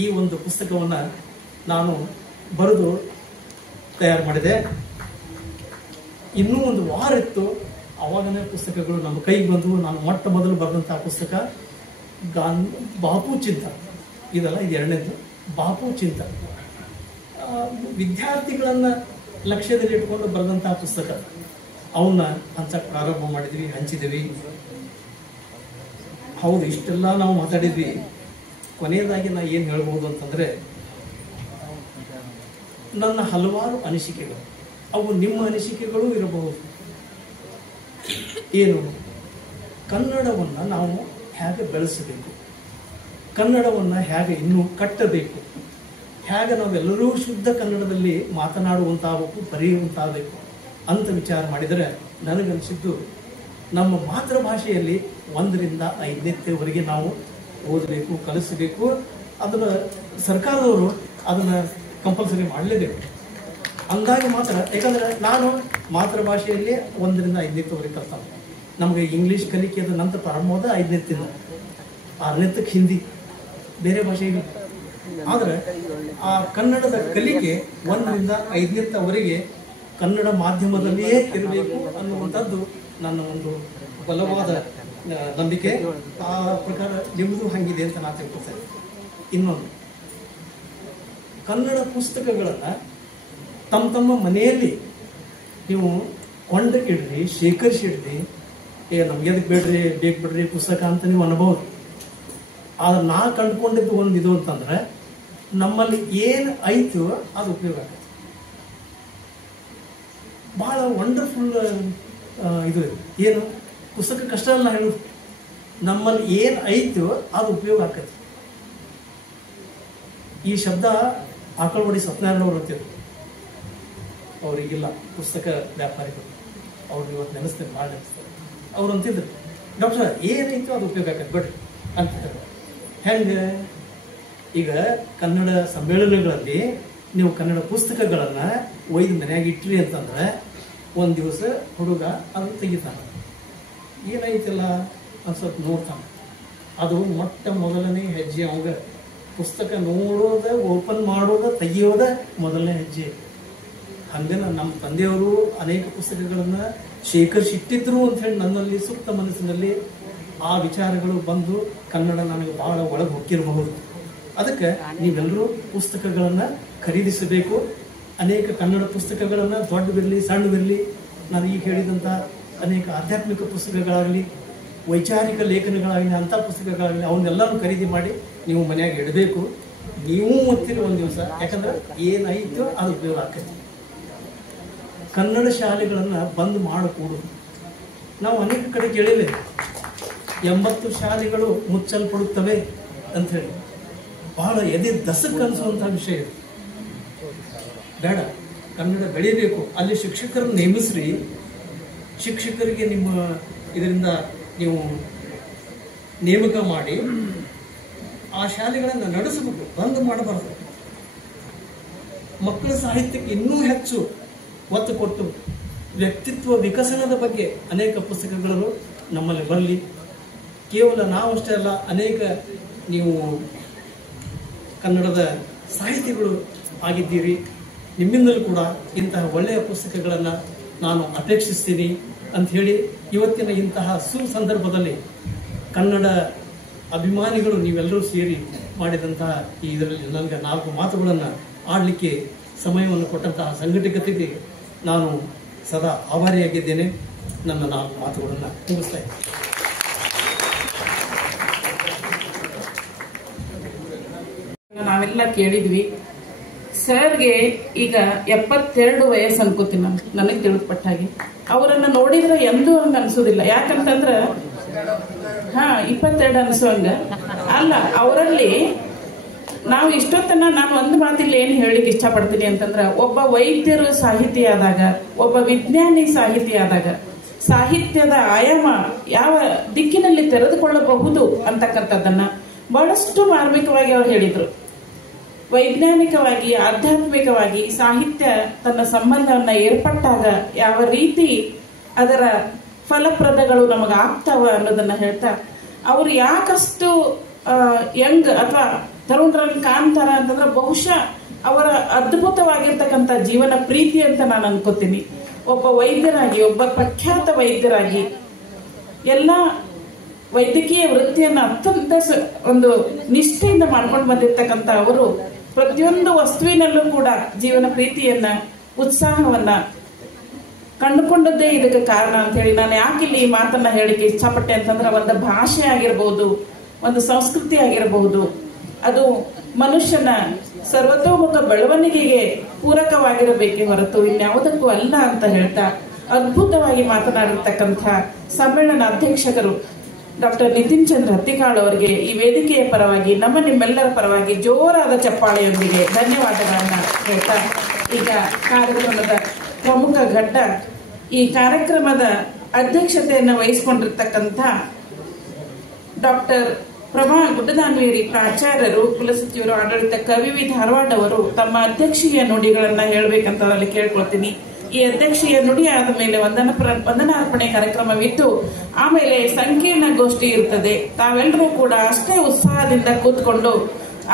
ಈ ಒಂದು ಪುಸ್ತಕವನ್ನು ನಾನು ಬರೆದು ತಯಾರು ಮಾಡಿದೆ. ಇನ್ನೂ ಒಂದು ವಾರ ಇತ್ತು, ಅವಾಗನೇ ಪುಸ್ತಕಗಳು ನಮ್ಮ ಕೈಗೆ ಬಂದವು. ನಾನು ಮೊಟ್ಟ ಮೊದಲು ಬರೆದಂಥ ಪುಸ್ತಕ ಬಾಪು ಚಿಂತನ, ಇದಲ್ಲ, ಇದು 2ನೇದು, ಬಾಪು ಚಿಂತನ. ವಿದ್ಯಾರ್ಥಿಗಳನ್ನು ಲಕ್ಷ್ಯದಲ್ಲಿ ಇಟ್ಕೊಂಡು ಬರೆದಂತಹ ಪುಸ್ತಕ. ಅವನ್ನ ಹಂಚಕ್ಕೆ ಪ್ರಾರಂಭ ಮಾಡಿದ್ವಿ, ಹಂಚಿದ್ವಿ. ಹೌದು, ಇಷ್ಟೆಲ್ಲ ನಾವು ಮಾತಾಡಿದ್ವಿ. ಕೊನೆಯದಾಗಿ ನಾ ಏನು ಹೇಳ್ಬೋದು ಅಂತಂದ್ರೆ, ನನ್ನ ಹಲವಾರು ಅನಿಸಿಕೆಗಳು, ಅವು ನಿಮ್ಮ ಅನಿಸಿಕೆಗಳು ಇರಬಹುದು. ಏನು, ಕನ್ನಡವನ್ನು ನಾವು ಹೇಗೆ ಬೆಳೆಸಬೇಕು, ಕನ್ನಡವನ್ನು ಹೇಗೆ ಇನ್ನೂ ಕಟ್ಟಬೇಕು, ಹೇಗೆ ನಾವೆಲ್ಲರೂ ಶುದ್ಧ ಕನ್ನಡದಲ್ಲಿ ಮಾತನಾಡುವಂತಾಗಬೇಕು, ಬರೆಯುವಂತಾಗಬೇಕು ಅಂತ ವಿಚಾರ ಮಾಡಿದರೆ ನನಗನ್ಸಿದ್ದು ನಮ್ಮ ಮಾತೃಭಾಷೆಯಲ್ಲಿ 1ರಿಂದ 5ನೇವರೆಗೆ ನಾವು ಓದಬೇಕು, ಕಲಿಸಬೇಕು. ಅದನ್ನು ಸರ್ಕಾರದವರು ಅದನ್ನು ಕಂಪಲ್ಸರಿ ಮಾಡಲೇಬೇಕು. ಅಂದಾಗ ಮಾತ್ರ, ಯಾಕಂದರೆ ನಾನು ಮಾತೃಭಾಷೆಯಲ್ಲಿ 1ರಿಂದ 5ನೇವರೆಗೆ ಕಲ್ತಾನೆ. ನಮಗೆ ಇಂಗ್ಲೀಷ್ ಕಲಿಕೆದ ನಂತರ ಪ್ರಾರಂಭವಾದ 5ನೇತಿಂದ 6ನೇತಕ್ಕೆ ಹಿಂದಿ, ಬೇರೆ ಭಾಷೆಗೆ. ಆದರೆ ಆ ಕನ್ನಡದ ಕಲಿಕೆ 1ರಿಂದ 5ನೇವರೆಗೆ ಕನ್ನಡ ಮಾಧ್ಯಮದಲ್ಲಿಯೇ ಇರಬೇಕು ಅನ್ನುವಂಥದ್ದು ನನ್ನ ಒಂದು ಬಲವಾದ ನಂಬಿಕೆ. ಆ ಪ್ರಕಾರ ನಿಮ್ಮದು ಹಂಗಿದೆ ಅಂತ ನಾನು ತಿಳ್ಕೊಳ್ತೇನೆ. ಇನ್ನೊಂದು, ಕನ್ನಡ ಪುಸ್ತಕಗಳನ್ನು ತಮ್ಮ ಮನೆಯಲ್ಲಿ ನೀವು ಕೊಂಡಕ್ಕಿಡ್ರಿ, ಶೇಖರಿಸಿಡ್ರಿ. ನಮ್ಗೆ ಅದಕ್ಕೆ ಬಿಡ್ರಿ ಪುಸ್ತಕ ಅಂತ ನೀವು ಅನ್ಬೋದು. ಆದ್ರೆ ನಾ ಕಂಡುಕೊಂಡಿದ್ದು ಒಂದು ಇದು ಅಂತಂದ್ರೆ, ನಮ್ಮಲ್ಲಿ ಏನು ಐತು ಅದು ಉಪಯೋಗ ಆಗುತ್ತೆ. ಬಹಳ ವಂಡರ್ಫುಲ್ ಇದು ಏನು, ಪುಸ್ತಕ ಕಷ್ಟ ಅಲ್ಲ ಹೇಳೋದು, ನಮ್ಮಲ್ಲಿ ಏನು ಐತು ಅದು ಉಪಯೋಗ ಆಕೈತಿ. ಈ ಶಬ್ದ ಆಕಳವಾಡಿ ಸತ್ಯನಾರಾಯಣವ್ರು ಅಂತಿದ್ರು, ಅವರಿಗಿಲ್ಲ, ಪುಸ್ತಕ ವ್ಯಾಪಾರಿಗಳು, ಅವ್ರು ಇವತ್ತು ನೆನೆಸ್ತೇನೆ, ಭಾಳ ನೆನೆಸ್ತಾರೆ. ಅವ್ರು ಅಂತಿದ್ರು, ಡಾಕ್ಟರ್ ಏನೈತು ಅದು ಉಪಯೋಗ ಆಕೈತಿ ಬಿಡ್ರಿ ಅಂತ. ಹೆಂಗೆ, ಈಗ ಕನ್ನಡ ಸಮ್ಮೇಳನಗಳಲ್ಲಿ ನೀವು ಕನ್ನಡ ಪುಸ್ತಕಗಳನ್ನು ಒಯ್ದು ಮನ್ಯಾಗ ಇಟ್ರಿ ಅಂತಂದ್ರೆ ಒಂದು ದಿವಸ ಹುಡುಗ ಅದನ್ನು ತೆಗಿತಾನೆ, ಏನೈತಿಲ್ಲ ಅಂತ ಸ್ವಲ್ಪ ನೋಡ್ತಾನೆ. ಅದು ಮೊದಲನೇ ಹೆಜ್ಜೆ. ಅವಾಗ ಪುಸ್ತಕ ನೋಡೋದ, ಓಪನ್ ಮಾಡೋದ, ತೆಗಿಯೋದ ಮೊದಲನೇ ಹೆಜ್ಜೆ. ಹಂಗೆ ನಮ್ಮ ತಂದೆಯವರು ಅನೇಕ ಪುಸ್ತಕಗಳನ್ನು ಶೇಖರಿಸಿಟ್ಟಿದ್ರು ಅಂತ ಹೇಳಿ ನನ್ನಲ್ಲಿ ಸುಪ್ತ ಮನಸ್ಸಿನಲ್ಲಿ ಆ ವಿಚಾರಗಳು ಬಂದು ಕನ್ನಡ ನನಗೆ ಬಹಳ ಒಳಗೆ ಹೊಕ್ಕಿರಬಹುದು. ಅದಕ್ಕೆ ನೀವೆಲ್ಲರೂ ಪುಸ್ತಕಗಳನ್ನು ಖರೀದಿಸಬೇಕು. ಅನೇಕ ಕನ್ನಡ ಪುಸ್ತಕಗಳನ್ನು, ದೊಡ್ಡವಿರಲಿ ಸಣ್ಣವಿರಲಿ, ನಾನು ಈಗ ಹೇಳಿದಂಥ ಅನೇಕ ಆಧ್ಯಾತ್ಮಿಕ ಪುಸ್ತಕಗಳಾಗಲಿ, ವೈಚಾರಿಕ ಲೇಖನಗಳಾಗಲಿ, ಅಂಥ ಪುಸ್ತಕಗಳಾಗಲಿ, ಅವನ್ನೆಲ್ಲರೂ ಖರೀದಿ ಮಾಡಿ ನೀವು ಮನೆಯಾಗ ಇಡಬೇಕು. ನೀವು ಓದ್ತೀರಿ ಒಂದು ದಿವಸ, ಯಾಕಂದ್ರೆ ಏನಾಯಿತು ಅದು ಉಪಯೋಗ ಆಗ್ತೈತಿ. ಕನ್ನಡ ಶಾಲೆಗಳನ್ನು ಬಂದ್ ಮಾಡಕೂಡದು. ನಾವು ಅನೇಕ ಕಡೆ ಕೇಳಿವೆ, 80 ಶಾಲೆಗಳು ಮುಚ್ಚಲ್ಪಡುತ್ತವೆ ಅಂತ ಹೇಳಿ. ಬಹಳ ಎದೆ ದಸಕ್ ಅನಿಸುವಂಥ ವಿಷಯ ಇದು. ಬೇಡ, ಕನ್ನಡ ಬೆಳೀಬೇಕು. ಅಲ್ಲಿ ಶಿಕ್ಷಕರನ್ನು ನೇಮಿಸ್ರಿ. ಶಿಕ್ಷಕರಿಗೆ ನಿಮ್ಮ ಇದರಿಂದ ನೀವು ನೇಮಕ ಮಾಡಿ ಆ ಶಾಲೆಗಳನ್ನು ನಡೆಸಬೇಕು, ಬಂದ್ ಮಾಡಬಾರ್ದು. ಮಕ್ಕಳ ಸಾಹಿತ್ಯಕ್ಕೆ ಇನ್ನೂ ಹೆಚ್ಚು ಒತ್ತು ಕೊಟ್ಟು ವ್ಯಕ್ತಿತ್ವ ವಿಕಸನದ ಬಗ್ಗೆ ಅನೇಕ ಪುಸ್ತಕಗಳು ನಮ್ಮಲ್ಲಿ ಬರಲಿ. ಕೇವಲ ನಾವಷ್ಟೇ ಅಲ್ಲ, ಅನೇಕ ನೀವು ಕನ್ನಡದ ಸಾಹಿತಿಗಳು ಆಗಿದ್ದೀರಿ. ನಿಮ್ಮಿಂದಲೂ ಕೂಡ ಇಂತಹ ಒಳ್ಳೆಯ ಪುಸ್ತಕಗಳನ್ನು ನಾನು ಅಪೇಕ್ಷಿಸ್ತೀನಿ ಅಂಥೇಳಿ ಇವತ್ತಿನ ಇಂತಹ ಸುಸಂದರ್ಭದಲ್ಲಿ ಕನ್ನಡ ಅಭಿಮಾನಿಗಳು ನೀವೆಲ್ಲರೂ ಸೇರಿ ಮಾಡಿದಂತಹ ಈ ಇದರಲ್ಲಿ ನನಗೆ 4 ಮಾತುಗಳನ್ನು ಆಡಲಿಕ್ಕೆ ಸಮಯವನ್ನು ಕೊಟ್ಟಂತಹ ಸಂಘಟಕತೆಗೆ ನಾನು ಸದಾ ಆಭಾರಿಯಾಗಿದ್ದೇನೆ. ನನ್ನ 4 ಮಾತುಗಳನ್ನು ಮುಗಿಸ್ತಾ ಇದ್ದೇನೆ. ನಾವೆಲ್ಲ ಕೇಳಿದ್ವಿ. ಸರ್ಗೆ ಈಗ 72 ವಯಸ್ಸು ಅನ್ಕೋತೀನಿ ನಾನು, ನನಗೆ ತಿಳಿದ್ಪಟ್ಟ ಹಾಗೆ. ಅವರನ್ನ ನೋಡಿದ್ರೆ ಎಂದೂ ಹಂಗ ಅನ್ಸೋದಿಲ್ಲ. ಯಾಕಂತಂದ್ರ 22 ಅನ್ಸೋಂಗ ಅಲ್ಲ. ಅವರಲ್ಲಿ ನಾವು ಇಷ್ಟೊತ್ತನ ನಾನು ಒಂದು ಮಾತಿಲ್ಲ ಏನು ಹೇಳಿಕ್ಕೆ ಇಷ್ಟಪಡ್ತೀನಿ ಅಂತಂದ್ರ, ಒಬ್ಬ ವೈದ್ಯರು ಸಾಹಿತಿ ಆದಾಗ, ಒಬ್ಬ ವಿಜ್ಞಾನಿ ಸಾಹಿತಿ ಆದಾಗ ಸಾಹಿತ್ಯದ ಆಯಾಮ ಯಾವ ದಿಕ್ಕಿನಲ್ಲಿ ತೆರೆದುಕೊಳ್ಳಬಹುದು ಅಂತಕ್ಕಂಥದ್ದನ್ನ ಬಹಳಷ್ಟು ಮಾರ್ಮಿಕವಾಗಿ ಅವರು ಹೇಳಿದ್ರು. ವೈಜ್ಞಾನಿಕವಾಗಿ, ಆಧ್ಯಾತ್ಮಿಕವಾಗಿ ಸಾಹಿತ್ಯ ತನ್ನ ಸಂಬಂಧವನ್ನ ಏರ್ಪಟ್ಟಾಗ ಯಾವ ರೀತಿ ಅದರ ಫಲಪ್ರದಗಳು ನಮಗೆ ಆಗ್ತಾವ ಅನ್ನೋದನ್ನ ಹೇಳ್ತಾ, ಅವರು ಯಾಕಷ್ಟು ಯಂಗ್ ಅಥವಾ ತರುಣರಲ್ಲಿ ಕಾಣ್ತಾರ ಅಂತಂದ್ರೆ ಬಹುಶಃ ಅವರ ಅದ್ಭುತವಾಗಿರ್ತಕ್ಕಂಥ ಜೀವನ ಪ್ರೀತಿ ಅಂತ ನಾನು ಅನ್ಕೋತೀನಿ. ಒಬ್ಬ ವೈದ್ಯರಾಗಿ, ಒಬ್ಬ ಪ್ರಖ್ಯಾತ ವೈದ್ಯರಾಗಿ ಎಲ್ಲ ವೈದ್ಯಕೀಯ ವೃತ್ತಿಯನ್ನ ಅತ್ಯಂತ ಒಂದು ನಿಷ್ಠೆಯಿಂದ ಮಾಡ್ಕೊಂಡು ಬಂದಿರ್ತಕ್ಕಂಥ ಅವರು ಪ್ರತಿಯೊಂದು ವಸ್ತುವಿನಲ್ಲೂ ಕೂಡ ಜೀವನ ಪ್ರೀತಿಯನ್ನ, ಉತ್ಸಾಹವನ್ನ ಕಂಡುಕೊಂಡದ್ದೇ ಇದಕ್ಕೆ ಕಾರಣ ಅಂತ ಹೇಳಿ ನಾನು ಯಾಕಿಲ್ಲಿ ಈ ಮಾತನ್ನ ಹೇಳಿಕೆ ಇಷ್ಟಪಟ್ಟೆ ಅಂತಂದ್ರೆ, ಒಂದು ಭಾಷೆ ಆಗಿರಬಹುದು, ಒಂದು ಸಂಸ್ಕೃತಿ ಆಗಿರಬಹುದು, ಅದು ಮನುಷ್ಯನ ಸರ್ವತೋಮುಖ ಬೆಳವಣಿಗೆಗೆ ಪೂರಕವಾಗಿರಬೇಕೇ ಹೊರತು ಇನ್ಯಾವುದಕ್ಕೂ ಅಲ್ಲ ಅಂತ ಹೇಳ್ತಾ ಅದ್ಭುತವಾಗಿ ಮಾತನಾಡಿರ್ತಕ್ಕಂಥ ಸಮ್ಮೇಳನ ಅಧ್ಯಕ್ಷರು ಡಾಕ್ಟರ್ ನಿತಿನ್ ಚಂದ್ರ ಹತ್ತಿಕಾಳ್ ಅವರಿಗೆ ಈ ವೇದಿಕೆಯ ಪರವಾಗಿ ನಿಮ್ಮೆಲ್ಲರ ಪರವಾಗಿ ಜೋರಾದ ಚಪ್ಪಾಳೆಯೊಂದಿಗೆ ಧನ್ಯವಾದಗಳನ್ನ ಹೇಳ್ತಾ, ಈಗ ಕಾರ್ಯಕ್ರಮದ ಪ್ರಮುಖ ಘಟ್ಟ, ಈ ಕಾರ್ಯಕ್ರಮದ ಅಧ್ಯಕ್ಷತೆಯನ್ನು ವಹಿಸಿಕೊಂಡಿರ್ತಕ್ಕಂಥ ಡಾಕ್ಟರ್ ಪ್ರಭಾ ಗುಡ್ಡದಾನ್ವೇರಿ ಪ್ರಾಚಾರ್ಯರು, ಕುಲಸಚಿವರು, ಆಡಳಿತ ಕವಿವಿ ಧಾರವಾಡ ಅವರು ತಮ್ಮ ಅಧ್ಯಕ್ಷೀಯ ನುಡಿಗಳನ್ನ ಹೇಳ್ಬೇಕಂತ ಅಲ್ಲಿ ಕೇಳ್ಕೊಳ್ತೀನಿ. ಈ ಅಧ್ಯಕ್ಷೀಯ ನುಡಿ ಆದ ಮೇಲೆ ವಂದನಾರ್ಪಣೆ ಕಾರ್ಯಕ್ರಮವಿದ್ದು ಆಮೇಲೆ ಸಂಕೀರ್ಣ ಗೋಷ್ಠಿ ಇರ್ತದೆ. ತಾವೆಲ್ಲರೂ ಕೂಡ ಅಷ್ಟೇ ಉತ್ಸಾಹದಿಂದ ಕೂತ್ಕೊಂಡು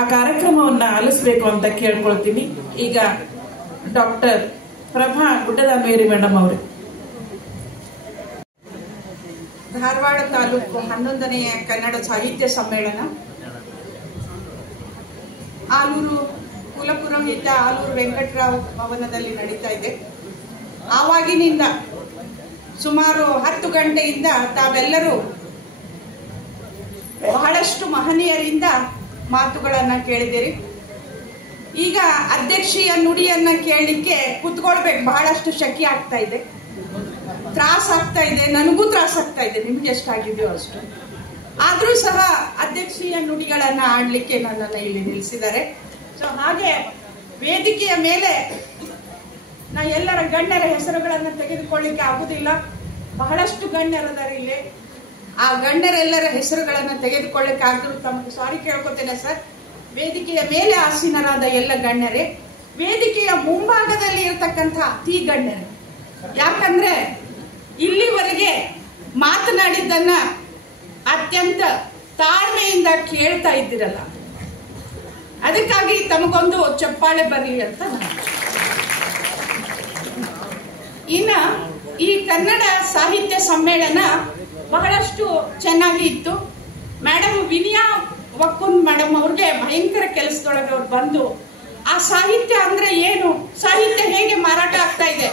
ಆ ಕಾರ್ಯಕ್ರಮವನ್ನ ಆಲಿಸಬೇಕು ಅಂತ ಕೇಳ್ಕೊಳ್ತೀನಿ. ಈಗ ಡಾಕ್ಟರ್ ಪ್ರಭಾ ಗುಡ್ಡದಾನ್ವೇರಿ ಮೇಡಮ್ ಅವರು. ಧಾರವಾಡ ತಾಲೂಕು 11ನೆಯ ಕನ್ನಡ ಸಾಹಿತ್ಯ ಸಮ್ಮೇಳನ ಆಲೂರು ಕುಲಪುರೋಹಿತ ಆಲೂರು ವೆಂಕಟರಾವ್ ಭವನದಲ್ಲಿ ನಡೀತಾ ಇದೆ. ಆವಾಗಿನಿಂದ ಸುಮಾರು 10 ಗಂಟೆಯಿಂದ ತಾವೆಲ್ಲರೂ ಬಹಳಷ್ಟು ಮಹನೀಯರಿಂದ ಮಾತುಗಳನ್ನ ಕೇಳಿದಿರಿ. ಈಗ ಅಧ್ಯಕ್ಷೀಯ ನುಡಿಯನ್ನ ಕೇಳಲಿಕ್ಕೆ ಕುತ್ಕೊಳ್ಬೇಕು, ಬಹಳಷ್ಟು ಶಕ್ತಿ ಆಗ್ತಾ ಇದೆ, ತ್ರಾಸ ಆಗ್ತಾ ಇದೆ, ನನಗೂ ತ್ರಾಸ ಆಗ್ತಾ ಇದೆ, ನಿಮ್ಗೆ ಎಷ್ಟಾಗಿದೆಯೋ ಅಷ್ಟು. ಆದ್ರೂ ಸಹ ಅಧ್ಯಕ್ಷೀಯ ನುಡಿಗಳನ್ನ ಆಡ್ಲಿಕ್ಕೆ ನನ್ನನ್ನ ಇಲ್ಲಿ ನಿಲ್ಲಿಸಿದ್ದಾರೆ. ಸೊ ಹಾಗೆ ವೇದಿಕೆಯ ಮೇಲೆ ನಾ ಎಲ್ಲರ ಗಣ್ಯರ ಹೆಸರುಗಳನ್ನ ತೆಗೆದುಕೊಳ್ಳಿಕ್ಕೆ ಆಗುದಿಲ್ಲ, ಬಹಳಷ್ಟು ಗಣ್ಯರದಾರೆ ಇಲ್ಲಿ. ಆ ಗಣ್ಯರೆಲ್ಲರ ಹೆಸರುಗಳನ್ನ ತೆಗೆದುಕೊಳ್ಳಿಕ್ಕೆ ಆದ್ರೂ ತಮಗೆ ಸಾರಿ ಕೇಳ್ಕೊತೇನೆ ಸರ್. ವೇದಿಕೆಯ ಮೇಲೆ ಆಸೀನರಾದ ಎಲ್ಲ ಗಣ್ಯರೇ, ವೇದಿಕೆಯ ಮುಂಭಾಗದಲ್ಲಿ ಇರತಕ್ಕಂಥ ಅತಿ ಗಣ್ಯರೇ, ಯಾಕಂದ್ರೆ ಇಲ್ಲಿವರೆಗೆ ಮಾತನಾಡಿದ್ದನ್ನ ಅತ್ಯಂತ ತಾಳ್ಮೆಯಿಂದ ಕೇಳ್ತಾ ಇದ್ದಿರಲ್ಲ, ಅದಕ್ಕಾಗಿ ತಮಗೊಂದು ಚಪ್ಪಾಳೆ ಬರಲಿ ಅಂತ. ಇನ್ನ ಈ ಕನ್ನಡ ಸಾಹಿತ್ಯ ಸಮ್ಮೇಳನ ಬಹಳಷ್ಟು ಚೆನ್ನಾಗಿ ಇತ್ತು. ಮೇಡಮ್ ವಿನಯಾ ವಕ್ಕುನ್ ಮೇಡಮ್ ಅವ್ರಿಗೆ ಭಯಂಕರ ಕೆಲಸದೊಳಗೆ ಅವ್ರು ಬಂದು ಆ ಸಾಹಿತ್ಯ ಅಂದ್ರೆ ಏನು, ಸಾಹಿತ್ಯ ಹೇಗೆ ಮಾರಾಟ ಆಗ್ತಾ ಇದೆ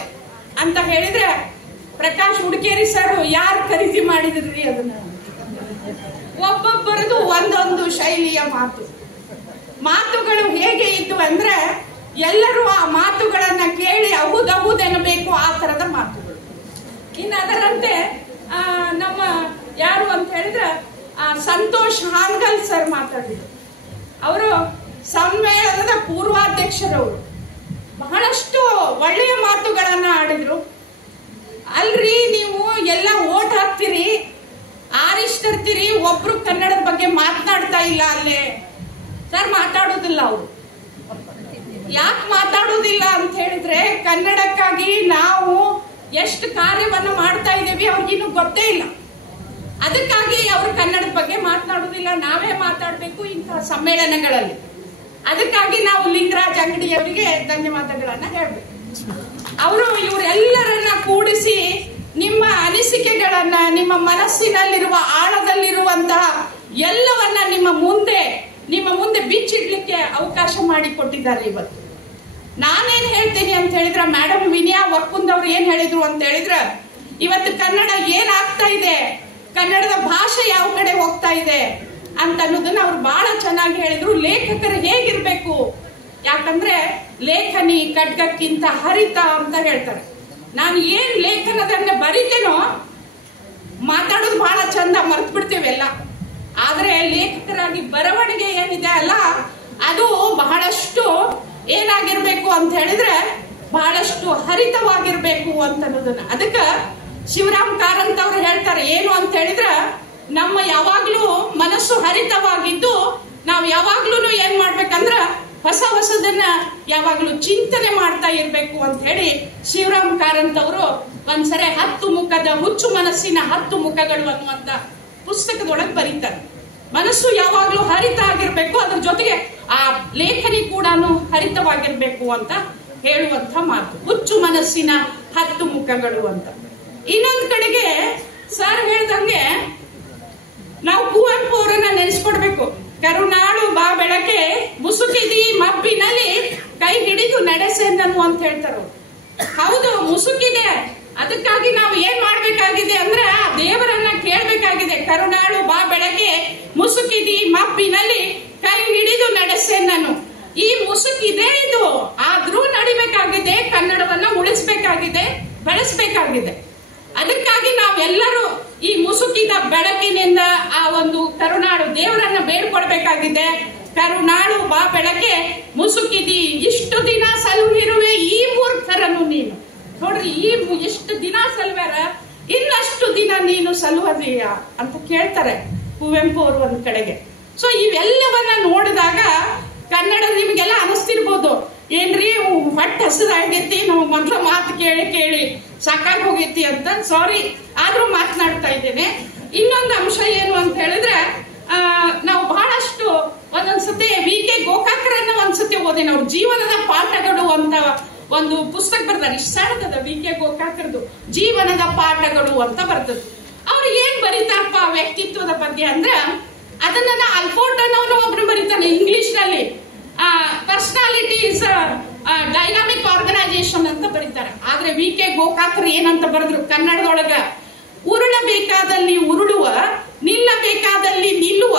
ಅಂತ ಹೇಳಿದ್ರೆ, ಪ್ರಕಾಶ್ ಹುಡುಕೇರಿ ಸರ್ ಯಾರು ಖರೀದಿ ಮಾಡಿದ್ರಿ ಅದನ್ನ, ಒಬ್ಬೊಬ್ಬರದು ಒಂದೊಂದು ಶೈಲಿಯ ಮಾತುಗಳು ಹೇಗೆ ಇತ್ತು ಅಂದ್ರೆ ಎಲ್ಲರೂ ಆ ಮಾತುಗಳನ್ನ ಕೇಳಿ ಅಹುದೆನ್ನಬೇಕು, ಆ ತರದ ಮಾತುಗಳು. ಇನ್ನು ಅದರಂತೆ ನಮ್ಮ ಯಾರು ಅಂತ ಹೇಳಿದ್ರೆ ಸಂತೋಷ್ ಹಾನ್ಗಲ್ ಸರ್ ಮಾತಾಡಿದ್ರು. ಅವರು ಸಮ್ಮೇಳನದ ಪೂರ್ವಾಧ್ಯಕ್ಷರವರು, ಬಹಳಷ್ಟು ಒಳ್ಳೆಯ ಮಾತುಗಳನ್ನ ಆಡಿದ್ರು. ಅಲ್ರಿ ನೀವು ಎಲ್ಲ ಓಟ್ ಹಾಕ್ತಿರಿ, ಆರಿಸ್ತರ್ತೀರಿ, ಒಬ್ರು ಕನ್ನಡದ ಬಗ್ಗೆ ಮಾತನಾಡ್ತಾ ಇಲ್ಲ ಅಲ್ಲೇ ಸರ್. ಮಾತಾಡೋದಿಲ್ಲ ಅವರು. ಯಾಕೆ ಮಾತಾಡೋದಿಲ್ಲ ಅಂತ ಹೇಳಿದ್ರೆ, ಕನ್ನಡಕ್ಕಾಗಿ ನಾವು ಎಷ್ಟು ಕಾರ್ಯವನ್ನ ಮಾಡ್ತಾ ಇದ್ದೇವೆ ಅವ್ರಿಗಿನ್ನೂ ಗೊತ್ತೇ ಇಲ್ಲ. ಅದಕ್ಕಾಗಿ ಅವರು ಕನ್ನಡದ ಬಗ್ಗೆ ಮಾತನಾಡೋದಿಲ್ಲ, ನಾವೇ ಮಾತಾಡ್ಬೇಕು ಇಂತಹ ಸಮ್ಮೇಳನಗಳಲ್ಲಿ. ಅದಕ್ಕಾಗಿ ನಾವು ಲಿಂಗರಾಜ್ ಅಂಗಡಿ ಅವರಿಗೆ ಧನ್ಯವಾದಗಳನ್ನ ಹೇಳ್ಬೇಕು. ಅವರು ಇವರೆಲ್ಲರನ್ನ ಕೂಡಿಸಿ ನಿಮ್ಮ ಅನಿಸಿಕೆಗಳನ್ನ, ನಿಮ್ಮ ಮನಸ್ಸಿನಲ್ಲಿರುವ ಆಳದಲ್ಲಿರುವಂತಹ ಎಲ್ಲವನ್ನ ನಿಮ್ಮ ಮುಂದೆ ಬಿಚ್ಚಿಡ್ಲಿಕ್ಕೆ ಅವಕಾಶ ಮಾಡಿಕೊಟ್ಟಿದ್ದಾರೆ ಇವತ್ತು. ನಾನೇನ್ ಹೇಳ್ತೀನಿ ಅಂತ ಹೇಳಿದ್ರೆ, ಮೇಡಮ್ ವಿನಯಾ ವಕ್ಕುಂದ್ ಅವ್ರು ಏನ್ ಹೇಳಿದ್ರು ಅಂತ ಹೇಳಿದ್ರೆ, ಇವತ್ತು ಕನ್ನಡ ಏನಾಗ್ತಾ ಇದೆ, ಕನ್ನಡದ ಭಾಷೆ ಯಾವ ಕಡೆ ಹೋಗ್ತಾ ಇದೆ ಅಂತ ಅನ್ನೋದನ್ನ ಅವ್ರು ಬಹಳ ಚೆನ್ನಾಗಿ ಹೇಳಿದ್ರು. ಲೇಖಕರು ಹೇಗಿರ್ಬೇಕು, ಯಾಕಂದ್ರೆ ಲೇಖನಿ ಖಡ್ಗಕ್ಕಿಂತ ಹರಿತ ಅಂತ ಹೇಳ್ತಾರೆ. ನಾನು ಏನ್ ಲೇಖನದನ್ನ ಬರೀತೇನೋ, ಮಾತಾಡೋದು ಬಹಳ ಚಂದ, ಮರ್ತು ಬಿಡ್ತೇವೆಲ್ಲ. ಆದ್ರೆ ಲೇಖಕರಾಗಿ ಬರವಣಿಗೆ ಏನಿದೆ ಅಲ್ಲ, ಅದು ಬಹಳಷ್ಟು ಏನಾಗಿರ್ಬೇಕು ಅಂತ ಹೇಳಿದ್ರೆ ಬಹಳಷ್ಟು ಹರಿತವಾಗಿರ್ಬೇಕು ಅಂತ ಅನ್ನೋದನ್ನ. ಅದಕ್ಕೆ ಶಿವರಾಮ್ ಕಾರಂತ್ ಅವ್ರು ಹೇಳ್ತಾರೆ ಏನು ಅಂತ ಹೇಳಿದ್ರೆ, ನಮ್ಮ ಯಾವಾಗ್ಲೂ ಮನಸ್ಸು ಹರಿತವಾಗಿದ್ದು ನಾವು ಯಾವಾಗ್ಲೂ ಏನ್ ಮಾಡ್ಬೇಕಂದ್ರ ಹೊಸದನ್ನ ಯಾವಾಗ್ಲೂ ಚಿಂತನೆ ಮಾಡ್ತಾ ಇರ್ಬೇಕು ಅಂತ ಹೇಳಿ ಶಿವರಾಮ್ ಕಾರಂತ್ ಅವರು ಒಂದ್ಸರಿ 10 ಮುಖದ ಹುಚ್ಚು ಮನಸ್ಸಿನ 10 ಮುಖಗಳು ಅನ್ನುವಂತ ಪುಸ್ತಕದೊಳಗೆ ಬರೀತಾರೆ. ಮನಸ್ಸು ಯಾವಾಗ್ಲೂ ಹರಿತ ಆಗಿರ್ಬೇಕು, ಅದ್ರ ಜೊತೆಗೆ ಆ ಲೇಖನಿ ಕೂಡ ಹರಿತವಾಗಿರ್ಬೇಕು ಅಂತ ಹೇಳುವಂತ ಮಾತು, ಹುಚ್ಚು ಮನಸ್ಸಿನ 10 ಮುಖಗಳು ಅಂತ. ಇನ್ನೊಂದ್ ಕಡೆಗೆ ಸರ್ ಹೇಳ್ದಂಗೆ ನಾವು ಕುವೆಂಪು ಅವರನ್ನ ನೆನೆಸ್ಕೊಡ್ಬೇಕು. ಕರುನಾಡು ಬಾ ಬೆಳಕೆ ಮುಸುಕಿದಿ ಮಬ್ಬಿನಲ್ಲಿ ಕೈ ಹಿಡಿದು ನಡೆಸೆಂದನು ಅಂತ ಹೇಳ್ತಾರೆ. ಹೌದು, ಮುಸುಕಿದೆ. ಅದಕ್ಕಾಗಿ ನಾವು ಏನ್ ಮಾಡ್ಬೇಕಾಗಿದೆ ಅಂದ್ರೆ ಆ ದೇವರನ್ನ ಕೇಳ್ಬೇಕಾಗಿದೆ. ಕರುನಾಡು ಬಾ ಬೆಳಕೆ ಮುಸುಕಿದಿ ಮಬ್ಬಿನಲ್ಲಿ ಕೈ ಹಿಡಿದು ನಡೆಸೆಂದನು. ಈ ಮುಸುಕಿದೆ ಇದು, ಆದ್ರೂ ನಡಿಬೇಕಾಗಿದೆ, ಕನ್ನಡವನ್ನ ಉಳಿಸ್ಬೇಕಾಗಿದೆ, ಬೆಳೆಸ್ಬೇಕಾಗಿದೆ. ಅದಕ್ಕಾಗಿ ನಾವೆಲ್ಲರೂ ಈ ಮುಸುಕಿದ ಬೆಳಕಿನಿಂದ ಆ ಒಂದು ಕರುನಾಡು ದೇವರನ್ನ ಬೇಡ್ಕೊಳ್ಬೇಕಾಗಿದೆ. ಕರುನಾಡು ಬಾ ಬೆಳಕೆ ಮುಸುಕಿದಿ ಇಷ್ಟು ದಿನ ಸಲುಹಿರುವೆ ಈ ಮೂರ್ಖರನ್ನು ನೀನು. ನೋಡ್ರಿ, ಈ ಎಷ್ಟು ದಿನ ಸಲುವಾರ, ಇನ್ನಷ್ಟು ದಿನ ನೀನು ಸಲುಹದೀಯ ಅಂತ ಕೇಳ್ತಾರೆ ಕುವೆಂಪು ಅವರು ಒಂದ್ ಕಡೆಗೆ. ಸೊ ಇವೆಲ್ಲವನ್ನ ನೋಡಿದಾಗ ಕನ್ನಡ ನಿಮ್ಗೆಲ್ಲ ಅನಿಸ್ತಿರ್ಬೋದು, ಏನ್ರಿ ಹೊಟ್ಟೆ ಹಸಿದಾಗೈತಿ, ನಾವು ಮೊದ್ಲ ಮಾತು ಕೇಳಿ ಕೇಳಿ ಸಾಕಾಗಿ ಹೋಗೈತಿ ಅಂತ. ಸಾರಿ, ಆದ್ರೂ ಮಾತನಾಡ್ತಾ ಇದ್ದೇನೆ. ಇನ್ನೊಂದು ಅಂಶ ಏನು ಅಂತ ಹೇಳಿದ್ರೆ, ನಾವು ಬಹಳಷ್ಟು ಒಂದೊಂದ್ಸತಿ ವಿ.ಕೆ. ಗೋಕಾಕರನ್ನ ಒಂದ್ಸತಿ ಓದಿನ ಅವ್ರ ಜೀವನದ ಪಾಠಗಳು ಅಂತ ಒಂದು ಪುಸ್ತಕ ಬರ್ತಾರೆ. ಇಷ್ಟ ಸಣ್ಣದ ವಿ.ಕೆ. ಗೋಕಾಕರದು ಜೀವನದ ಪಾಠಗಳು ಅಂತ ಬರ್ತದೆ. ಅವ್ರು ಏನ್ ಬರೀತಾರಪ್ಪ ವ್ಯಕ್ತಿತ್ವದ ಬಗ್ಗೆ ಅಂದ್ರೆ, ಅದನ್ನ ಅಲ್ಫೋರ್ಟನ್ ಅವನು ಒಬ್ರು ಬರೀತಾನೆ ಇಂಗ್ಲಿಷ್ ನಲ್ಲಿ. ಪರ್ಸನಾಲಿಟಿ ಇಸ್ ಡೈನಾಮಿಕ್ ಆರ್ಗನೈಸೇಷನ್ ಅಂತ ಬರೀತಾರೆ. ಆದ್ರೆ ವಿ.ಕೆ. ಗೋಕಾಕರ್ ಏನಂತ ಬರೆದ್ರು ಕನ್ನಡದೊಳಗ, ಉರುಳಬೇಕಾದಲ್ಲಿ ಉರುಳುವ, ನಿಲ್ಲಬೇಕಾದಲ್ಲಿ ನಿಲ್ಲುವ,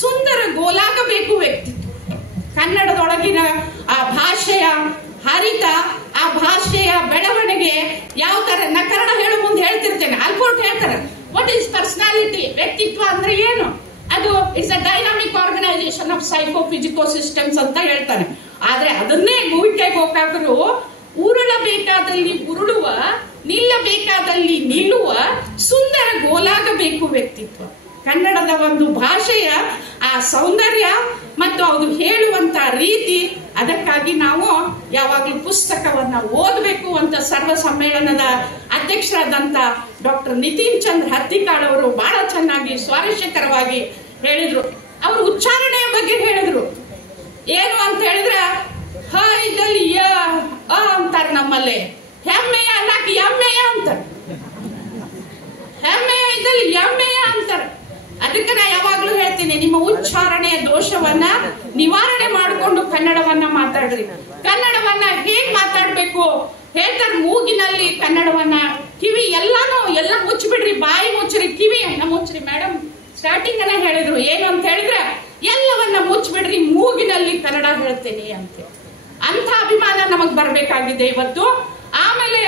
ಸುಂದರ ಗೋಲಾಗಬೇಕು ವ್ಯಕ್ತಿತ್ವ. ಕನ್ನಡದೊಳಗಿನ ಆ ಭಾಷೆಯ ಹರಿತ, ಆ ಭಾಷೆಯ ಬೆಳವಣಿಗೆ ಯಾವ ತರ, ನಾ ಕನ್ನಡ ಹೇಳೋ ಮುಂದೆ ಹೇಳ್ತಿರ್ತೇನೆ, ಅಲ್ಫೋರ್ಟ್ ಹೇಳ್ತಾರೆ ವಾಟ್ ಈಸ್ ಪರ್ಸನಾಲಿಟಿ, ವ್ಯಕ್ತಿತ್ವ ಅಂದ್ರೆ ಏನು, ಅದು it's a dynamic organisation of psychophysical systems ಅಂತ ಹೇಳ್ತಾರೆ. ಆದ್ರೆ ಅದನ್ನೇ ವಿ.ಕೆ. ಗೋಕಾಕರು ಉರುಳಬೇಕಾದಲ್ಲಿ ಉರುಳುವ, ನಿಲ್ಲಬೇಕಾದಲ್ಲಿ ನಿಲ್ಲುವ, ಸುಂದರ ಗೋಲಾಗಬೇಕು ವ್ಯಕ್ತಿತ್ವ. ಕನ್ನಡದ ಒಂದು ಭಾಷೆಯ ಆ ಸೌಂದರ್ಯ ಮತ್ತು ಅದು ಹೇಳುವಂತ ರೀತಿ, ಅದಕ್ಕಾಗಿ ನಾವು ಯಾವಾಗಲೂ ಪುಸ್ತಕವನ್ನ ಓದಬೇಕು ಅಂತ ಸರ್ವ ಸಮ್ಮೇಳನದ ಅಧ್ಯಕ್ಷರಾದಂತ ಡಾಕ್ಟರ್ ನಿತಿನ್ ಚಂದ್ರ ಹತ್ತಿಕಾಳ್ ಅವರು ಬಹಳ ಚೆನ್ನಾಗಿ ಸ್ವಾರಸ್ಯಕರವಾಗಿ ಹೇಳಿದ್ರು. ಅವರು ಉಚ್ಚಾರಣೆಯ ಬಗ್ಗೆ ಹೇಳಿದ್ರು. ಏನು ಅಂತ ಹೇಳಿದ್ರೆ, ಹ ಇದಲ್ಲಿ ಯ ಅಂತಾರೆ ನಮ್ಮಲ್ಲಿ, ಹೆಮ್ಮೆಯ ಅನ್ನಕ್ಕೆ ಎಮ್ಮೆಯ ಅಂತಾರೆ, ಹೆಮ್ಮೆಯ ಇದ್ದಲ್ಲಿ ಎಮ್ಮೆಯ ಅಂತಾರೆ. ಅದಕ್ಕೆ ನಾ ಯಾವಾಗ್ಲೂ ಹೇಳ್ತೀನಿ, ನಿಮ್ಮ ಉಚ್ಚಾರಣೆಯ ದೋಷವನ್ನ ನಿವಾರಣೆ ಮಾಡಿಕೊಂಡು ಕನ್ನಡವನ್ನ ಮಾತಾಡ್ರಿ. ಕನ್ನಡವನ್ನ ಹೇಗ್ ಮಾತಾಡ್ಬೇಕು ಹೇಳ್ತಾರೆ, ಮೂಗಿನಲ್ಲಿ ಕನ್ನಡವನ್ನ, ಕಿವಿ ಎಲ್ಲ ಮುಚ್ಚಿಬಿಡ್ರಿ, ಬಾಯಿ ಮುಚ್ಚ್ರಿ, ಕಿವಿಯನ್ನ ಮುಚ್ಚ್ರಿ. ಮೇಡಮ್ ಸ್ಟಾರ್ಟಿಂಗ್ ಅನ್ನ ಹೇಳಿದ್ರು ಏನು ಅಂತ ಹೇಳಿದ್ರೆ, ಎಲ್ಲವನ್ನ ಮುಚ್ಚಿಬಿಡ್ರಿ, ಮೂಗಿನಲ್ಲಿ ಕನ್ನಡ ಹೇಳ್ತೇನೆ ಅಂತ. ಅಂತ ಅಭಿಮಾನ ನಮಗ್ ಬರ್ಬೇಕಾಗಿದೆ ಇವತ್ತು. ಆಮೇಲೆ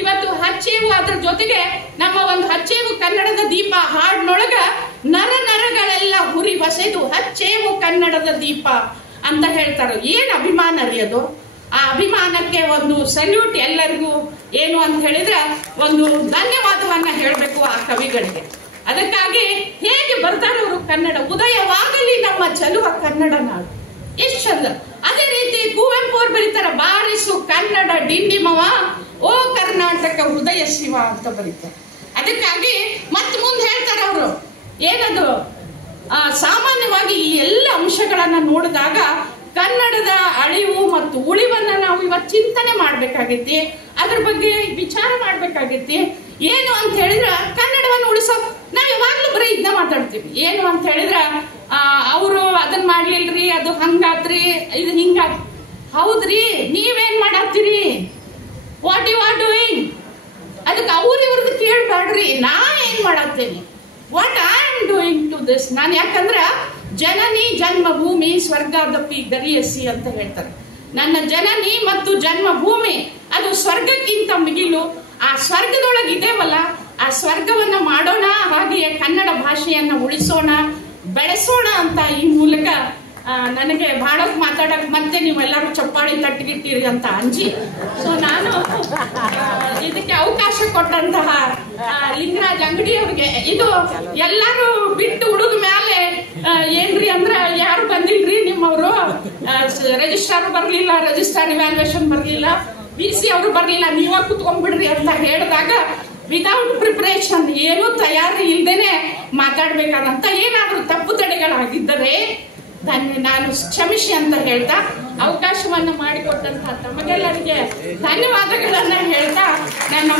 ಇವತ್ತು ಹಚ್ಚೇವು, ಅದ್ರ ಜೊತೆಗೆ ನಮ್ಮ ಒಂದು ಹಚ್ಚೇವು ಕನ್ನಡದ ದೀಪ ಹಾಡಿನೊಳಗ ನರ ನರಗಳೆಲ್ಲ ಹುರಿ ಬಸೆದು ಹಚ್ಚೇವು ಕನ್ನಡದ ದೀಪ ಅಂತ ಹೇಳ್ತಾರೆ. ಏನ್ ಅಭಿಮಾನ ರೀ ಅದು. ಆ ಅಭಿಮಾನಕ್ಕೆ ಒಂದು ಸಲ್ಯೂಟ್ ಎಲ್ಲರಿಗೂ. ಏನು ಅಂತ ಹೇಳಿದ್ರೆ, ಒಂದು ಧನ್ಯವಾದವನ್ನ ಹೇಳಬೇಕು ಆ ಕವಿಗಳಿಗೆ. ಅದಕ್ಕಾಗಿ ಹೇಗೆ ಬರ್ತಾರೆ ಅವರು, ಕನ್ನಡ ಉದಯವಾಗಲಿ ನಮ್ಮ ಚೆಲುವ ಕನ್ನಡ ನಾಡು, ಎಷ್ಟು ಚಂದ. ಅದೇ ರೀತಿ ಕುವೆಂಪು ಅವ್ರು ಬರೀತಾರೆ, ಬಾರಿಸು ಕನ್ನಡ ಡಿಂಡಿಮವ, ಓ ಕರ್ನಾಟಕ ಹೃದಯ ಶಿವ ಅಂತ ಬರೀತಾರೆ. ಅದಕ್ಕಾಗಿ ಮತ್ತೆ ಮುಂದೆ ಹೇಳ್ತಾರೆ ಅವರು, ಏನದು, ಸಾಮಾನ್ಯವಾಗಿ ಈ ಎಲ್ಲ ಅಂಶಗಳನ್ನ ನೋಡಿದಾಗ ಕನ್ನಡದ ಅಳಿವು ಮತ್ತು ಉಳಿವನ್ನ ನಾವು ಇವತ್ತು ಚಿಂತನೆ ಮಾಡ್ಬೇಕಾಗೈತಿ, ಅದ್ರ ಬಗ್ಗೆ ವಿಚಾರ ಮಾಡ್ಬೇಕಾಗೈತಿ. ಏನು ಅಂತ ಹೇಳಿದ್ರ, ಕನ್ನಡವನ್ನು ಉಳಿಸೋ ನಾವ್ ಯಾವಾಗ್ಲೂ ಬರೀ ಇದನ್ನ ಮಾತಾಡ್ತೀವಿ. ಏನು ಅಂತ ಹೇಳಿದ್ರ, ಅವರು ಅದನ್ನ ಮಾಡ್ಲಿಲ್ರಿ, ಅದು ಹಂಗಾತ್ರಿ, ಇದು ಹಿಂಗಾತ್. ಹೌದ್ರಿ, ನೀವೇನ್ ಮಾಡತ್ತೀರಿ, ವಾಟ್ ಯು ಆರ್ ಡೂಯಿಂಗ್, ಅದಕ್ಕೆ ಇವ್ರದ್ದು ಕೇಳ್ಬೇಡ್ರಿ, ನಾ ಏನ್ ಮಾಡತ್ತೇನೆ, what I am doing to this. ನಾನು ಯಾಕಂದ್ರ ಜನನಿ ಜನ್ಮಭೂಮಿ ಸ್ವರ್ಗಾದಪಿ ಗರಿಯಸಿ ಅಂತ ಹೇಳ್ತಾರೆ. ನನ್ನ ಜನನಿ ಮತ್ತು ಜನ್ಮಭೂಮಿ ಅದು ಸ್ವರ್ಗಕ್ಕಿಂತ ಮಿಗಿಲು. ಆ ಸ್ವರ್ಗದೊಳಗಿದೇವಲ್ಲ, ಆ ಸ್ವರ್ಗವನ್ನ ಮಾಡೋಣ, ಹಾಗೆಯೇ ಕನ್ನಡ ಭಾಷೆಯನ್ನ ಉಳಿಸೋಣ, ಬೆಳೆಸೋಣ ಅಂತ ಈ ಮೂಲಕ ನನಗೆ ಬಹಳ ಮಾತಾಡಕ್ ಮತ್ತೆ ನೀವೆಲ್ಲರೂ ಚಪ್ಪಾಳಿ ತಟ್ಟಿಗಿಟ್ಟಿರಿ ಅಂತ ಅಂಜಿ, ಸೊ ನಾನು ಇದಕ್ಕೆ ಅವಕಾಶ ಕೊಟ್ಟಂತಹ ಲಿಂಗರಾಜ್ ಅಂಗಡಿ ಅವ್ರಿಗೆ, ಇದು ಎಲ್ಲಾರು ಬಿಟ್ಟು ಹುಡುಗ ಮ್ಯಾಲೆ ಏನ್ರಿ ಅಂದ್ರ ಯಾರು ಬಂದಿಲ್ರಿ ನಿಮ್ಮವರು, ರಿಜಿಸ್ಟ್ರಾರ್ ಬರ್ಲಿಲ್ಲ, ರಿಜಿಸ್ಟ್ರಾರ್ ಇವ್ಯಾಲ್ಯೂಯೇಷನ್ ಬರ್ಲಿಲ್ಲ, BC ಅವರು ಬರ್ಲಿಲ್ಲ, ನೀವ ಕುತ್ಕೊಂಡ್ಬಿಡ್ರಿ ಅಂತ ಹೇಳಿದಾಗ ವಿದೌಟ್ ಪ್ರಿಪರೇಷನ್, ಏನೂ ತಯಾರಿ ಇಲ್ದೇನೆ ಮಾತಾಡ್ಬೇಕಾದಂತ ಏನಾದ್ರೂ ತಪ್ಪು ತಡೆಗಳಾಗಿದ್ದರೆ ನಾನು ಕ್ಷಮಿಸಿ ಅಂತ ಹೇಳ್ತಾ, ಅವಕಾಶವನ್ನ ಮಾಡಿಕೊಟ್ಟಂತ ತಮಗೆಲ್ಲರಿಗೆ ಧನ್ಯವಾದಗಳನ್ನ ಹೇಳ್ತಾ ನನ್ನ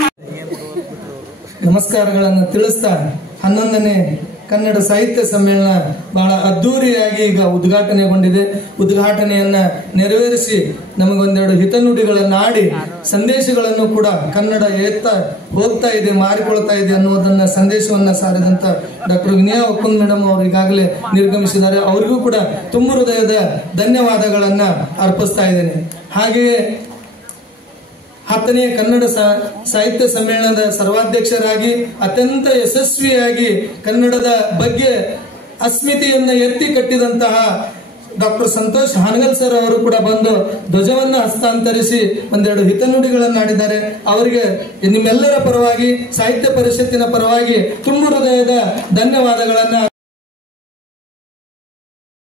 ನಮಸ್ಕಾರಗಳನ್ನ ತಿಳಿಸ್ತಾ 11ನೇ ಕನ್ನಡ ಸಾಹಿತ್ಯ ಸಮ್ಮೇಳನ ಬಹಳ ಅದ್ದೂರಿಯಾಗಿ ಈಗ ಉದ್ಘಾಟನೆಗೊಂಡಿದೆ. ಉದ್ಘಾಟನೆಯನ್ನ ನೆರವೇರಿಸಿ ನಮಗೊಂದೆರಡು ಹಿತನುಡಿಗಳನ್ನಾಡಿ ಸಂದೇಶಗಳನ್ನು ಕೂಡ ಕನ್ನಡ ಹೋಗ್ತಾ ಇದೆ, ಮಾರಿಕೊಳ್ತಾ ಇದೆ ಅನ್ನುವುದನ್ನ ಸಂದೇಶವನ್ನ ಸಾರಿದಂತ ಡಾಕ್ಟರ್ ವಿನಯಾ ಒಕ್ಕುಂದ್ ಮೇಡಮ್ ಅವರು ಈಗಾಗಲೇ ನಿರ್ಗಮಿಸಿದ್ದಾರೆ. ಅವರಿಗೂ ಕೂಡ ತುಂಬ ಹೃದಯದ ಧನ್ಯವಾದಗಳನ್ನ ಅರ್ಪಿಸ್ತಾ ಇದ್ದೇನೆ. ಹಾಗೆಯೇ 10ನೇ ಕನ್ನಡ ಸಾಹಿತ್ಯ ಸಮ್ಮೇಳನದ ಸರ್ವಾಧ್ಯಕ್ಷರಾಗಿ ಅತ್ಯಂತ ಯಶಸ್ವಿಯಾಗಿ ಕನ್ನಡದ ಬಗ್ಗೆ ಅಸ್ಮಿತೆಯನ್ನ ಎತ್ತಿ ಕಟ್ಟಿದಂತಹ ಡಾಕ್ಟರ್ ಸಂತೋಷ್ ಹಾನಗಲ್ ಸರ್ ಅವರು ಕೂಡ ಬಂದು ಧ್ವಜವನ್ನ ಹಸ್ತಾಂತರಿಸಿ ಒಂದೆರಡು ಹಿತನುಡಿಗಳನ್ನಾಡಿದ್ದಾರೆ. ಅವರಿಗೆ ನಿಮ್ಮೆಲ್ಲರ ಪರವಾಗಿ, ಸಾಹಿತ್ಯ ಪರಿಷತ್ತಿನ ಪರವಾಗಿ ತುಂಬ ಹೃದಯದ ಧನ್ಯವಾದಗಳನ್ನ